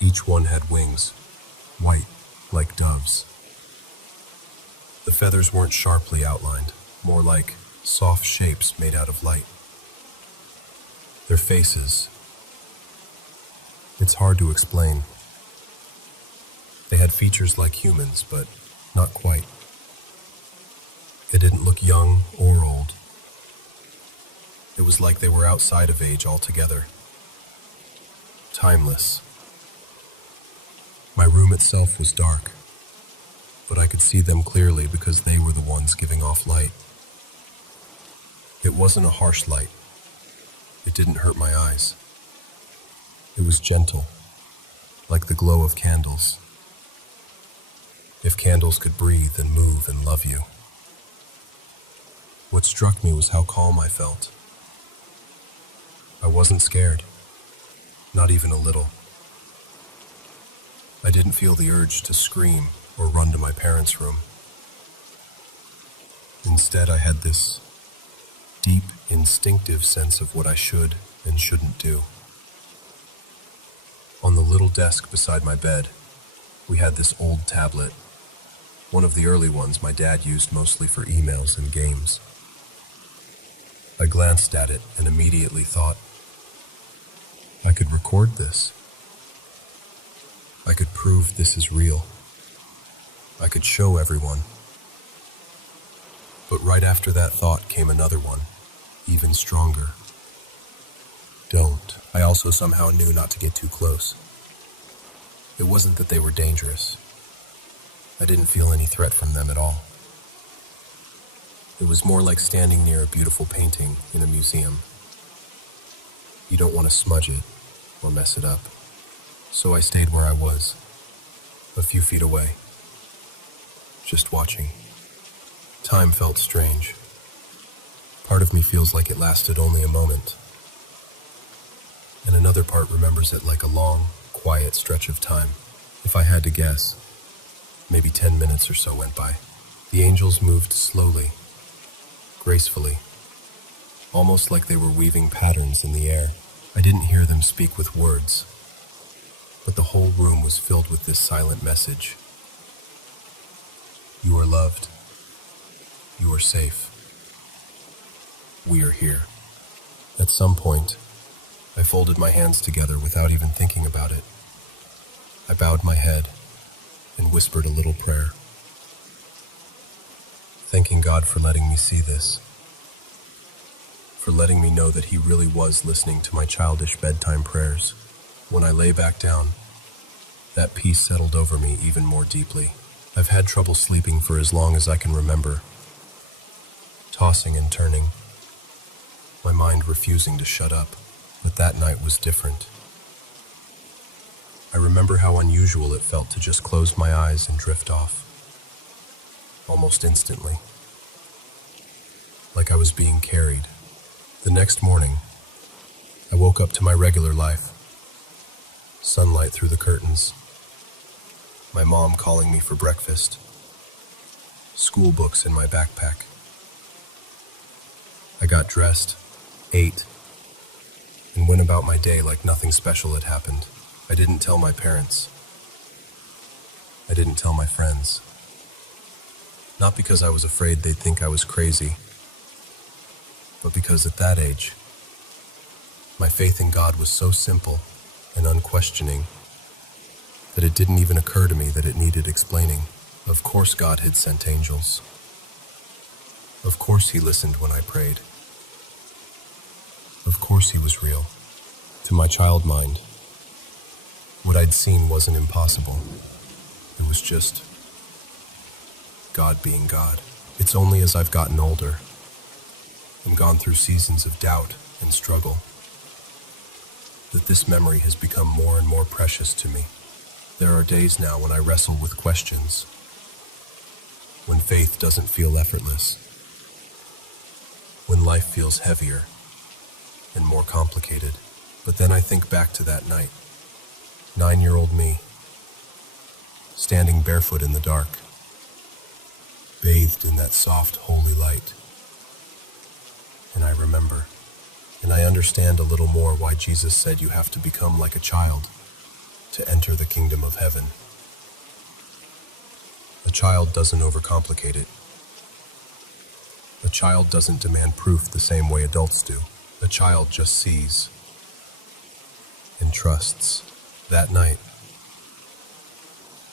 Each one had wings, white like doves. The feathers weren't sharply outlined, more like soft shapes made out of light. Their faces, it's hard to explain. They had features like humans, but not quite. They didn't look young or old. It was like they were outside of age altogether. Timeless. My room itself was dark, but I could see them clearly because they were the ones giving off light. It wasn't a harsh light. It didn't hurt my eyes. It was gentle, like the glow of candles. If candles could breathe and move and love you. What struck me was how calm I felt. I wasn't scared, not even a little. I didn't feel the urge to scream or run to my parents' room. Instead, I had this deep, instinctive sense of what I should and shouldn't do. On the little desk beside my bed, we had this old tablet, one of the early ones my dad used mostly for emails and games. I glanced at it and immediately thought, I could record this. I could prove this is real. I could show everyone. But right after that thought came another one, even stronger. Don't. I also somehow knew not to get too close. It wasn't that they were dangerous. I didn't feel any threat from them at all. It was more like standing near a beautiful painting in a museum. You don't want to smudge it or mess it up. So I stayed where I was, a few feet away, just watching. Time felt strange. Part of me feels like it lasted only a moment, and another part remembers it like a long, quiet stretch of time. If I had to guess, maybe 10 minutes or so went by. The angels moved slowly, gracefully, almost like they were weaving patterns in the air. I didn't hear them speak with words, but the whole room was filled with this silent message. You are loved. You are safe. We are here. At some point, I folded my hands together without even thinking about it. I bowed my head and whispered a little prayer, thanking God for letting me see this, for letting me know that He really was listening to my childish bedtime prayers. When I lay back down, that peace settled over me even more deeply. I've had trouble sleeping for as long as I can remember, tossing and turning, my mind refusing to shut up. But that night was different. I remember how unusual it felt to just close my eyes and drift off, almost instantly, like I was being carried. The next morning, I woke up to my regular life. Sunlight through the curtains, my mom calling me for breakfast, school books in my backpack. I got dressed, ate, and went about my day like nothing special had happened. I didn't tell my parents. I didn't tell my friends. Not because I was afraid they'd think I was crazy, but because at that age, my faith in God was so simple and unquestioning that it didn't even occur to me that it needed explaining. Of course God had sent angels. Of course He listened when I prayed. Of course He was real. To my child mind, what I'd seen wasn't impossible. It was just God being God. It's only as I've gotten older and gone through seasons of doubt and struggle that this memory has become more and more precious to me. There are days now when I wrestle with questions, when faith doesn't feel effortless, when life feels heavier and more complicated. But then I think back to that night, 9-year-old me, standing barefoot in the dark, bathed in that soft, holy light. And I remember, and I understand a little more why Jesus said you have to become like a child to enter the kingdom of heaven. A child doesn't overcomplicate it. A child doesn't demand proof the same way adults do. A child just sees and trusts. That night,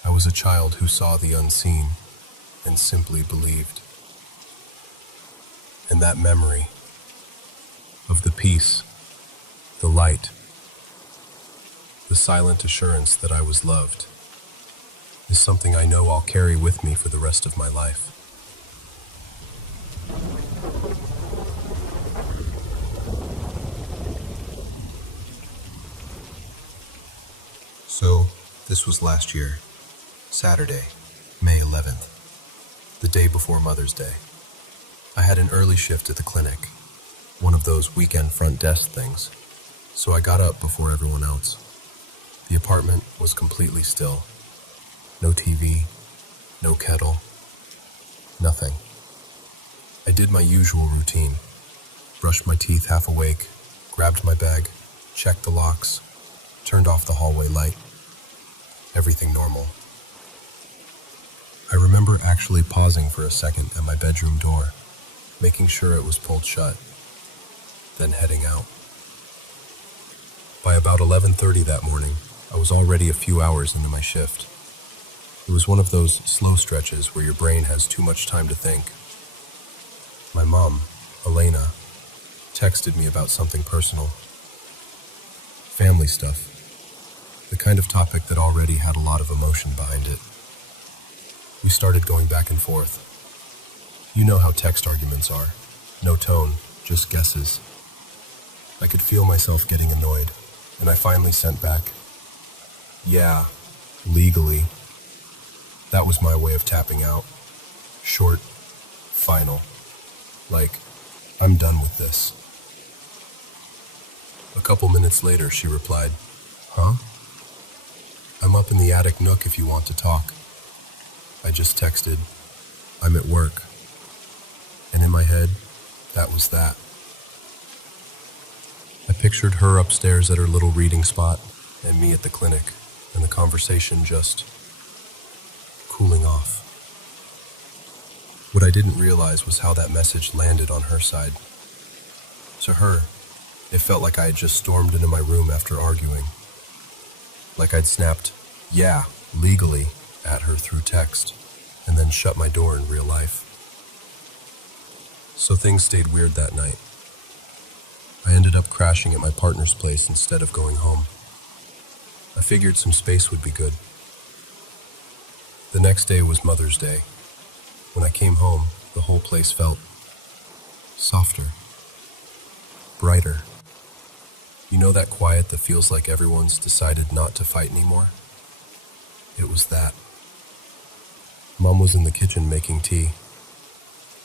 I was a child who saw the unseen and simply believed. And that memory of the peace, the light, the silent assurance that I was loved is something I know I'll carry with me for the rest of my life. So, this was last year, Saturday, May 11th, the day before Mother's Day. I had an early shift at the clinic, one of those weekend front desk things, so I got up before everyone else. The apartment was completely still. No TV, no kettle, nothing. I did my usual routine, brushed my teeth half awake, grabbed my bag, checked the locks, turned off the hallway light. Everything normal. I remember actually pausing for a second at my bedroom door, making sure it was pulled shut, then heading out. By about 11:30 that morning, I was already a few hours into my shift. It was one of those slow stretches where your brain has too much time to think. My mom, Elena, texted me about something personal. Family stuff. The kind of topic that already had a lot of emotion behind it. We started going back and forth. You know how text arguments are. No tone, just guesses. I could feel myself getting annoyed, and I finally sent back, "Yeah, legally." That was my way of tapping out. Short, final. Like, I'm done with this. A couple minutes later, she replied, "Huh? I'm up in the attic nook if you want to talk." I just texted, "I'm at work." And in my head, that was that. I pictured her upstairs at her little reading spot, and me at the clinic, and the conversation just cooling off. What I didn't realize was how that message landed on her side. To her, it felt like I had just stormed into my room after arguing. Like I'd snapped, "Yeah, legally," at her through text, and then shut my door in real life. So things stayed weird that night. I ended up crashing at my partner's place instead of going home. I figured some space would be good. The next day was Mother's Day. When I came home, the whole place felt softer, brighter. You know that quiet that feels like everyone's decided not to fight anymore? It was that. Mom was in the kitchen making tea.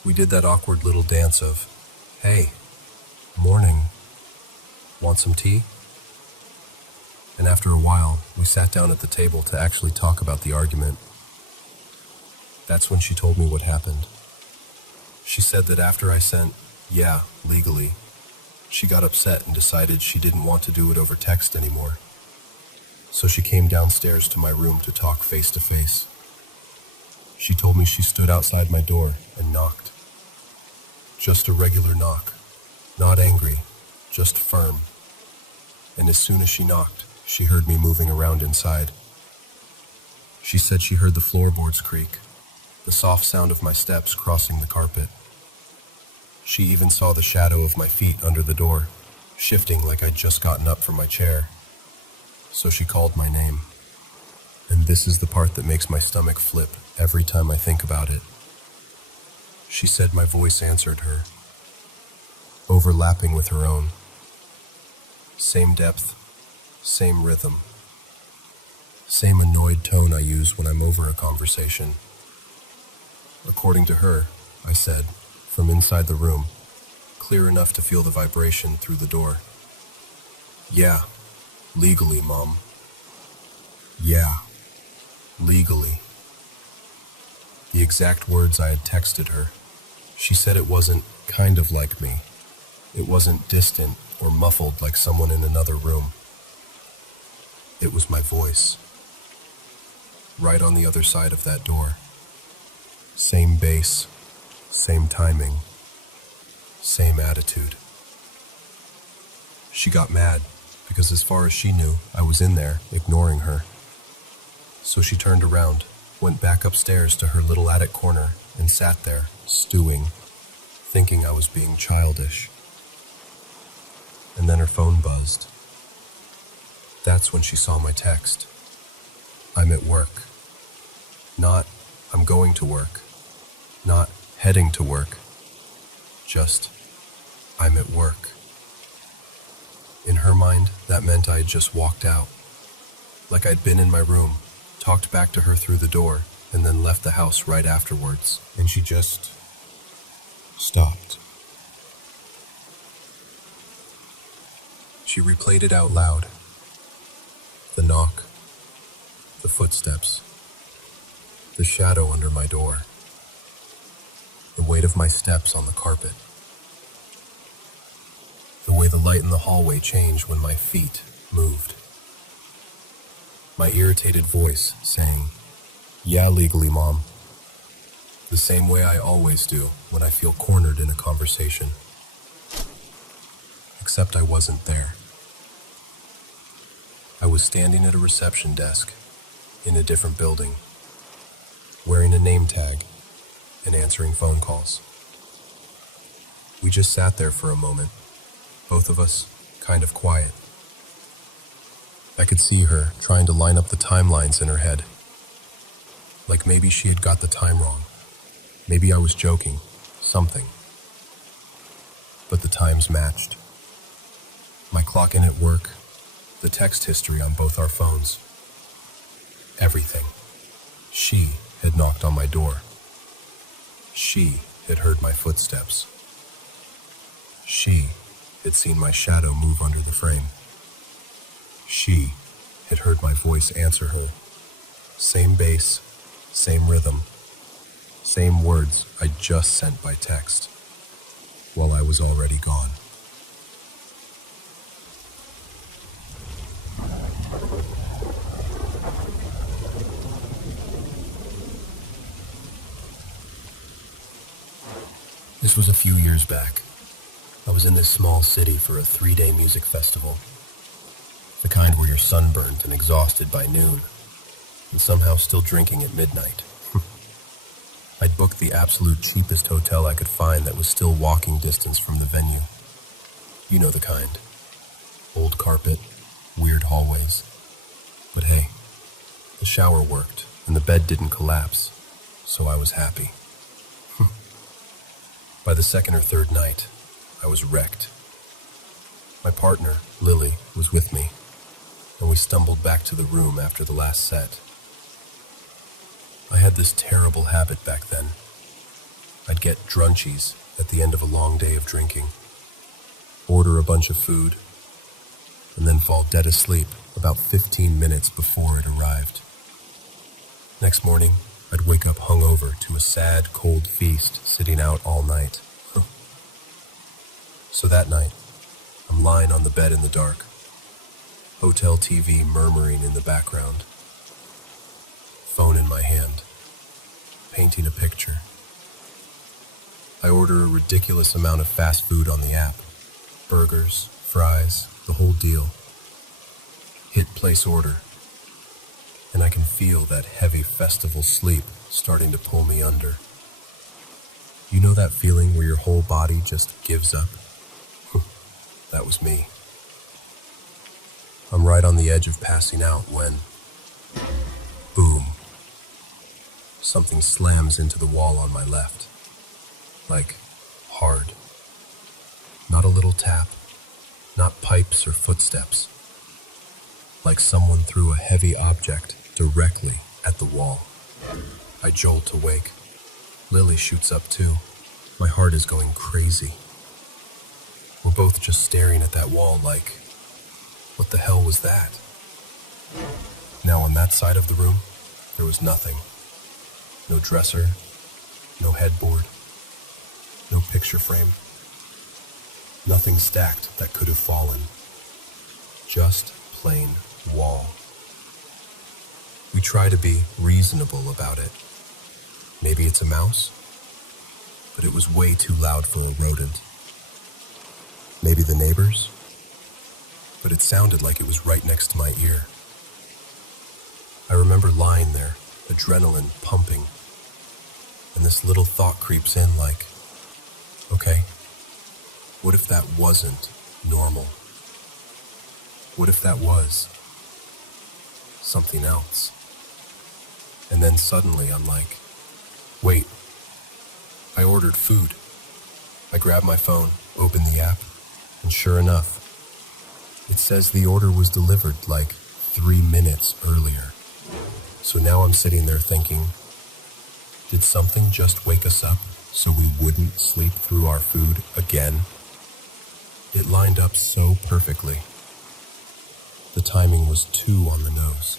We did that awkward little dance of, "Hey, morning, want some tea?" And after a while, we sat down at the table to actually talk about the argument. That's when she told me what happened. She said that after I sent, "Yeah, legally," she got upset and decided she didn't want to do it over text anymore. So she came downstairs to my room to talk face to face. She told me she stood outside my door and knocked. Just a regular knock. Not angry, just firm. And as soon as she knocked, she heard me moving around inside. She said she heard the floorboards creak, the soft sound of my steps crossing the carpet. She even saw the shadow of my feet under the door, shifting like I'd just gotten up from my chair. So she called my name. And this is the part that makes my stomach flip every time I think about it. She said my voice answered her, overlapping with her own. Same depth, same rhythm, same annoyed tone I use when I'm over a conversation. According to her, I said, from inside the room, clear enough to feel the vibration through the door, "Yeah, legally, Mom. Yeah, legally." The exact words I had texted her. She said it wasn't kind of like me. It wasn't distant or muffled like someone in another room. It was my voice. Right on the other side of that door. Same bass, same timing, same attitude. She got mad because as far as she knew, I was in there, ignoring her. So she turned around, went back upstairs to her little attic corner, and sat there, stewing, thinking I was being childish. And then her phone buzzed. That's when she saw my text. "I'm at work." Not, "I'm going to work." Not, "heading to work." Just, "I'm at work." In her mind, that meant I had just walked out. Like I'd been in my room, talked back to her through the door, and then left the house right afterwards. And she just stopped. She replayed it out loud. The knock, the footsteps, the shadow under my door, the weight of my steps on the carpet, the way the light in the hallway changed when my feet moved. My irritated voice saying, "Yeah, legally, Mom." The same way I always do when I feel cornered in a conversation. Except I wasn't there. I was standing at a reception desk in a different building, wearing a name tag and answering phone calls. We just sat there for a moment, both of us kind of quiet. I could see her trying to line up the timelines in her head. Like maybe she had got the time wrong. Maybe I was joking. something. But the times matched. My clock in at work, the text history on both our phones. Everything. She had knocked on my door. She had heard my footsteps. She had seen my shadow move under the frame. She had heard my voice answer her. Same bass, same rhythm, same words I just sent by text, while I was already gone. This was a few years back. I was in this small city for a 3-day music festival. The kind where you're sunburned and exhausted by noon, and somehow still drinking at midnight. I'd booked the absolute cheapest hotel I could find that was still walking distance from the venue. You know the kind. Old carpet, weird hallways. But hey, the shower worked, and the bed didn't collapse, so I was happy. By the second or third night, I was wrecked. My partner, Lily, was with me, and we stumbled back to the room after the last set. I had this terrible habit back then. I'd get drunchies at the end of a long day of drinking, order a bunch of food, and then fall dead asleep about 15 minutes before it arrived. Next morning, I'd wake up hungover to a sad, cold feast sitting out all night. So that night, I'm lying on the bed in the dark, hotel TV murmuring in the background, phone in my hand, painting a picture. I order a ridiculous amount of fast food on the app, burgers, fries, the whole deal. Hit place order, and I can feel that heavy festival sleep starting to pull me under. You know that feeling where your whole body just gives up? That was me. I'm right on the edge of passing out when, boom, something slams into the wall on my left. Like, hard. Not a little tap, not pipes or footsteps. Like someone threw a heavy object directly at the wall. I jolt awake. Lily shoots up too. My heart is going crazy. We're both just staring at that wall like, what the hell was that? Now on that side of the room, there was nothing. No dresser, no headboard, no picture frame. Nothing stacked that could have fallen. Just plain wall. We try to be reasonable about it. Maybe it's a mouse, but it was way too loud for a rodent. Maybe the neighbors, but it sounded like it was right next to my ear. I remember lying there, adrenaline pumping, and this little thought creeps in like, okay, what if that wasn't normal? What if that was something else? And then suddenly I'm like, wait, I ordered food. I grab my phone, open the app, and sure enough, it says the order was delivered like 3 minutes earlier. So now I'm sitting there thinking, did something just wake us up so we wouldn't sleep through our food again? It lined up so perfectly. The timing was too on the nose.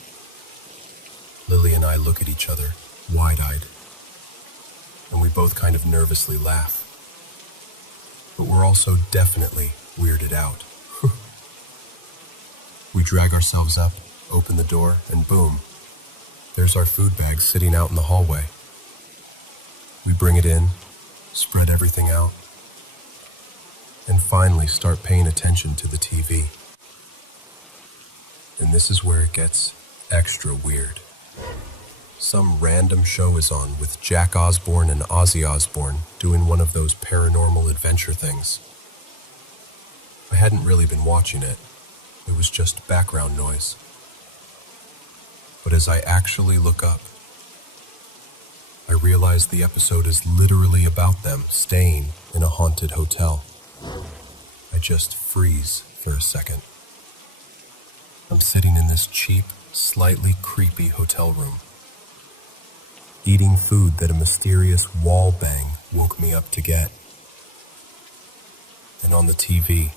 Lily and I look at each other, wide-eyed, and we both kind of nervously laugh. But we're also definitely weirded out. We drag ourselves up, open the door, and boom, there's our food bag sitting out in the hallway. We bring it in, spread everything out, and finally start paying attention to the TV. And this is where it gets extra weird. Some random show is on with Jack Osbourne and Ozzy Osbourne doing one of those paranormal adventure things. I hadn't really been watching it. It was just background noise. But as I actually look up, I realize the episode is literally about them staying in a haunted hotel. I just freeze for a second. I'm sitting in this cheap, slightly creepy hotel room, eating food that a mysterious wall bang woke me up to get. And on the TV,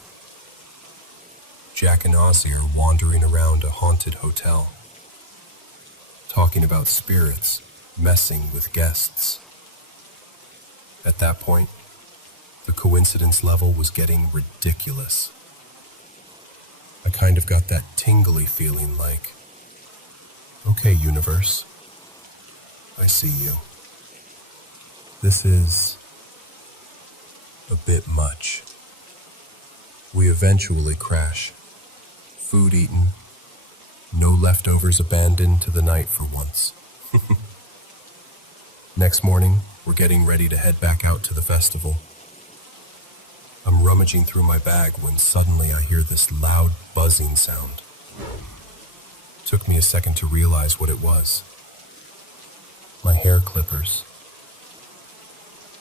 Jack and Ozzy are wandering around a haunted hotel, talking about spirits messing with guests. At that point, the coincidence level was getting ridiculous. I kind of got that tingly feeling like, okay, universe, I see you. This is a bit much. We eventually crash. Food eaten, no leftovers abandoned to the night for once. Next morning, we're getting ready to head back out to the festival. I'm rummaging through my bag when suddenly I hear this loud buzzing sound. It took me a second to realize what it was. My hair clippers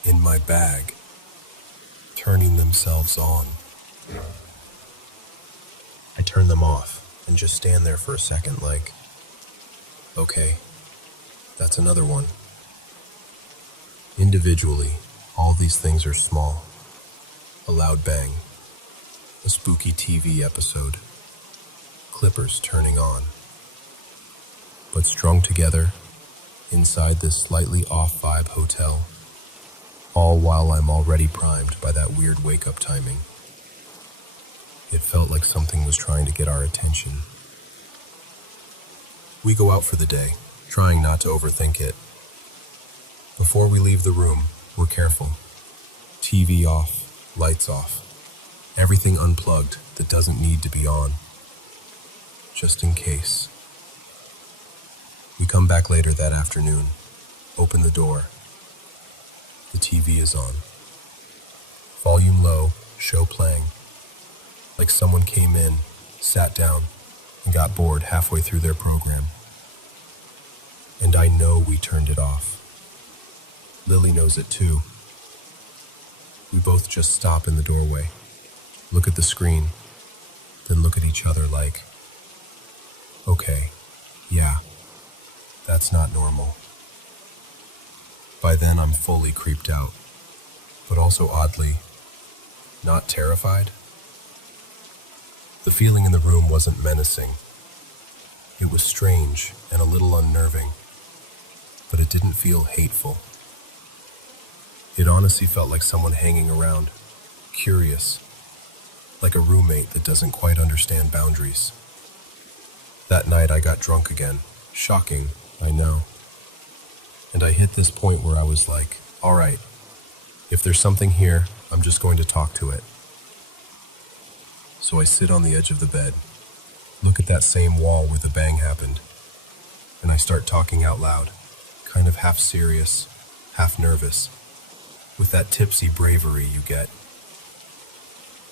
in my bag, turning themselves on. I turn them off and just stand there for a second like, okay, that's another one. Individually, all these things are small. A loud bang, a spooky TV episode, clippers turning on. But strung together, inside this slightly off-vibe hotel, all while I'm already primed by that weird wake-up timing. It felt like something was trying to get our attention. We go out for the day, trying not to overthink it. Before we leave the room, we're careful. TV off. Lights off. Everything unplugged that doesn't need to be on. Just in case. We come back later that afternoon. Open the door. The TV is on. Volume low, show playing. Like someone came in, sat down, and got bored halfway through their program. And I know we turned it off. Lily knows it too. We both just stop in the doorway, look at the screen, then look at each other like, okay, yeah, that's not normal. By then I'm fully creeped out, but also oddly, not terrified. The feeling in the room wasn't menacing. It was strange and a little unnerving, but it didn't feel hateful. It honestly felt like someone hanging around, curious, like a roommate that doesn't quite understand boundaries. That night I got drunk again. Shocking, I know. And I hit this point where I was like, all right, if there's something here, I'm just going to talk to it. So I sit on the edge of the bed, look at that same wall where the bang happened, and I start talking out loud, kind of half serious, half nervous. With that tipsy bravery you get.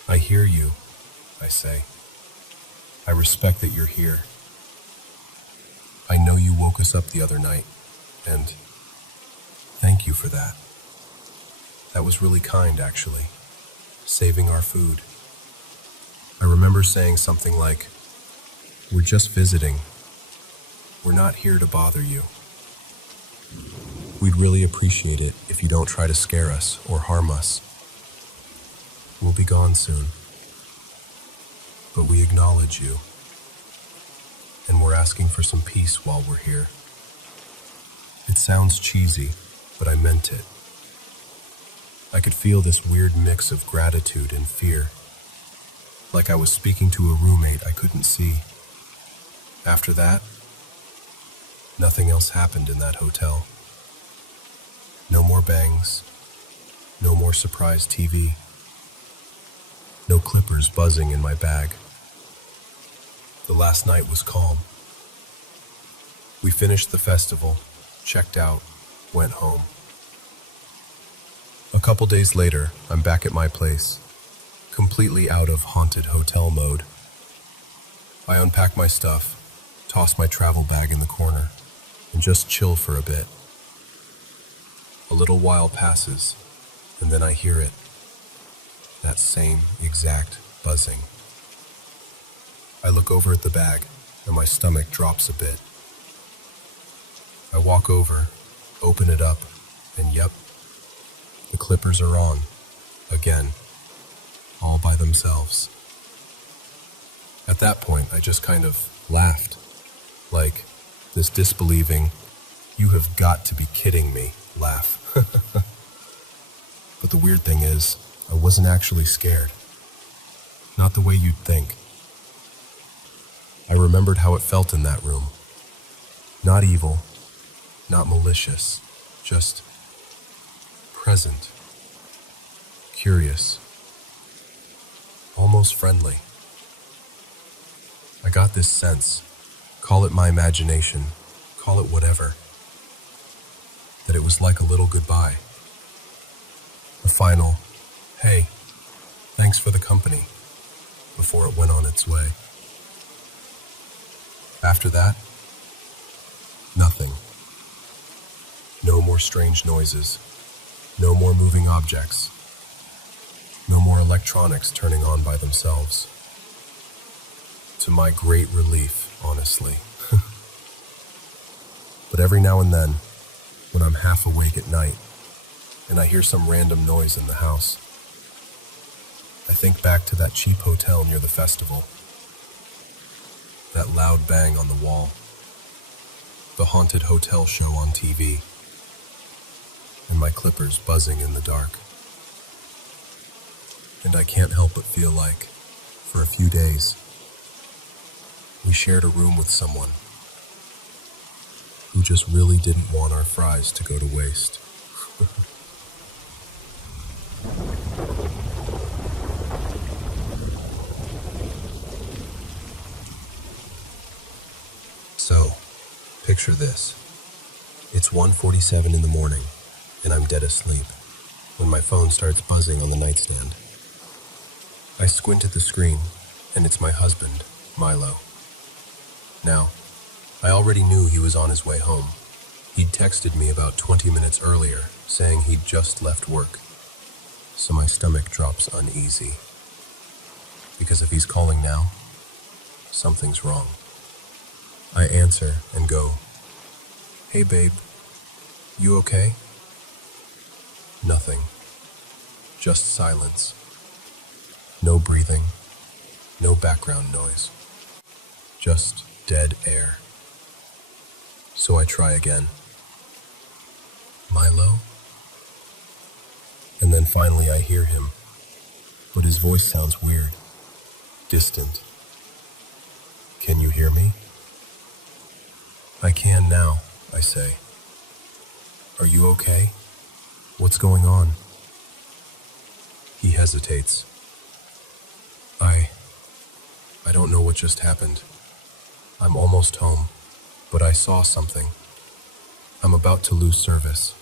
I hear you, I say. I respect that you're here. I know you woke us up the other night, and thank you for that. That was really kind, actually. Saving our food. I remember saying something like, we're just visiting. We're not here to bother you. We'd really appreciate it if you don't try to scare us or harm us. We'll be gone soon. But we acknowledge you. And we're asking for some peace while we're here. It sounds cheesy, but I meant it. I could feel this weird mix of gratitude and fear. Like I was speaking to a roommate I couldn't see. After that, nothing else happened in that hotel. No more bangs, no more surprise TV, no clippers buzzing in my bag. The last night was calm. We finished the festival, checked out, went home. A couple days later, I'm back at my place, completely out of haunted hotel mode. I unpack my stuff, toss my travel bag in the corner, and just chill for a bit. A little while passes, and then I hear it. That same exact buzzing. I look over at the bag, and my stomach drops a bit. I walk over, open it up, and yep, the clippers are on, again, all by themselves. At that point, I just kind of laughed, like this disbelieving, "You have got to be kidding me" laugh. But the weird thing is, I wasn't actually scared. Not the way you'd think. I remembered how it felt in that room. Not evil, not malicious, just present, curious, almost friendly. I got this sense, call it my imagination, call it whatever, that it was like a little goodbye. A final, "Hey, thanks for the company," before it went on its way. After that, nothing. No more strange noises, no more moving objects, no more electronics turning on by themselves. To my great relief, honestly. But every now and then, when I'm half awake at night, and I hear some random noise in the house, I think back to that cheap hotel near the festival. That loud bang on the wall. The haunted hotel show on TV. And my clippers buzzing in the dark. And I can't help but feel like, for a few days, we shared a room with someone who just really didn't want our fries to go to waste. So, picture this. It's 1:47 in the morning, and I'm dead asleep, when my phone starts buzzing on the nightstand. I squint at the screen, and it's my husband, Milo. Now, I already knew he was on his way home. He'd texted me about 20 minutes earlier, saying he'd just left work. So my stomach drops uneasy. Because if he's calling now, something's wrong. I answer and go, "Hey babe, you okay?" Nothing. Just silence. No breathing. No background noise. Just dead air. So I try again. "Milo?" And then finally I hear him, but his voice sounds weird, distant. "Can you hear me?" "I can now," I say. "Are you okay? What's going on?" He hesitates. I don't know what just happened. I'm almost home, but I saw something. I'm about to lose service.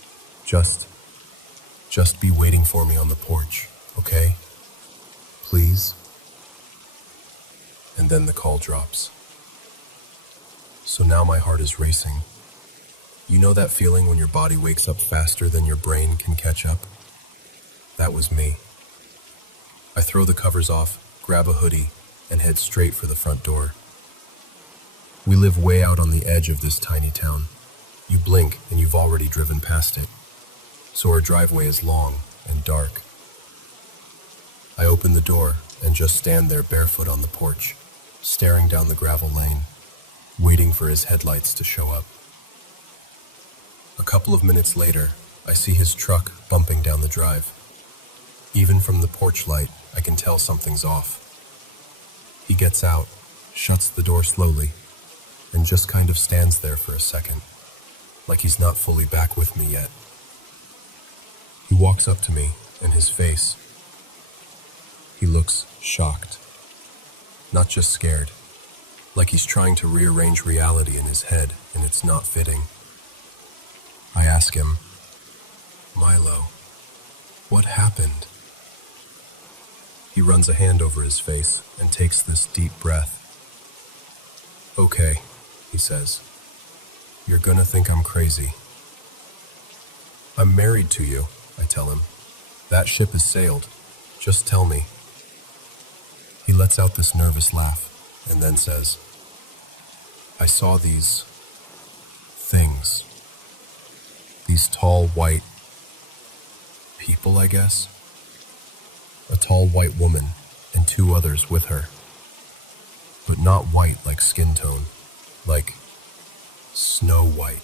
Just be waiting for me on the porch, okay? Please? And then the call drops. So now my heart is racing. You know that feeling when your body wakes up faster than your brain can catch up? That was me. I throw the covers off, grab a hoodie, and head straight for the front door. We live way out on the edge of this tiny town. You blink and you've already driven past it. So our driveway is long and dark. I open the door and just stand there barefoot on the porch, staring down the gravel lane, waiting for his headlights to show up. A couple of minutes later, I see his truck bumping down the drive. Even from the porch light, I can tell something's off. He gets out, shuts the door slowly, and just kind of stands there for a second, like he's not fully back with me yet. He walks up to me, and his face, he looks shocked. Not just scared, like he's trying to rearrange reality in his head, and it's not fitting. I ask him, "Milo, what happened?" He runs a hand over his face and takes this deep breath. "Okay," he says. "You're gonna think I'm crazy." I'm married to you, I tell him. That ship has sailed. Just tell me. He lets out this nervous laugh and then says, I saw these things. These tall white people, I guess. A tall white woman and two others with her. But not white like skin tone, like snow white.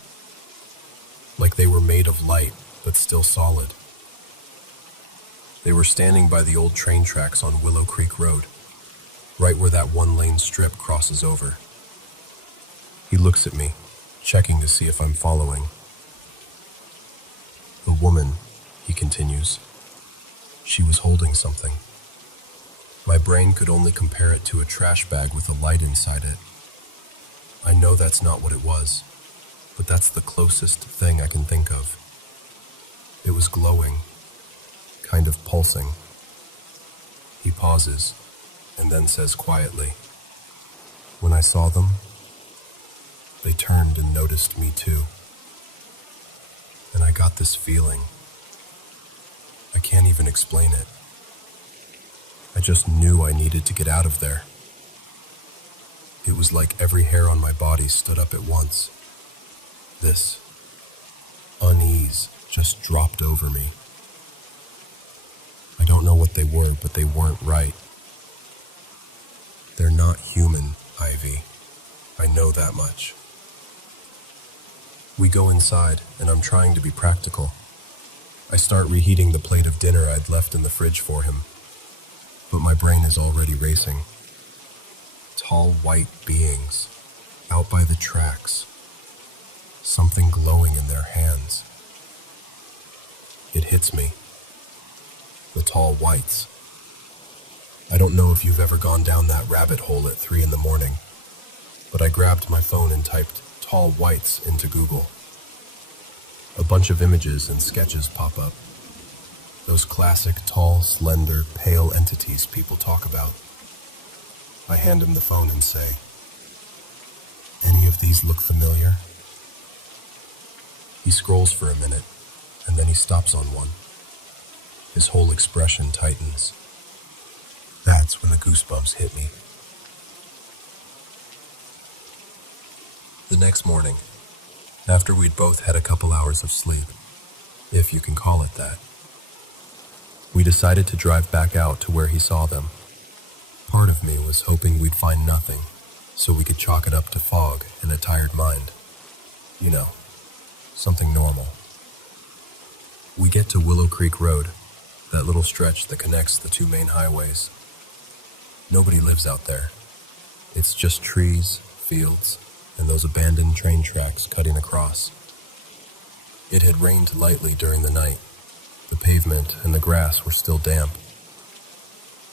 Like they were made of light, but still solid. They were standing by the old train tracks on Willow Creek Road, right where that one-lane strip crosses over. He looks at me, checking to see if I'm following. The woman, he continues, she was holding something. My brain could only compare it to a trash bag with a light inside it. I know that's not what it was, but that's the closest thing I can think of. It was glowing, kind of pulsing. He pauses, and then says quietly, when I saw them, they turned and noticed me too. And I got this feeling. I can't even explain it. I just knew I needed to get out of there. It was like every hair on my body stood up at once. This unease just dropped over me. I don't know what they were, but they weren't right. They're not human, Ivy. I know that much. We go inside, and I'm trying to be practical. I start reheating the plate of dinner I'd left in the fridge for him. But my brain is already racing. Tall white beings, out by the tracks. Something glowing in their hands. It hits me. The tall whites. I don't know if you've ever gone down that rabbit hole at 3 in the morning, but I grabbed my phone and typed tall whites into Google. A bunch of images and sketches pop up. Those classic, tall, slender, pale entities people talk about. I hand him the phone and say, any of these look familiar? He scrolls for a minute, and then he stops on one. His whole expression tightens. That's when the goosebumps hit me. The next morning, after we'd both had a couple hours of sleep, if you can call it that, we decided to drive back out to where he saw them. Part of me was hoping we'd find nothing, so we could chalk it up to fog and a tired mind. You know, something normal. We get to Willow Creek Road, that little stretch that connects the two main highways. Nobody lives out there. It's just trees, fields, and those abandoned train tracks cutting across. It had rained lightly during the night. The pavement and the grass were still damp.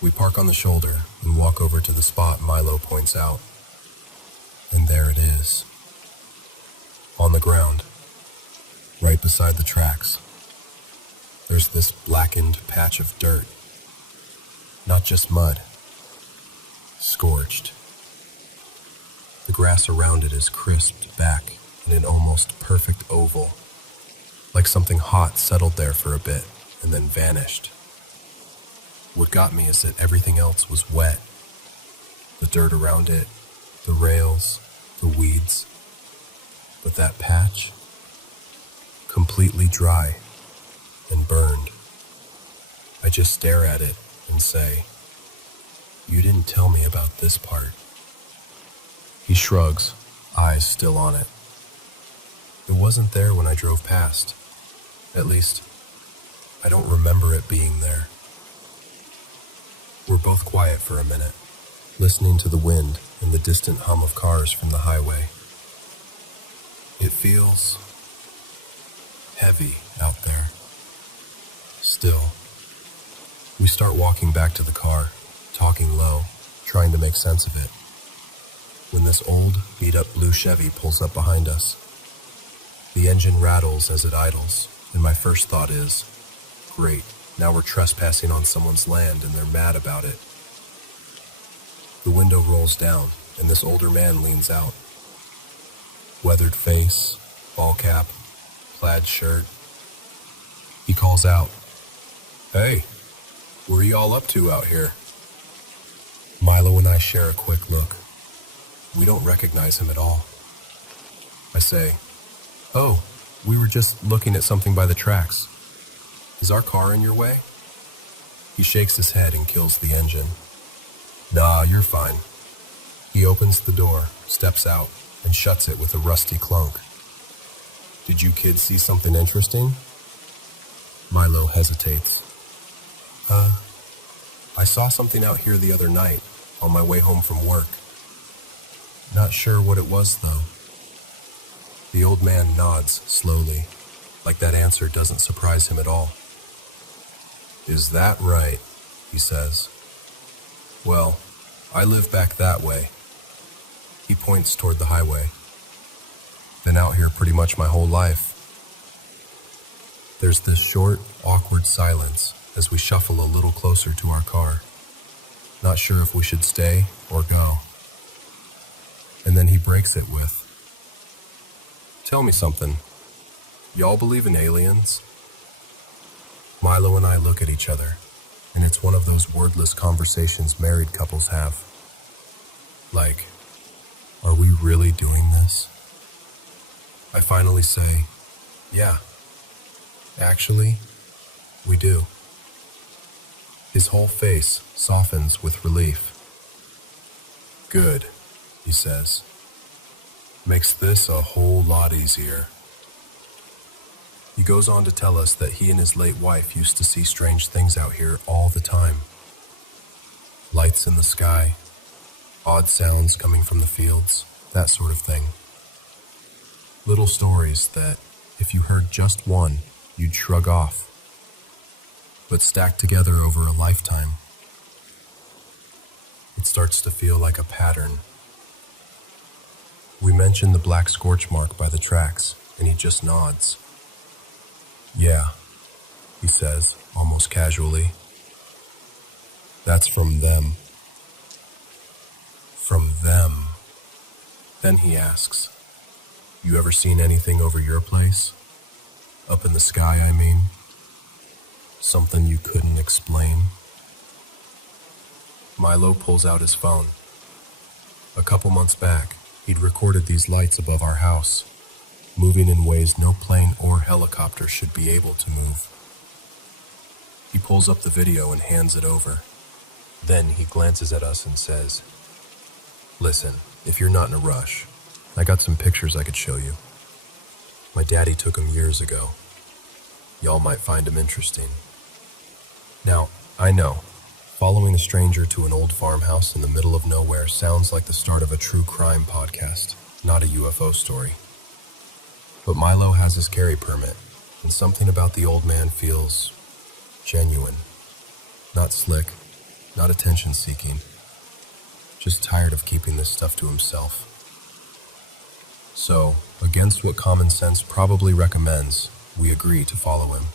We park on the shoulder and walk over to the spot Milo points out. And there it is. On the ground, right beside the tracks. There's this blackened patch of dirt. Not just mud. Scorched. The grass around it is crisped back in an almost perfect oval, like something hot settled there for a bit and then vanished. What got me is that everything else was wet. The dirt around it, the rails, the weeds. But that patch, completely dry and burned. I just stare at it and say, "You didn't tell me about this part." He shrugs, eyes still on it. It wasn't there when I drove past. At least, I don't remember it being there. We're both quiet for a minute, listening to the wind and the distant hum of cars from the highway. It feels heavy out there. Still, we start walking back to the car, talking low, trying to make sense of it. When this old, beat-up blue Chevy pulls up behind us, the engine rattles as it idles, and my first thought is, great, now we're trespassing on someone's land and they're mad about it. The window rolls down, and this older man leans out. Weathered face, ball cap, plaid shirt. He calls out, "Hey, what are y'all up to out here?" Milo and I share a quick look. We don't recognize him at all. I say, "Oh, we were just looking at something by the tracks. Is our car in your way?" He shakes his head and kills the engine. "Nah, you're fine." He opens the door, steps out, and shuts it with a rusty clunk. "Did you kids see something interesting?" Milo hesitates. I saw something out here the other night on my way home from work. Not sure what it was, though." The old man nods slowly, like that answer doesn't surprise him at all. "Is that right?" he says. "Well, I live back that way." He points toward the highway. "Been out here pretty much my whole life." There's this short, awkward silence as we shuffle a little closer to our car, not sure if we should stay or go. And then he breaks it with, "Tell me something. Y'all believe in aliens?" Milo and I look at each other, and it's one of those wordless conversations married couples have. Like, are we really doing this? I finally say, "Yeah, actually, we do." His whole face softens with relief. "Good," he says. "Makes this a whole lot easier." He goes on to tell us that he and his late wife used to see strange things out here all the time. Lights in the sky, odd sounds coming from the fields, that sort of thing. Little stories that, if you heard just one, you'd shrug off, but stacked together over a lifetime, it starts to feel like a pattern. We mention the black scorch mark by the tracks, and he just nods. "Yeah," he says, almost casually. "That's from them." "From them?" Then he asks, "You ever seen anything over your place? Up in the sky, I mean? Something you couldn't explain?" Milo pulls out his phone. A couple months back, he'd recorded these lights above our house, moving in ways no plane or helicopter should be able to move. He pulls up the video and hands it over. Then he glances at us and says, "Listen, if you're not in a rush, I got some pictures I could show you. My daddy took them years ago. Y'all might find them interesting." Now, I know, following a stranger to an old farmhouse in the middle of nowhere sounds like the start of a true crime podcast, not a UFO story. But Milo has his carry permit, and something about the old man feels genuine. Not slick, not attention-seeking. Just tired of keeping this stuff to himself. So, against what common sense probably recommends, we agree to follow him.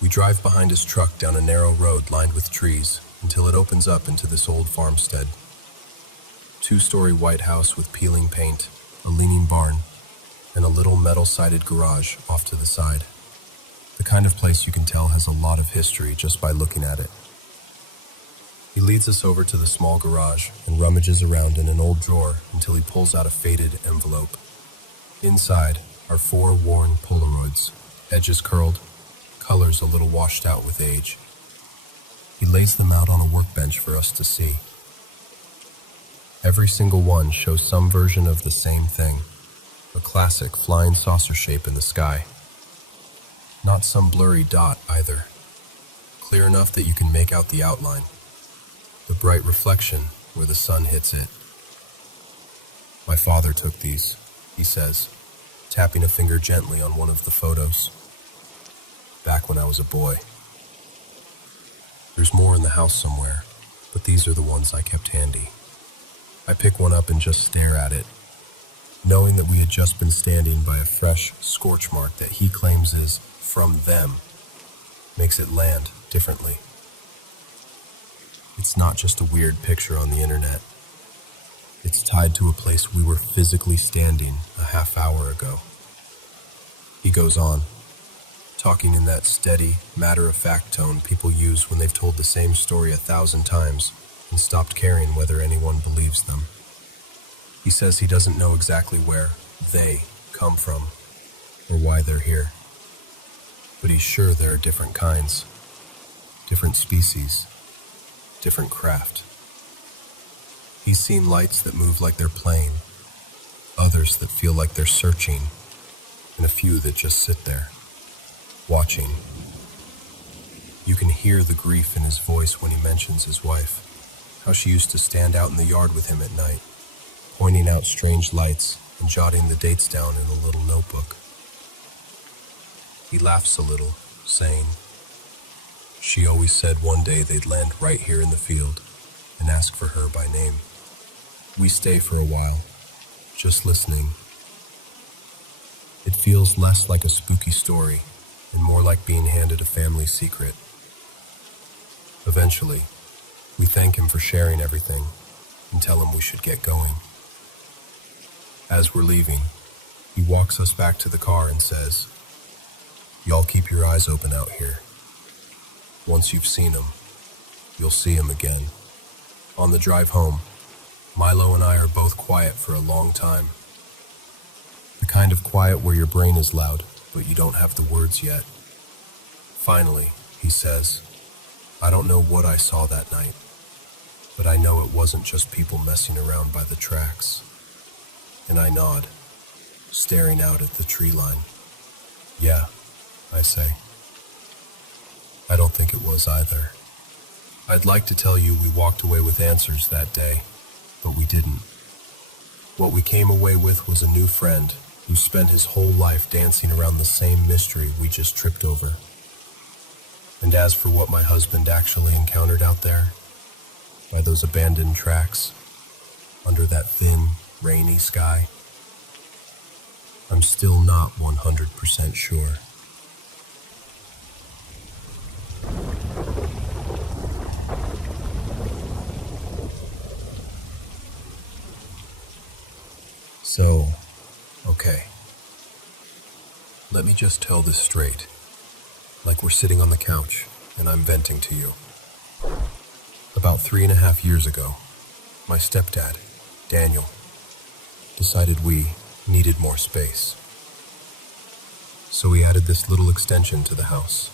We drive behind his truck down a narrow road lined with trees until it opens up into this old farmstead. 2-story white house with peeling paint, a leaning barn, and a little metal-sided garage off to the side. The kind of place you can tell has a lot of history just by looking at it. He leads us over to the small garage and rummages around in an old drawer until he pulls out a faded envelope. Inside are 4 worn Polaroids, edges curled, colors a little washed out with age. He lays them out on a workbench for us to see. Every single one shows some version of the same thing, a classic flying saucer shape in the sky. Not some blurry dot either, clear enough that you can make out the outline, the bright reflection where the sun hits it. "My father took these," he says, tapping a finger gently on one of the photos. "Back when I was a boy. There's more in the house somewhere, but these are the ones I kept handy." I pick one up and just stare at it, knowing that we had just been standing by a fresh scorch mark that he claims is from them, makes it land differently. It's not just a weird picture on the internet. It's tied to a place we were physically standing a half hour ago. He goes on, talking in that steady, matter-of-fact tone people use when they've told the same story 1,000 times and stopped caring whether anyone believes them. He says he doesn't know exactly where they come from or why they're here, but he's sure there are different kinds, different species, different craft. He's seen lights that move like they're playing, others that feel like they're searching, and a few that just sit there, watching. You can hear the grief in his voice when he mentions his wife, how she used to stand out in the yard with him at night, pointing out strange lights and jotting the dates down in a little notebook. He laughs a little, saying, "She always said one day they'd land right here in the field and ask for her by name." We stay for a while, just listening. It feels less like a spooky story and more like being handed a family secret. Eventually, we thank him for sharing everything and tell him we should get going. As we're leaving, he walks us back to the car and says, "Y'all keep your eyes open out here. Once you've seen him, you'll see him again." On the drive home, Milo and I are both quiet for a long time. The kind of quiet where your brain is loud, but you don't have the words yet. Finally, he says, "I don't know what I saw that night, but I know it wasn't just people messing around by the tracks." And I nod, staring out at the tree line. "Yeah," I say. "I don't think it was either." I'd like to tell you we walked away with answers that day, but we didn't. What we came away with was a new friend who spent his whole life dancing around the same mystery we just tripped over. And as for what my husband actually encountered out there, by those abandoned tracks, under that thin, rainy sky, I'm still not 100% sure. So, okay. Let me just tell this straight, like we're sitting on the couch and I'm venting to you. About 3.5 years ago, my stepdad, Daniel, decided we needed more space. So we added this little extension to the house,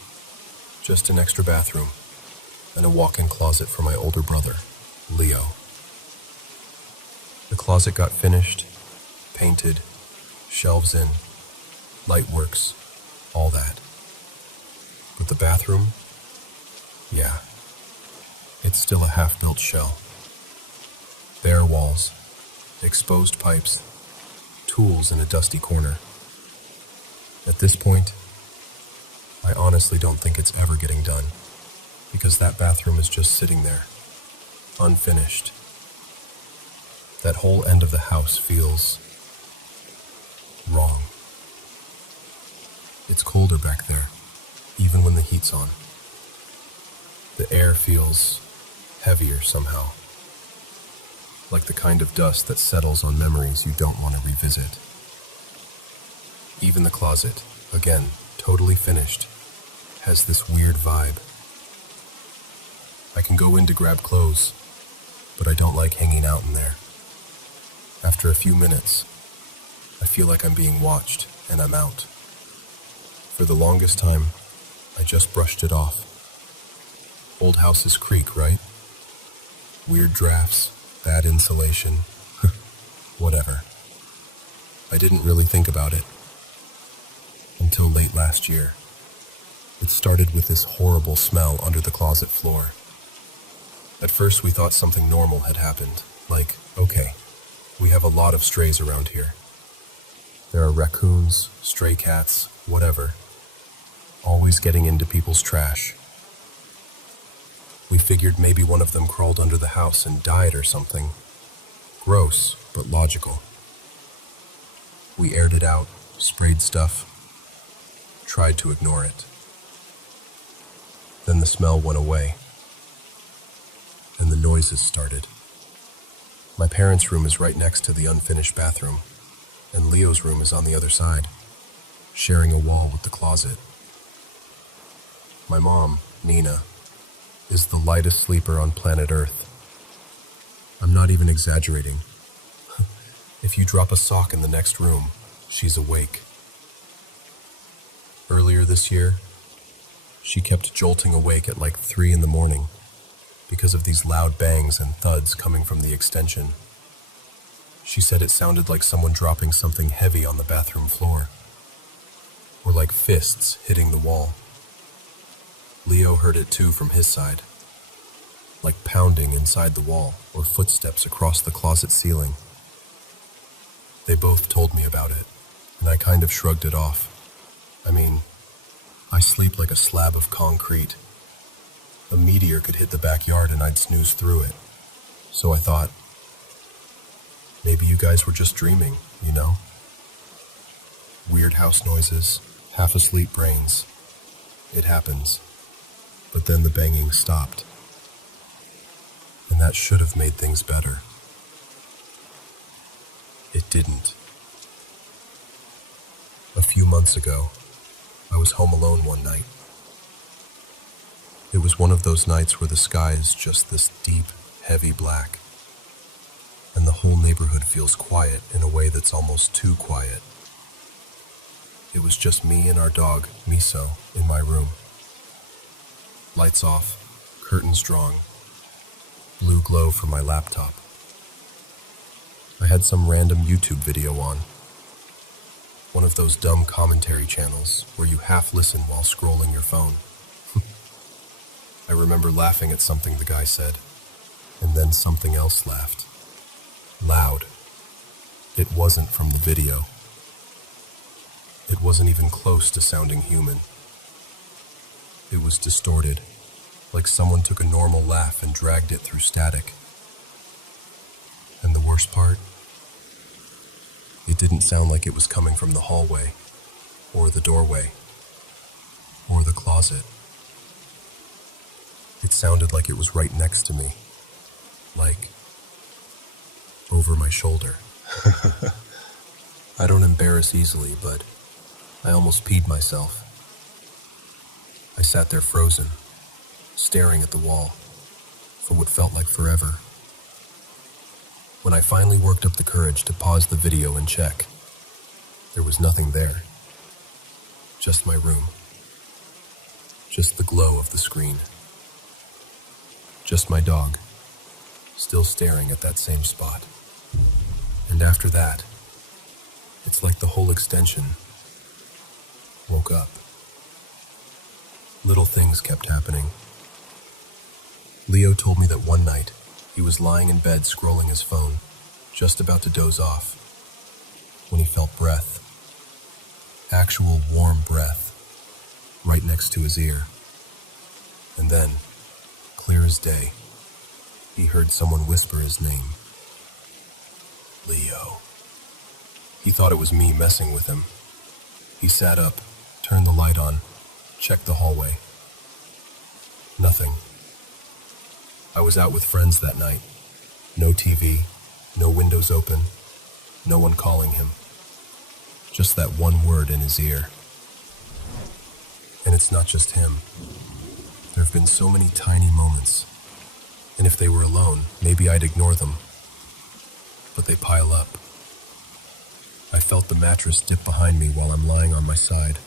just an extra bathroom and a walk-in closet for my older brother, Leo. The closet got finished, painted, shelves in, light works, all that. But the bathroom, yeah, it's still a half-built shell. Bare walls, exposed pipes, tools in a dusty corner. At this point, I honestly don't think it's ever getting done, because that bathroom is just sitting there, unfinished. That whole end of the house feels wrong. It's colder back there, even when the heat's on. The air feels heavier somehow, like the kind of dust that settles on memories you don't want to revisit. Even the closet, again, totally finished, has this weird vibe. I can go in to grab clothes, but I don't like hanging out in there. After a few minutes, I feel like I'm being watched, and I'm out. For the longest time, I just brushed it off. Old houses creak, right? Weird drafts, bad insulation, whatever. I didn't really think about it until late last year. It started with this horrible smell under the closet floor. At first we thought something normal had happened, like, okay, we have a lot of strays around here. There are raccoons, stray cats, whatever, always getting into people's trash. We figured maybe one of them crawled under the house and died or something. Gross, but logical. We aired it out, sprayed stuff, tried to ignore it. Then the smell went away, and the noises started. My parents' room is right next to the unfinished bathroom, and Leo's room is on the other side, sharing a wall with the closet. My mom, Nina, is the lightest sleeper on planet Earth. I'm not even exaggerating. If you drop a sock in the next room, she's awake. Earlier this year, she kept jolting awake at like 3 in the morning because of these loud bangs and thuds coming from the extension. She said it sounded like someone dropping something heavy on the bathroom floor, or like fists hitting the wall. Leo heard it too from his side, like pounding inside the wall or footsteps across the closet ceiling. They both told me about it, and I kind of shrugged it off. I mean, I sleep like a slab of concrete. A meteor could hit the backyard and I'd snooze through it. So I thought, maybe you guys were just dreaming, you know? Weird house noises, half asleep brains. It happens. But then the banging stopped. And that should have made things better. It didn't. A few months ago, I was home alone one night. It was one of those nights where the sky is just this deep, heavy black, and the whole neighborhood feels quiet in a way that's almost too quiet. It was just me and our dog, Miso, in my room. Lights off, curtains drawn, blue glow from my laptop. I had some random YouTube video on. One of those dumb commentary channels where you half listen while scrolling your phone. I remember laughing at something the guy said, and then something else laughed. Loud. It wasn't from the video. It wasn't even close to sounding human. It was distorted, like someone took a normal laugh and dragged it through static. And the worst part? It didn't sound like it was coming from the hallway, or the doorway, or the closet. It sounded like it was right next to me, like over my shoulder. I don't embarrass easily, but I almost peed myself. I sat there frozen, staring at the wall, for what felt like forever. When I finally worked up the courage to pause the video and check, there was nothing there. Just my room. Just the glow of the screen. Just my dog, still staring at that same spot. And after that, it's like the whole extension woke up. Little things kept happening. Leo told me that one night, he was lying in bed scrolling his phone, just about to doze off, when he felt breath. Actual warm breath, right next to his ear. And then, clear as day, he heard someone whisper his name. Leo. He thought it was me messing with him. He sat up, turned the light on, checked the hallway. Nothing. I was out with friends that night. No TV, no windows open, no one calling him. Just that one word in his ear. And it's not just him. There have been so many tiny moments. And if they were alone, maybe I'd ignore them. But they pile up. I felt the mattress dip behind me while I'm lying on my side,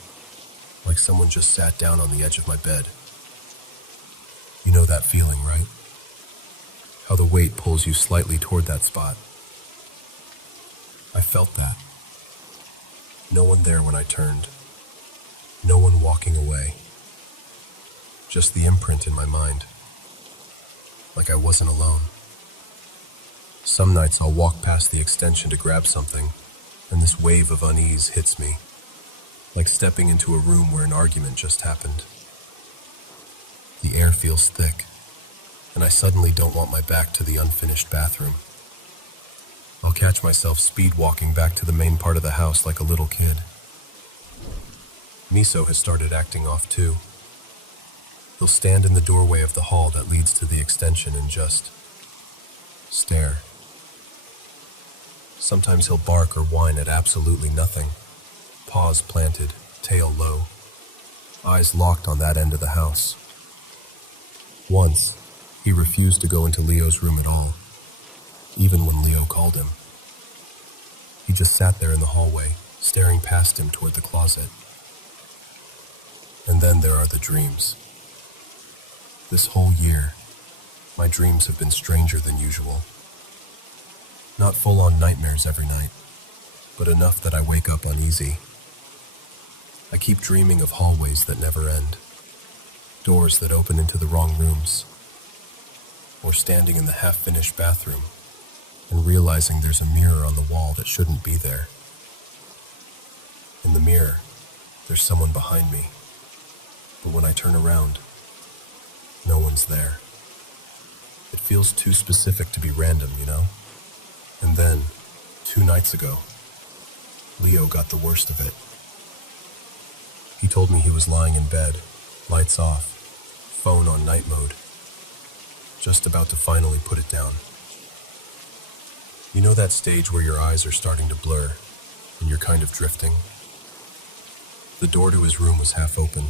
like someone just sat down on the edge of my bed. You know that feeling, right? How the weight pulls you slightly toward that spot. I felt that. No one there when I turned. No one walking away. Just the imprint in my mind. Like I wasn't alone. Some nights I'll walk past the extension to grab something, and this wave of unease hits me, like stepping into a room where an argument just happened. The air feels thick, and I suddenly don't want my back to the unfinished bathroom. I'll catch myself speed walking back to the main part of the house like a little kid. Miso has started acting off too. He'll stand in the doorway of the hall that leads to the extension and just stare. Sometimes he'll bark or whine at absolutely nothing, paws planted, tail low. eyes locked on that end of the house. Once, he refused to go into Leo's room at all, even when Leo called him. He just sat there in the hallway, staring past him toward the closet. And then there are the dreams. This whole year, my dreams have been stranger than usual. Not full-on nightmares every night, but enough that I wake up uneasy. I keep dreaming of hallways that never end, doors that open into the wrong rooms, or standing in the half-finished bathroom and realizing there's a mirror on the wall that shouldn't be there. In the mirror, there's someone behind me, but when I turn around, no one's there. It feels too specific to be random, you know? And then, 2 nights ago, Leo got the worst of it. He told me he was lying in bed, lights off, phone on night mode, just about to finally put it down. You know that stage where your eyes are starting to blur and you're kind of drifting? The door to his room was half open,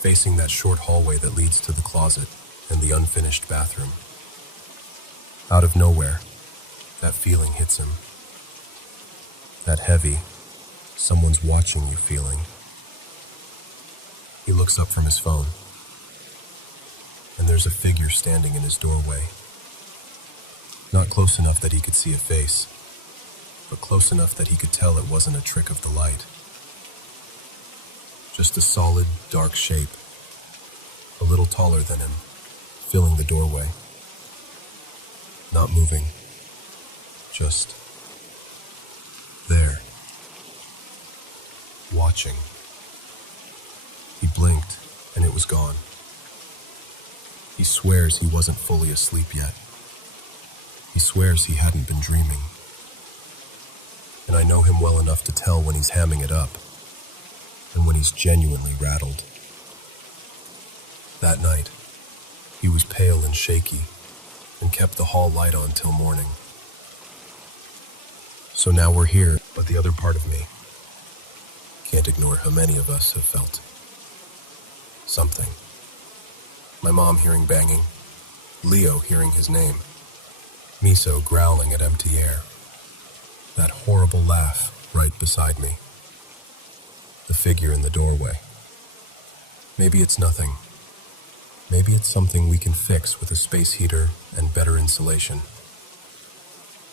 facing that short hallway that leads to the closet and the unfinished bathroom. Out of nowhere, that feeling hits him. That heavy, someone's watching you feeling. He looks up from his phone, and there's a figure standing in his doorway. Not close enough that he could see a face, but close enough that he could tell it wasn't a trick of the light. Just a solid, dark shape, a little taller than him, filling the doorway. Not moving, just there, watching. He blinked, and it was gone. He swears he wasn't fully asleep yet. He swears he hadn't been dreaming. And I know him well enough to tell when he's hamming it up, and when he's genuinely rattled. That night, he was pale and shaky, and kept the hall light on till morning. So now we're here, but the other part of me can't ignore how many of us have felt something. My mom hearing banging, Leo hearing his name, Miso growling at empty air, that horrible laugh right beside me, the figure in the doorway. Maybe it's nothing. Maybe it's something we can fix with a space heater and better insulation.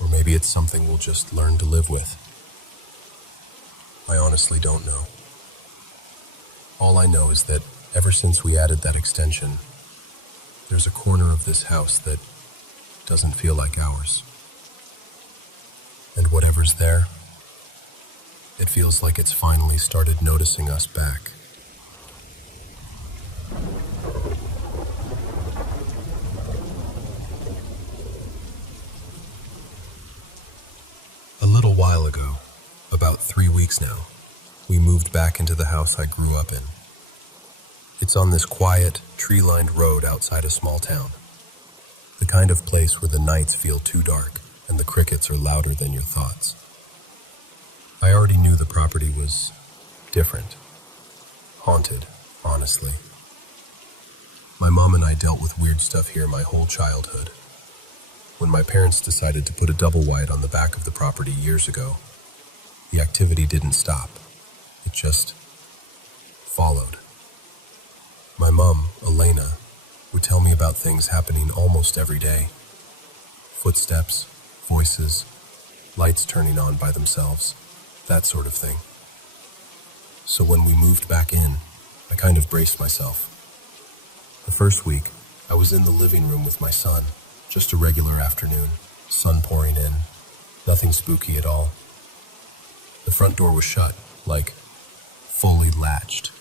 Or maybe it's something we'll just learn to live with. I honestly don't know. All I know is that ever since we added that extension, there's a corner of this house that doesn't feel like ours. And whatever's there, it feels like it's finally started noticing us back. A little while ago, about 3 weeks now, we moved back into the house I grew up in. It's on this quiet, tree-lined road outside a small town. The kind of place where the nights feel too dark and the crickets are louder than your thoughts. I already knew the property was different. Haunted, honestly. My mom and I dealt with weird stuff here my whole childhood. When my parents decided to put a double wide on the back of the property years ago, the activity didn't stop. It just followed. My mom, Elena, would tell me about things happening almost every day. Footsteps, voices, lights turning on by themselves, that sort of thing. So when we moved back in, I kind of braced myself. The first week, I was in the living room with my son, just a regular afternoon, sun pouring in, nothing spooky at all. The front door was shut, like fully latched.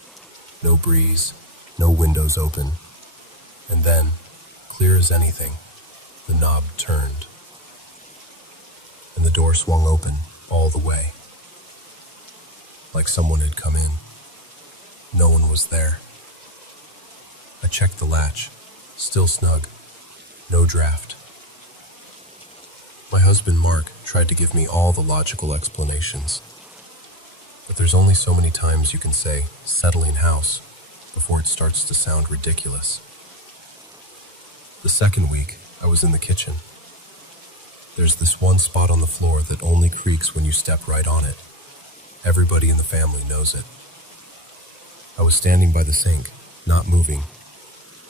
No breeze, no windows open. And then, clear as anything, the knob turned. And the door swung open all the way. Like someone had come in. No one was there. I checked the latch, still snug, no draft. My husband Mark tried to give me all the logical explanations. But there's only so many times you can say, settling house, before it starts to sound ridiculous. The second week, I was in the kitchen. There's this one spot on the floor that only creaks when you step right on it. Everybody in the family knows it. I was standing by the sink, not moving,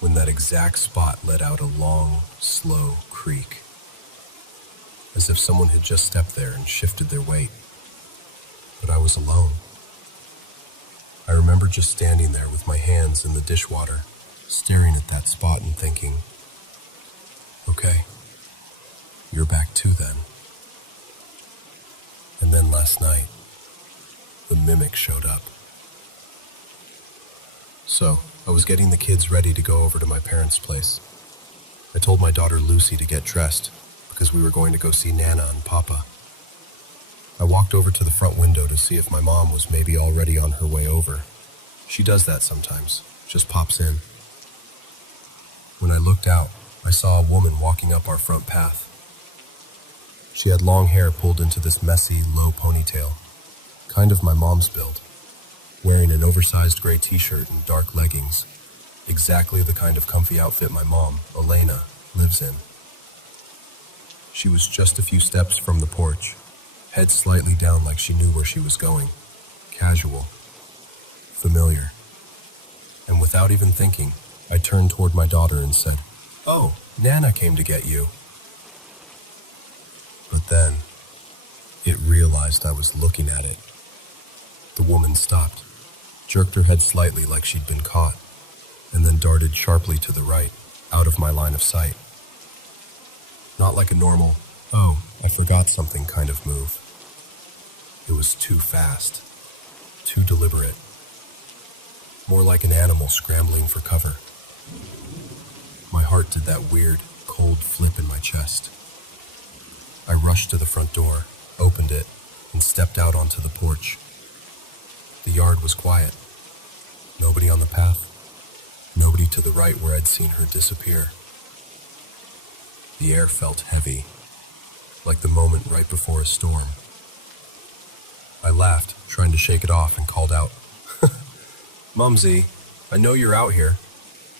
when that exact spot let out a long, slow creak, as if someone had just stepped there and shifted their weight. But I was alone. I remember just standing there with my hands in the dishwater, staring at that spot and thinking, okay, you're back too then. And then last night, the mimic showed up. So, I was getting the kids ready to go over to my parents' place. I told my daughter Lucy to get dressed because we were going to go see Nana and Papa. I walked over to the front window to see if my mom was maybe already on her way over. She does that sometimes, just pops in. When I looked out, I saw a woman walking up our front path. She had long hair pulled into this messy, low ponytail, kind of my mom's build, wearing an oversized gray t-shirt and dark leggings, exactly the kind of comfy outfit my mom, Elena, lives in. She was just a few steps from the porch, head slightly down like she knew where she was going, casual, familiar. And without even thinking, I turned toward my daughter and said, "Oh, Nana came to get you." But then, it realized I was looking at it. The woman stopped, jerked her head slightly like she'd been caught, and then darted sharply to the right, out of my line of sight. Not like a normal, "oh, I forgot something" kind of move. It was too fast, too deliberate. More like an animal scrambling for cover. My heart did that weird, cold flip in my chest. I rushed to the front door, opened it, and stepped out onto the porch. The yard was quiet. Nobody on the path. Nobody to the right where I'd seen her disappear. The air felt heavy, like the moment right before a storm. I laughed, trying to shake it off, and called out, "Mumsy, I know you're out here.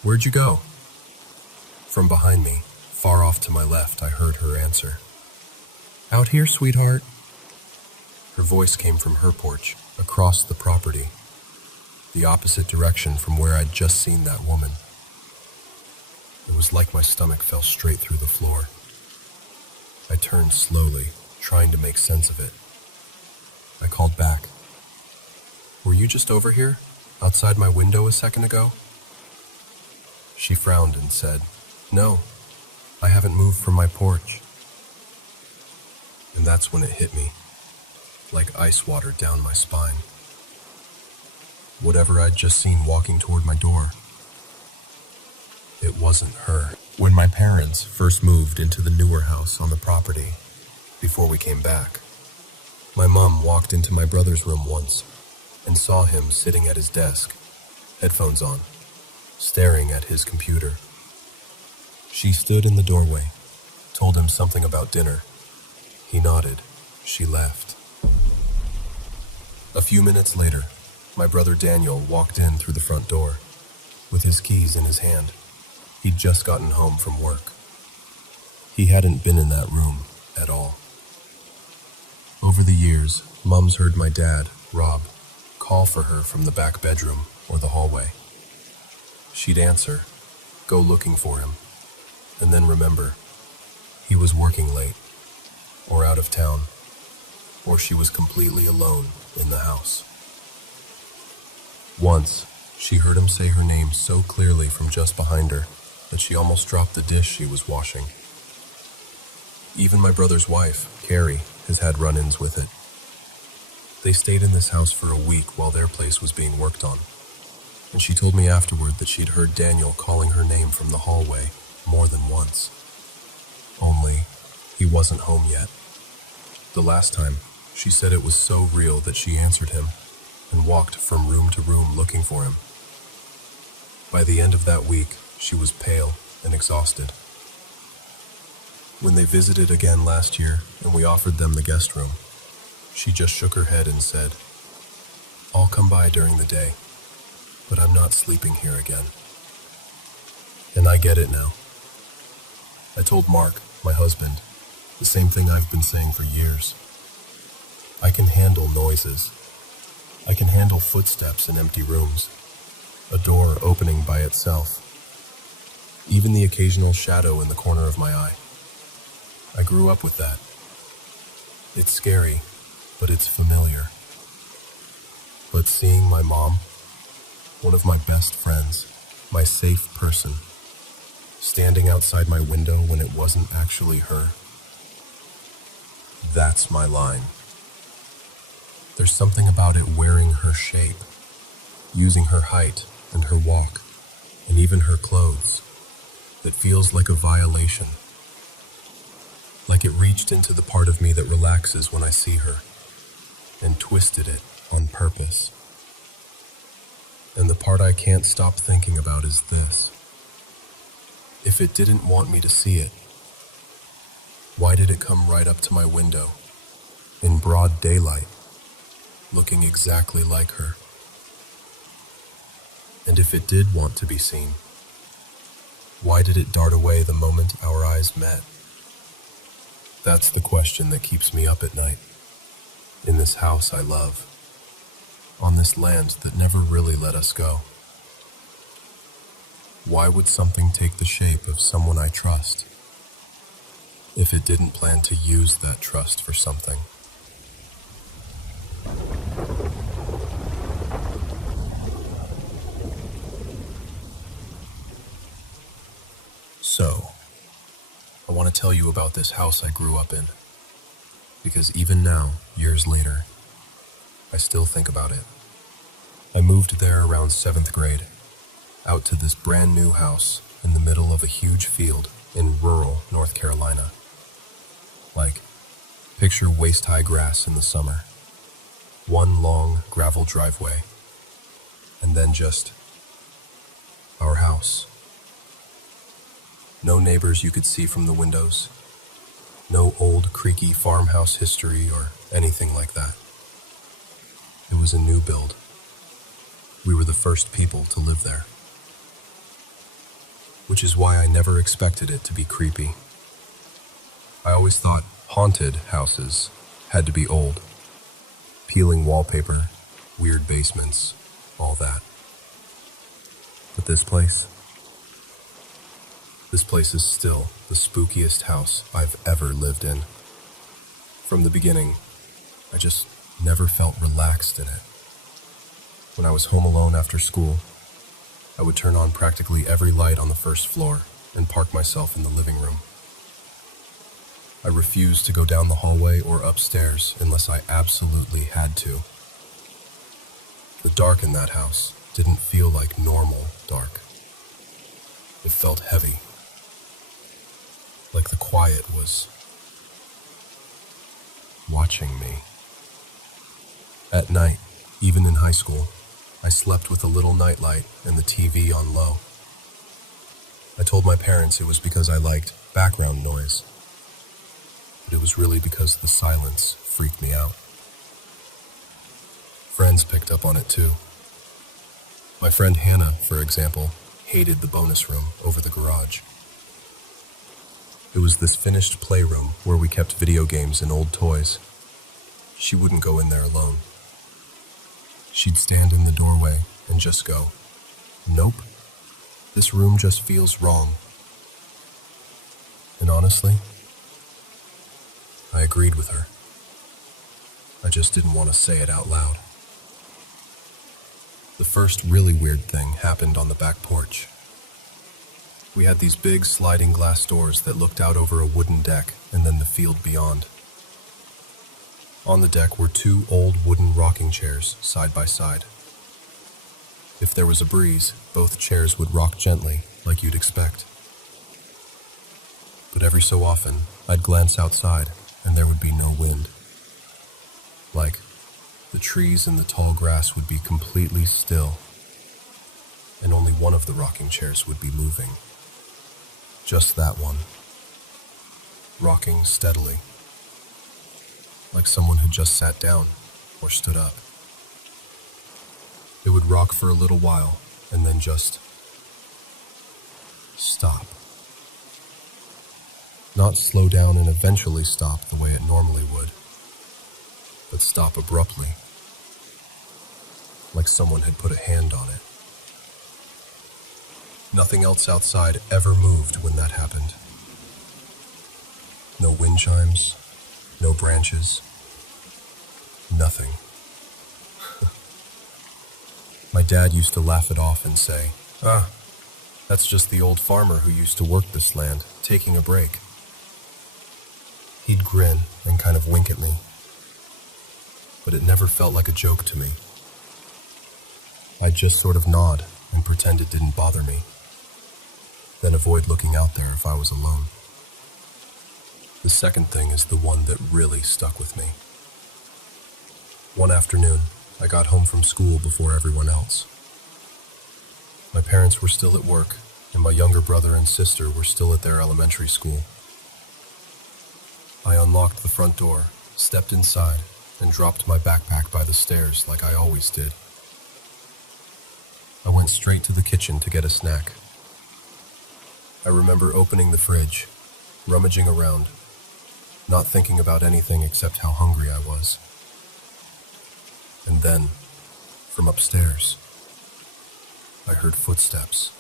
Where'd you go?" From behind me, far off to my left, I heard her answer, "Out here, sweetheart." Her voice came from her porch, across the property, the opposite direction from where I'd just seen that woman. It was like my stomach fell straight through the floor. I turned slowly, trying to make sense of it. I called back, "Were you just over here, outside my window a second ago?" She frowned and said, "No, I haven't moved from my porch." And that's when it hit me, like ice water down my spine. Whatever I'd just seen walking toward my door, it wasn't her. When my parents first moved into the newer house on the property, before we came back, my mom walked into my brother's room once and saw him sitting at his desk, headphones on, staring at his computer. She stood in the doorway, told him something about dinner. He nodded. She left. A few minutes later, my brother Daniel walked in through the front door, with his keys in his hand. He'd just gotten home from work. He hadn't been in that room at all. Over the years, Mums heard my dad, Rob, call for her from the back bedroom or the hallway. She'd answer, go looking for him, and then remember, he was working late, or out of town, or she was completely alone in the house. Once, she heard him say her name so clearly from just behind her that she almost dropped the dish she was washing. Even my brother's wife, Carrie, has had run-ins with it. They stayed in this house for a week while their place was being worked on, and she told me afterward that she'd heard Daniel calling her name from the hallway more than once. Only, he wasn't home yet. The last time, she said it was so real that she answered him and walked from room to room looking for him. By the end of that week, she was pale and exhausted. When they visited again last year and we offered them the guest room, she just shook her head and said, "I'll come by during the day." but I'm not sleeping here again. And I get it now. I told Mark, my husband, the same thing I've been saying for years. I can handle noises. I can handle footsteps in empty rooms, a door opening by itself, even the occasional shadow in the corner of my eye. I grew up with that. It's scary, but it's familiar. But seeing my mom, one of my best friends, my safe person, standing outside my window when it wasn't actually her, that's my line. There's something about it wearing her shape, using her height and her walk, and even her clothes, that feels like a violation. Like it reached into the part of me that relaxes when I see her, and twisted it on purpose. And the part I can't stop thinking about is this. If it didn't want me to see it, why did it come right up to my window, in broad daylight, looking exactly like her? And if it did want to be seen, why did it dart away the moment our eyes met? That's the question that keeps me up at night, in this house I love, on this land that never really let us go. Why would something take the shape of someone I trust, if it didn't plan to use that trust for something? So, I want to tell you about this house I grew up in, because even now, years later, I still think about it. I moved there around 7th grade, out to this brand new house in the middle of a huge field in rural North Carolina. Like, picture waist-high grass in the summer, one long gravel driveway, and then just our house. No neighbors you could see from the windows, no old creaky farmhouse history or anything like that. It was a new build. We were the first people to live there. Which is why I never expected it to be creepy. I always thought haunted houses had to be old. Peeling wallpaper, weird basements, all that. But this place is still the spookiest house I've ever lived in. From the beginning, I just never felt relaxed in it. When I was home alone after school, I would turn on practically every light on the first floor and park myself in the living room. I refused to go down the hallway or upstairs unless I absolutely had to. The dark in that house didn't feel like normal dark. It felt heavy. Like the quiet was watching me. At night, even in high school, I slept with a little nightlight and the TV on low. I told my parents it was because I liked background noise, but it was really because the silence freaked me out. Friends picked up on it too. My friend Hannah, for example, hated the bonus room over the garage. It was this finished playroom where we kept video games and old toys. She wouldn't go in there alone. She'd stand in the doorway and just go, "Nope, this room just feels wrong." And honestly, I agreed with her. I just didn't want to say it out loud. The first really weird thing happened on the back porch. We had these big sliding glass doors that looked out over a wooden deck and then the field beyond. On the deck were two old wooden rocking chairs side by side. If there was a breeze, both chairs would rock gently, like you'd expect. But every so often, I'd glance outside and there would be no wind. Like, the trees and the tall grass would be completely still, and only one of the rocking chairs would be moving. Just that one, rocking steadily, like someone who just sat down or stood up. It would rock for a little while, and then just stop. Not slow down and eventually stop the way it normally would, but stop abruptly, like someone had put a hand on it. Nothing else outside ever moved when that happened. No wind chimes, no branches, nothing. My dad used to laugh it off and say, that's just the old farmer who used to work this land, taking a break. He'd grin and kind of wink at me, but it never felt like a joke to me. I'd just sort of nod and pretend it didn't bother me, then avoid looking out there if I was alone. The second thing is the one that really stuck with me. One afternoon, I got home from school before everyone else. My parents were still at work, and my younger brother and sister were still at their elementary school. I unlocked the front door, stepped inside, and dropped my backpack by the stairs like I always did. I went straight to the kitchen to get a snack. I remember opening the fridge, rummaging around, not thinking about anything except how hungry I was. And then, from upstairs, I heard footsteps.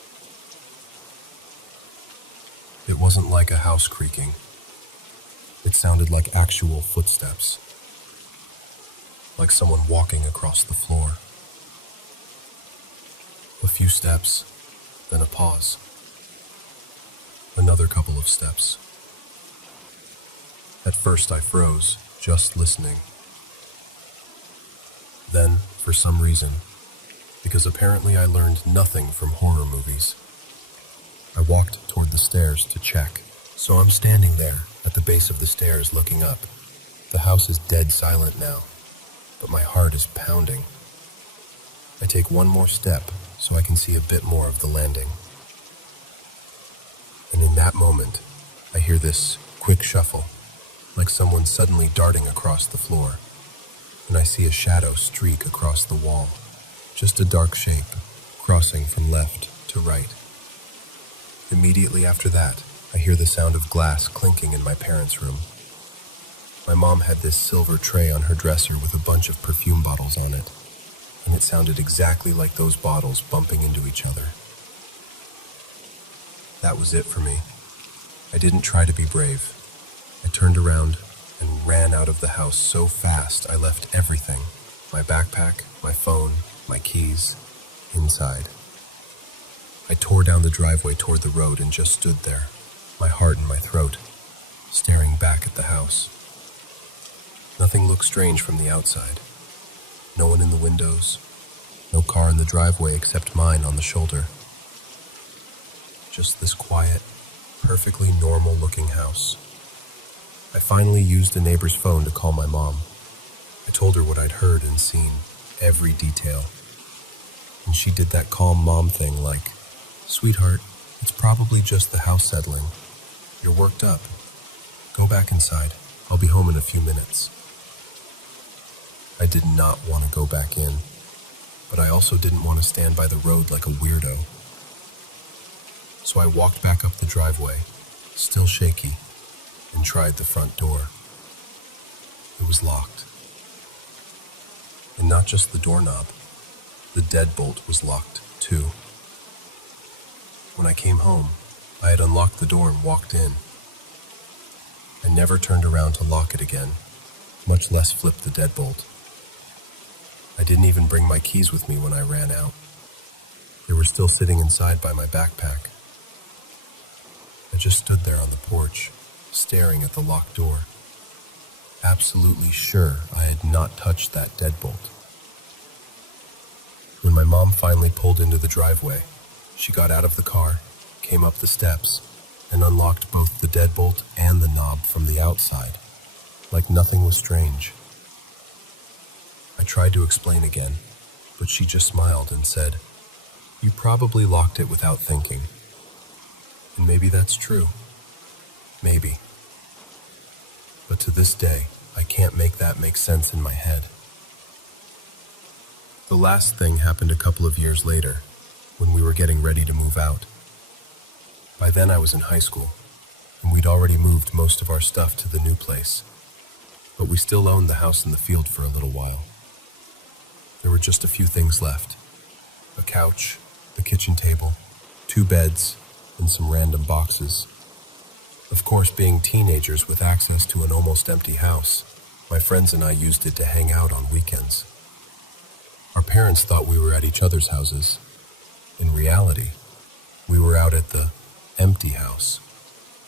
It wasn't like a house creaking. It sounded like actual footsteps, like someone walking across the floor. A few steps, then a pause. Another couple of steps. At first I froze, just listening. Then, for some reason, because apparently I learned nothing from horror movies, I walked toward the stairs to check. So I'm standing there at the base of the stairs looking up. The house is dead silent now, but my heart is pounding. I take one more step so I can see a bit more of the landing. And in that moment, I hear this quick shuffle, like someone suddenly darting across the floor. And I see a shadow streak across the wall, just a dark shape, crossing from left to right. Immediately after that, I hear the sound of glass clinking in my parents' room. My mom had this silver tray on her dresser with a bunch of perfume bottles on it, and it sounded exactly like those bottles bumping into each other. That was it for me. I didn't try to be brave. I turned around and ran out of the house so fast I left everything, my backpack, my phone, my keys, inside. I tore down the driveway toward the road and just stood there, my heart in my throat, staring back at the house. Nothing looked strange from the outside. No one in the windows, no car in the driveway except mine on the shoulder. Just this quiet, perfectly normal-looking house. I finally used a neighbor's phone to call my mom. I told her what I'd heard and seen, every detail. And she did that calm mom thing like, "Sweetheart, it's probably just the house settling. You're worked up. Go back inside. I'll be home in a few minutes." I did not want to go back in, but I also didn't want to stand by the road like a weirdo. So I walked back up the driveway, still shaky, and tried the front door. It was locked. And not just the doorknob, the deadbolt was locked too. When I came home, I had unlocked the door and walked in. I never turned around to lock it again, much less flip the deadbolt. I didn't even bring my keys with me when I ran out. They were still sitting inside by my backpack. I just stood there on the porch, staring at the locked door, absolutely sure I had not touched that deadbolt. When my mom finally pulled into the driveway, she got out of the car, came up the steps, and unlocked both the deadbolt and the knob from the outside, like nothing was strange. I tried to explain again, but she just smiled and said, "You probably locked it without thinking." And maybe that's true. Maybe. But to this day, I can't make that make sense in my head. The last thing happened a couple of years later, when we were getting ready to move out. By then I was in high school, and we'd already moved most of our stuff to the new place. But we still owned the house in the field for a little while. There were just a few things left. A couch, the kitchen table, 2 beds, and some random boxes. Of course, being teenagers with access to an almost empty house, my friends and I used it to hang out on weekends. Our parents thought we were at each other's houses. In reality, we were out at the empty house,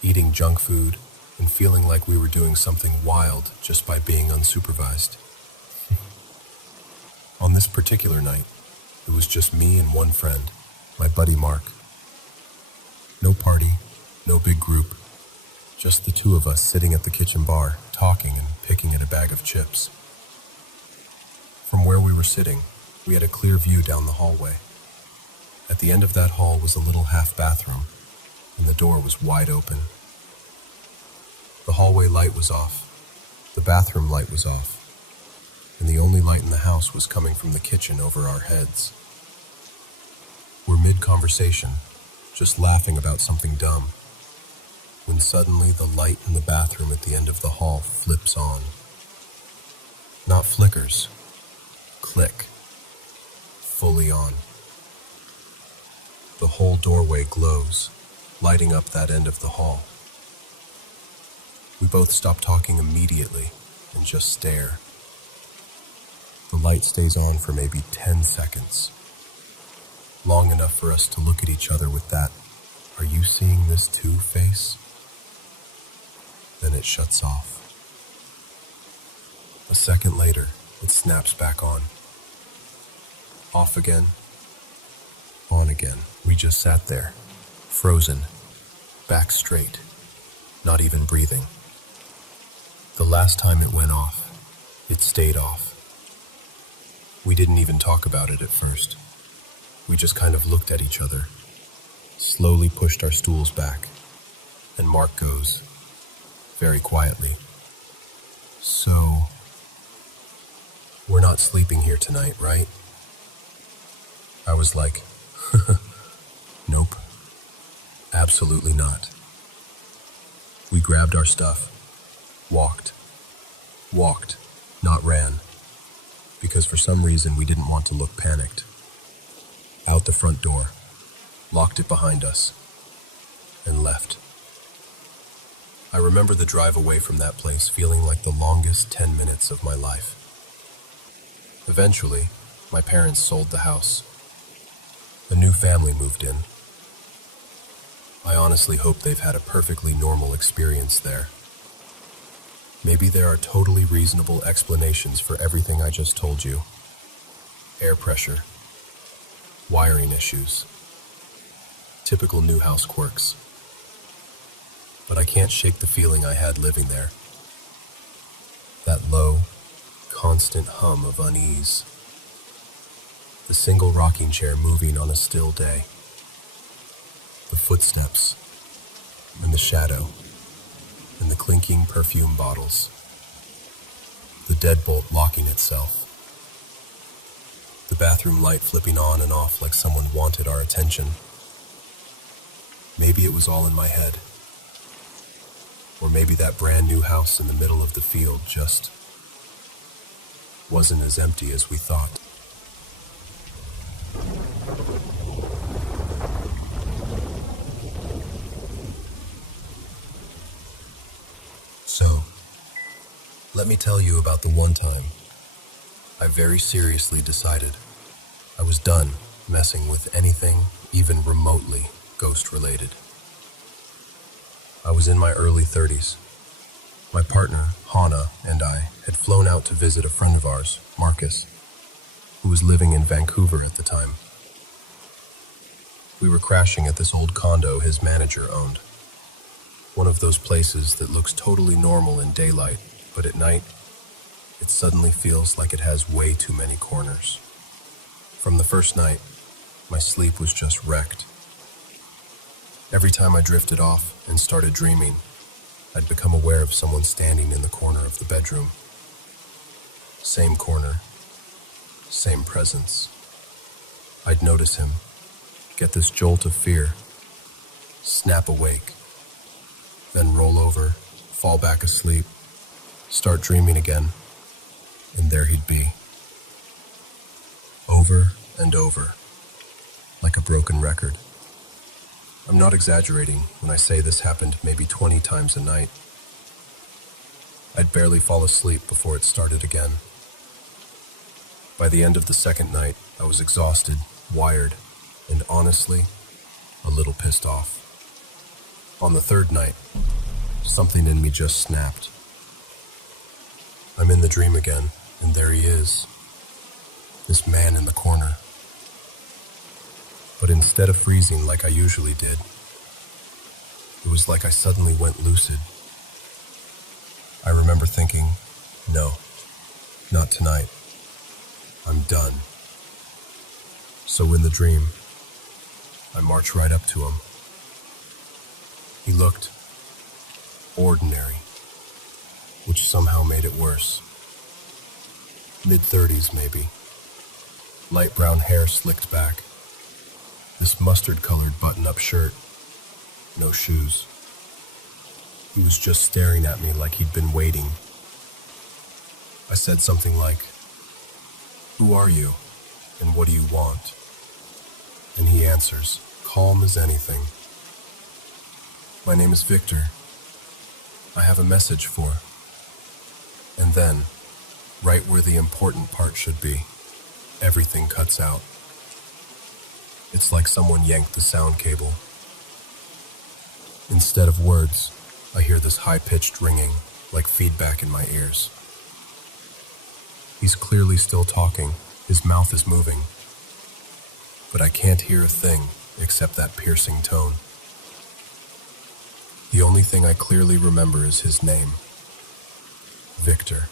eating junk food and feeling like we were doing something wild just by being unsupervised. On this particular night, it was just me and one friend, my buddy Mark. No party, no big group, just the 2 of us sitting at the kitchen bar, talking and picking at a bag of chips. From where we were sitting, we had a clear view down the hallway. At the end of that hall was a little half bathroom, and the door was wide open. The hallway light was off, the bathroom light was off, and the only light in the house was coming from the kitchen over our heads. We're mid-conversation, just laughing about something dumb, when suddenly the light in the bathroom at the end of the hall flips on. Not flickers, click, fully on. The whole doorway glows, lighting up that end of the hall. We both stop talking immediately and just stare. The light stays on for maybe 10 seconds. Long enough for us to look at each other with that, "Are you seeing this too?" face. Then it shuts off. A second later, it snaps back on. Off again. On again. We just sat there, frozen, back straight, not even breathing. The last time it went off, it stayed off. We didn't even talk about it at first. We just kind of looked at each other, slowly pushed our stools back, and Mark goes, very quietly, "So, we're not sleeping here tonight, right?" I was like, "Nope, absolutely not." We grabbed our stuff, walked, not ran, because for some reason we didn't want to look panicked. Out the front door, locked it behind us, and left. I remember the drive away from that place feeling like the longest 10 minutes of my life. Eventually, my parents sold the house. A new family moved in. I honestly hope they've had a perfectly normal experience there. Maybe there are totally reasonable explanations for everything I just told you. Air pressure, wiring issues, typical new house quirks. But I can't shake the feeling I had living there. That low, constant hum of unease. The single rocking chair moving on a still day. The footsteps, and the shadow, and the clinking perfume bottles. The deadbolt locking itself. The bathroom light flipping on and off like someone wanted our attention. Maybe it was all in my head. Or maybe that brand new house in the middle of the field just wasn't as empty as we thought. So, let me tell you about the one time I very seriously decided I was done messing with anything even remotely ghost-related. I was in my early 30s. My partner, Hannah, and I had flown out to visit a friend of ours, Marcus, who was living in Vancouver at the time. We were crashing at this old condo his manager owned. One of those places that looks totally normal in daylight, but at night, it suddenly feels like it has way too many corners. From the first night, my sleep was just wrecked. Every time I drifted off and started dreaming, I'd become aware of someone standing in the corner of the bedroom. Same corner, same presence. I'd notice him, get this jolt of fear, snap awake, then roll over, fall back asleep, start dreaming again, and there he'd be. Over and over, like a broken record. I'm not exaggerating when I say this happened maybe 20 times a night. I'd barely fall asleep before it started again. By the end of the second night, I was exhausted, wired, and honestly, a little pissed off. On the third night, something in me just snapped. I'm in the dream again, and there he is, this man in the corner. But instead of freezing like I usually did, it was like I suddenly went lucid. I remember thinking, no, not tonight. I'm done. So in the dream, I marched right up to him. He looked ordinary, which somehow made it worse. Mid-30s maybe. Light brown hair slicked back. This mustard-colored button-up shirt. No shoes. He was just staring at me like he'd been waiting. I said something like, "Who are you, and what do you want?" And he answers, calm as anything. "My name is Victor. I have a message for..." And then, right where the important part should be, everything cuts out. It's like someone yanked the sound cable. Instead of words, I hear this high-pitched ringing, like feedback in my ears. He's clearly still talking, his mouth is moving, but I can't hear a thing except that piercing tone. The only thing I clearly remember is his name, Victor.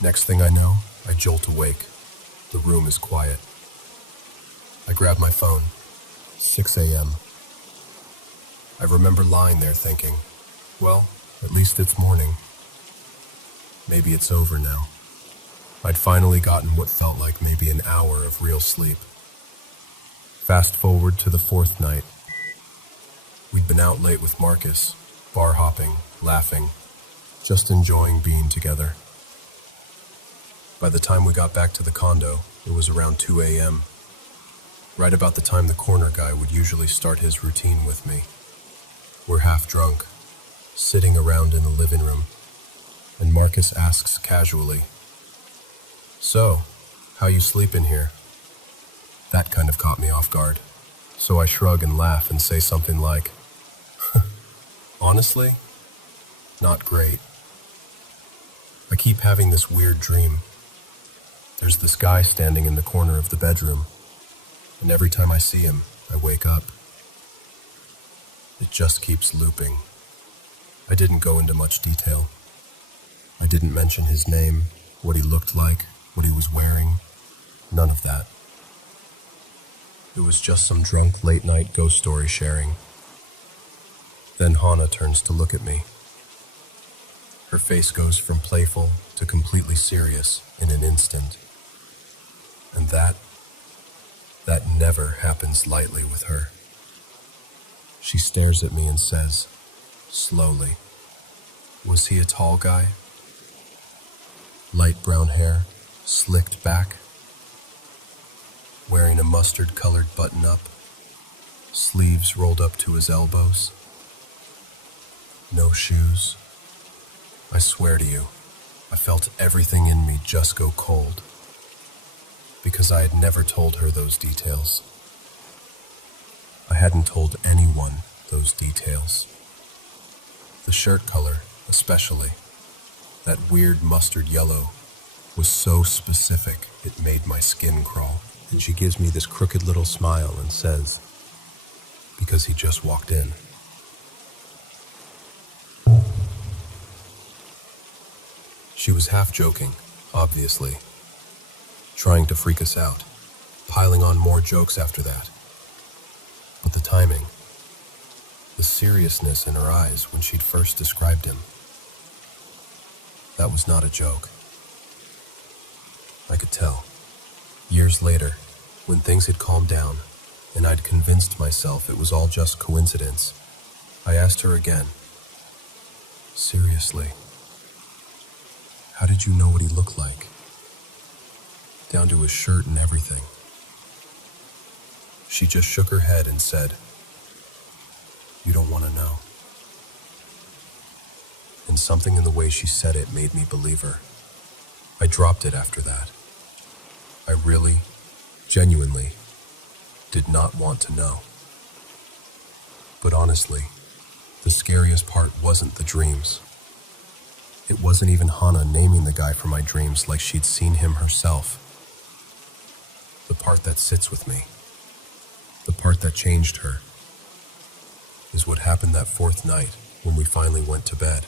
Next thing I know, I jolt awake. The room is quiet. I grab my phone. 6 a.m. I remember lying there thinking, well, at least it's morning. Maybe it's over now. I'd finally gotten what felt like maybe an hour of real sleep. Fast forward to the fourth night. We'd been out late with Marcus, bar hopping, laughing, just enjoying being together. By the time we got back to the condo, it was around 2 a.m., right about the time the corner guy would usually start his routine with me. We're half drunk, sitting around in the living room, and Marcus asks casually, "So, how you sleeping here?" That kind of caught me off guard, so I shrug and laugh and say something like, "Honestly, not great. I keep having this weird dream. There's this guy standing in the corner of the bedroom, and every time I see him, I wake up. It just keeps looping." I didn't go into much detail. I didn't mention his name, what he looked like, what he was wearing, none of that. It was just some drunk late-night ghost story sharing. Then Hannah turns to look at me. Her face goes from playful to completely serious in an instant. And that never happens lightly with her. She stares at me and says, slowly, "Was he a tall guy? Light brown hair, slicked back, wearing a mustard-colored button-up, sleeves rolled up to his elbows, no shoes." I swear to you, I felt everything in me just go cold, because I had never told her those details. I hadn't told anyone those details. The shirt color, especially, that weird mustard yellow, was so specific it made my skin crawl. And she gives me this crooked little smile and says, "Because he just walked in." She was half joking, obviously, trying to freak us out, piling on more jokes after that. But the timing, the seriousness in her eyes when she'd first described him, that was not a joke. I could tell. Years later, when things had calmed down, and I'd convinced myself it was all just coincidence, I asked her again, "Seriously, how did you know what he looked like? Down to his shirt and everything." She just shook her head and said, "You don't want to know." And something in the way she said it made me believe her. I dropped it after that. I really, genuinely, did not want to know. But honestly, the scariest part wasn't the dreams. It wasn't even Hannah naming the guy for my dreams like she'd seen him herself. The part that sits with me, the part that changed her, is what happened that fourth night when we finally went to bed.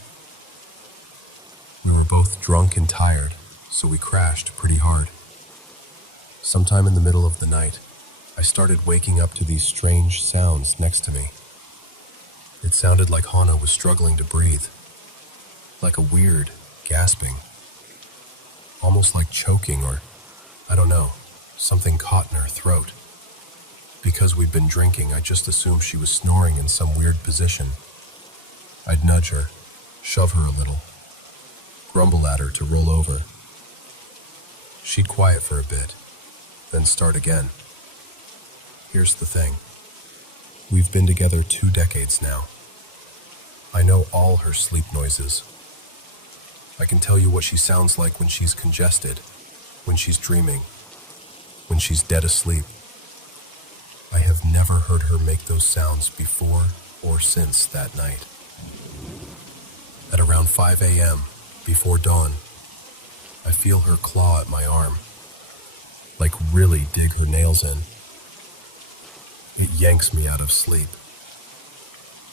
We were both drunk and tired, so we crashed pretty hard. Sometime in the middle of the night, I started waking up to these strange sounds next to me. It sounded like Hannah was struggling to breathe, like a weird gasping, almost like choking or, I don't know, something caught in her throat. Because we'd been drinking, I just assumed she was snoring in some weird position. I'd nudge her, shove her a little, grumble at her to roll over. She'd quiet for a bit, then start again. Here's the thing. We've been together 2 decades now. I know all her sleep noises. I can tell you what she sounds like when she's congested, when she's dreaming, when she's dead asleep. I have never heard her make those sounds before or since that night. At around 5 a.m., before dawn, I feel her claw at my arm, like really dig her nails in. It yanks me out of sleep.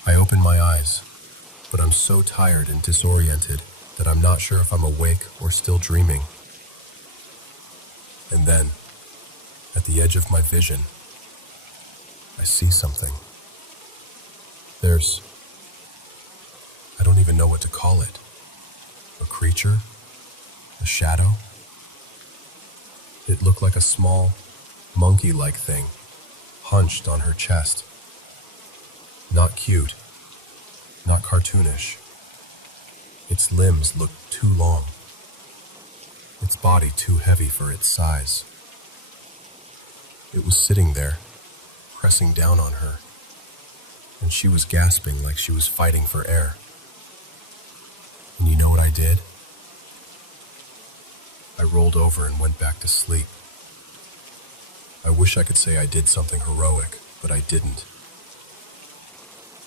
I open my eyes, but I'm so tired and disoriented that I'm not sure if I'm awake or still dreaming. And then, at the edge of my vision, I see something. I don't even know what to call it. A creature? A shadow? It looked like a small, monkey-like thing, hunched on her chest. Not cute, not cartoonish. Its limbs looked too long, its body too heavy for its size. It was sitting there, pressing down on her, and she was gasping like she was fighting for air. And you know what I did? I rolled over and went back to sleep. I wish I could say I did something heroic, but I didn't.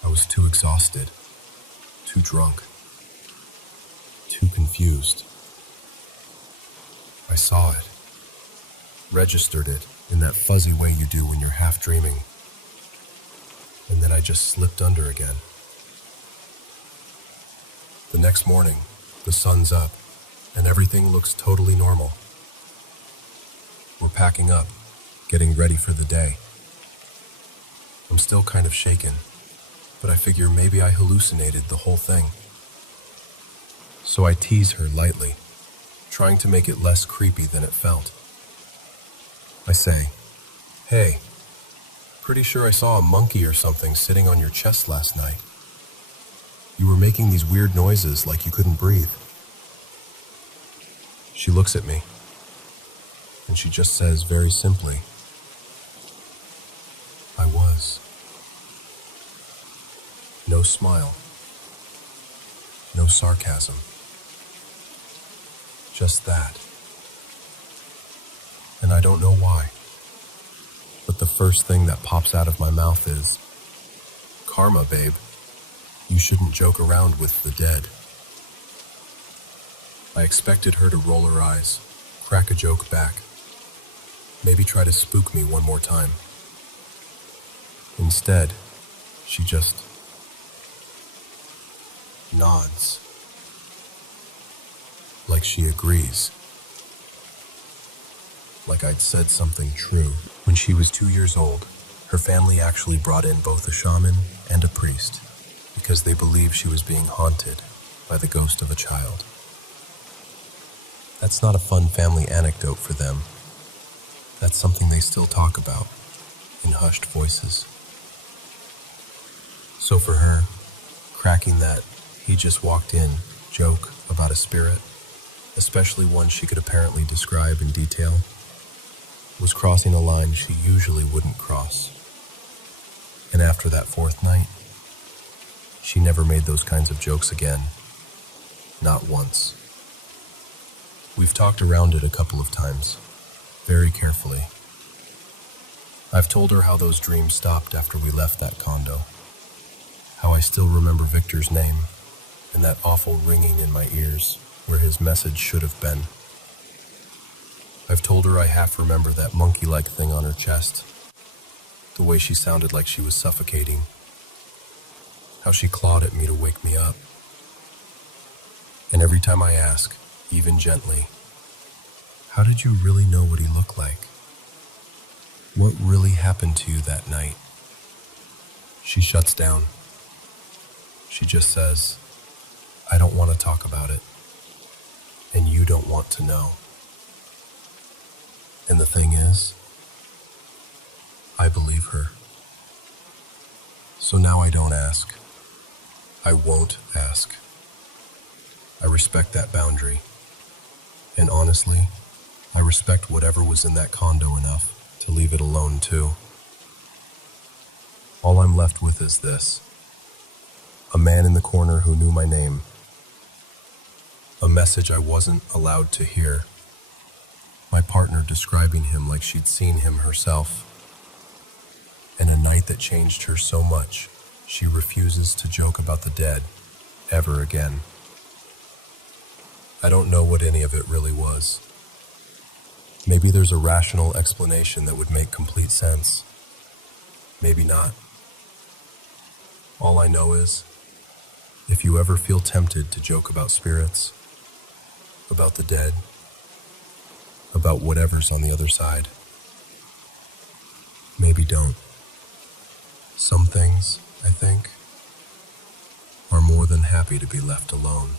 I was too exhausted, too drunk, too confused. I saw it, registered it in that fuzzy way you do when you're half dreaming, and then I just slipped under again. The next morning, the sun's up, and everything looks totally normal. We're packing up, getting ready for the day. I'm still kind of shaken, but I figure maybe I hallucinated the whole thing. So I tease her lightly, trying to make it less creepy than it felt. I say, "Hey, pretty sure I saw a monkey or something sitting on your chest last night. You were making these weird noises like you couldn't breathe." She looks at me, and she just says very simply, "I was." No smile, no sarcasm, just that. And I don't know why, but the first thing that pops out of my mouth is, "Karma, babe. You shouldn't joke around with the dead." I expected her to roll her eyes, crack a joke back, maybe try to spook me one more time. Instead, she just nods, like she agrees, like I'd said something true. When she was 2 years old, her family actually brought in both a shaman and a priest because they believed she was being haunted by the ghost of a child. That's not a fun family anecdote for them. That's something they still talk about in hushed voices. So for her, cracking that "he just walked in" joke about a spirit, especially one she could apparently describe in detail, was crossing a line she usually wouldn't cross. And after that fourth night, she never made those kinds of jokes again. Not once. We've talked around it a couple of times, very carefully. I've told her how those dreams stopped after we left that condo, how I still remember Victor's name and that awful ringing in my ears where his message should have been. I've told her I half remember that monkey-like thing on her chest, the way she sounded like she was suffocating, how she clawed at me to wake me up. And every time I ask, even gently, "How did you really know what he looked like? What really happened to you that night?" she shuts down. She just says, "I don't want to talk about it, and you don't want to know." And the thing is, I believe her. So now I don't ask. I won't ask. I respect that boundary. And honestly, I respect whatever was in that condo enough to leave it alone too. All I'm left with is this: a man in the corner who knew my name, a message I wasn't allowed to hear, my partner describing him like she'd seen him herself, and a night that changed her so much she refuses to joke about the dead ever again. I don't know what any of it really was. Maybe there's a rational explanation that would make complete sense. Maybe not. All I know is, if you ever feel tempted to joke about spirits, about the dead, about whatever's on the other side, maybe don't. Some things, I think, are more than happy to be left alone.